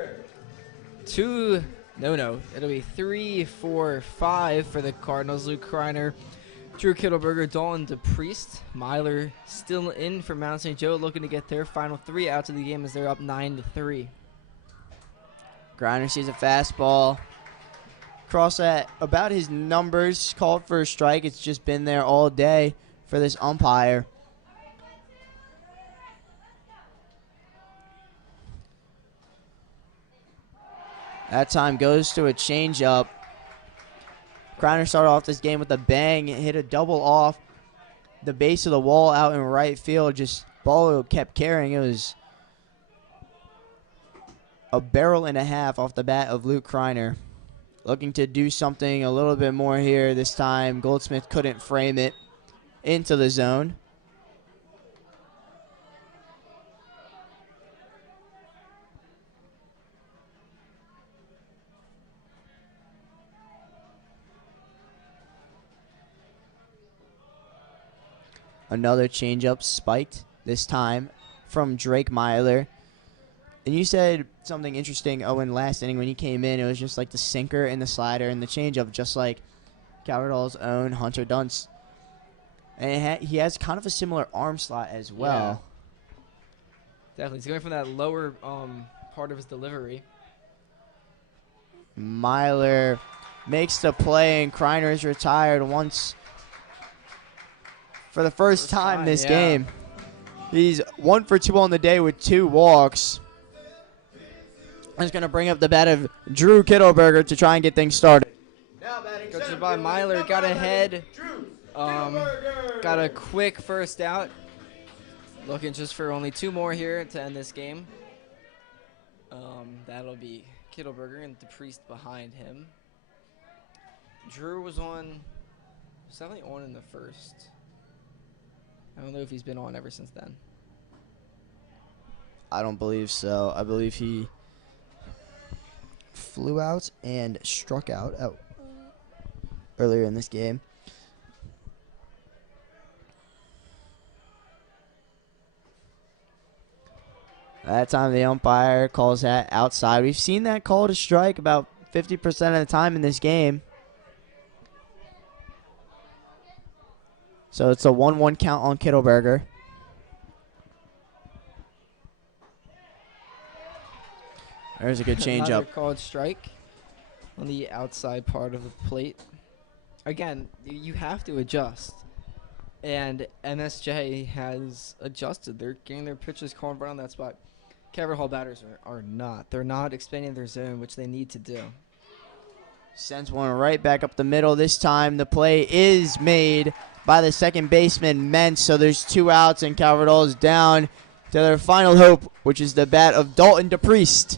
Kreiner. it'll be 3, 4, 5 for the Cardinals. Luke Kreiner, Drew Kittleberger, Dalton DePriest, Myler still in for Mount St. Joe, looking to get their final 3 out of the game as they're up 9-3. Griner sees a fastball. Cross at about his numbers. Called for a strike. It's just been there all day for this umpire. That time goes to a changeup. Griner started off this game with a bang. Hit a double off the base of the wall out in right field. Just ball kept carrying. It was a barrel and a half off the bat of Luke Kreiner. Looking to do something a little bit more here this time. Goldsmith couldn't frame it into the zone. Another changeup spiked this time from Drake Myler. And you said something interesting, Owen, last inning when you came in. It was just like the sinker and the slider and the changeup, just like Calvert Hall's own Hunter Dunst. And he has kind of a similar arm slot as well. Yeah. Definitely. He's going from that lower part of his delivery. Myler makes the play, and Kreiner is retired once for the first time this game. He's 1 for 2 on the day with 2 walks. He's going to bring up the bat of Drew Kittleberger to try and get things started. Now batting Coached center by field, Myler, number got 11, ahead. Drew Got a Kittleberger. quick first out. Looking just for only 2 more here to end this game. That'll be Kittleberger and DePriest behind him. Drew was definitely on in the first. I don't know if he's been on ever since then. I don't believe so. I believe he flew out and struck out earlier in this game. That time the umpire calls that outside. We've seen that call to strike about 50% of the time in this game. So it's a 1-1 count on Kittleberger. There's a good changeup. Another called strike on the outside part of the plate. Again, you have to adjust. And MSJ has adjusted. They're getting their pitches called right on that spot. Calvert Hall batters are not. They're not expanding their zone, which they need to do. Sends one right back up the middle. This time the play is made by the second baseman, Mentz. So there's 2 outs, and Calvert Hall is down to their final hope, which is the bat of Dalton DePriest.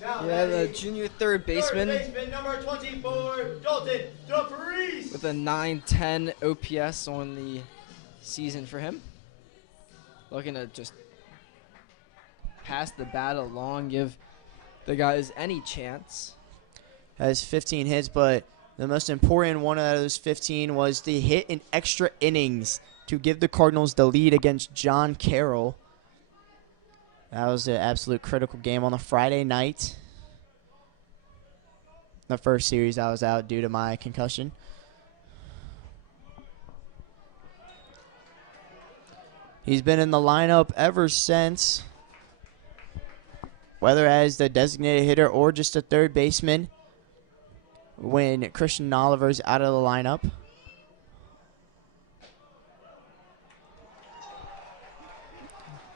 Yeah, the junior third baseman number 24, Dalton DePriest. with a 910 OPS on the season for him. Looking to just pass the bat along, give the guys any chance. Has 15 hits, but the most important one out of those 15 was the hit in extra innings to give the Cardinals the lead against John Carroll. That was an absolute critical game on a Friday night. The first series I was out due to my concussion. He's been in the lineup ever since, whether as the designated hitter or just a third baseman, when Christian Oliver's out of the lineup.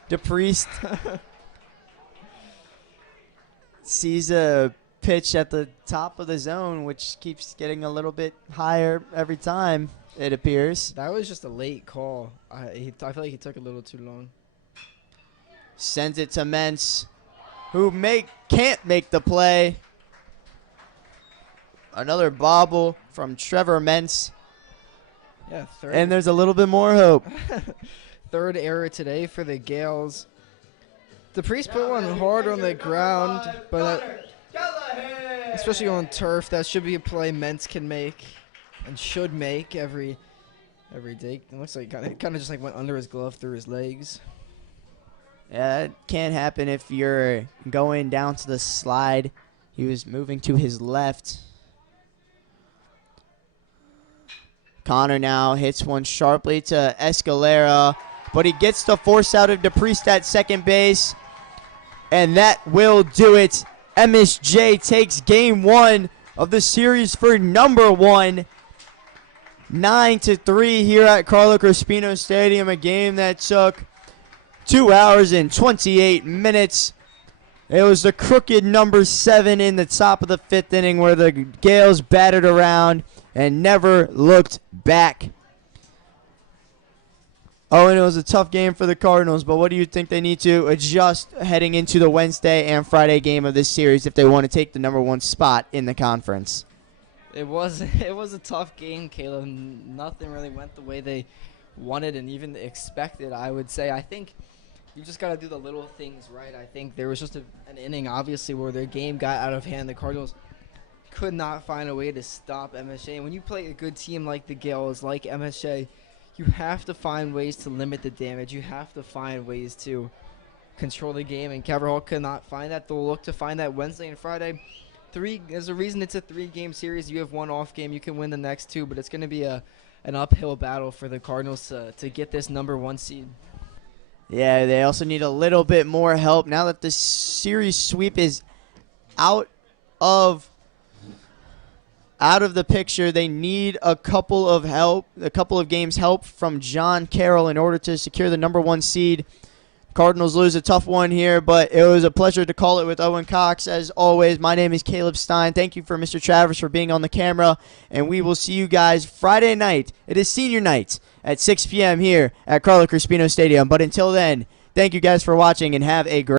DePriest sees a pitch at the top of the zone, which keeps getting a little bit higher every time, it appears. That was just a late call. I feel like he took a little too long. Sends it to Mentz, who can't make the play. Another bobble from Trevor Mentz. Yeah, third. And there's a little bit more hope. Third error today for the Gales. DePriest put one hard on the ground, but especially on turf, that should be a play Mentz can make and should make every day. It looks like it kind of just like went under his glove through his legs. Yeah, that can't happen if you're going down to the slide. He was moving to his left. Connor now hits one sharply to Escalera, but he gets the force out of DePriest at second base, and that will do it. MSJ takes game 1 of the series for number 1. 9-3 here at Carlo Crispino Stadium, a game that took 2 hours and 28 minutes. It was the crooked number 7 in the top of the 5th inning where the Gales batted around and never looked back. Oh, and it was a tough game for the Cardinals, but what do you think they need to adjust heading into the Wednesday and Friday game of this series if they want to take the number 1 spot in the conference? It was a tough game, Caleb. Nothing really went the way they wanted and even expected, I would say. I think you just got to do the little things right. I think there was just an inning, obviously, where their game got out of hand. The Cardinals could not find a way to stop MSJ. And when you play a good team like the Gales, like MSJ, you have to find ways to limit the damage. You have to find ways to control the game, and Calvert Hall could not find that. They'll look to find that Wednesday and Friday. There's a reason it's a 3-game series. You have one off game. You can win the next 2, but it's going to be an uphill battle for the Cardinals to get this number 1 seed. Yeah, they also need a little bit more help now that the series sweep is out of the picture. They need a couple of games help from John Carroll in order to secure the number 1 seed. Cardinals lose a tough one here, but it was a pleasure to call it with Owen Cox. As always, my name is Caleb Stein. Thank you for Mr. Travers for being on the camera, and we will see you guys Friday night. It is senior night at 6 p.m. here at Carlo Crispino Stadium. But until then, thank you guys for watching and have a great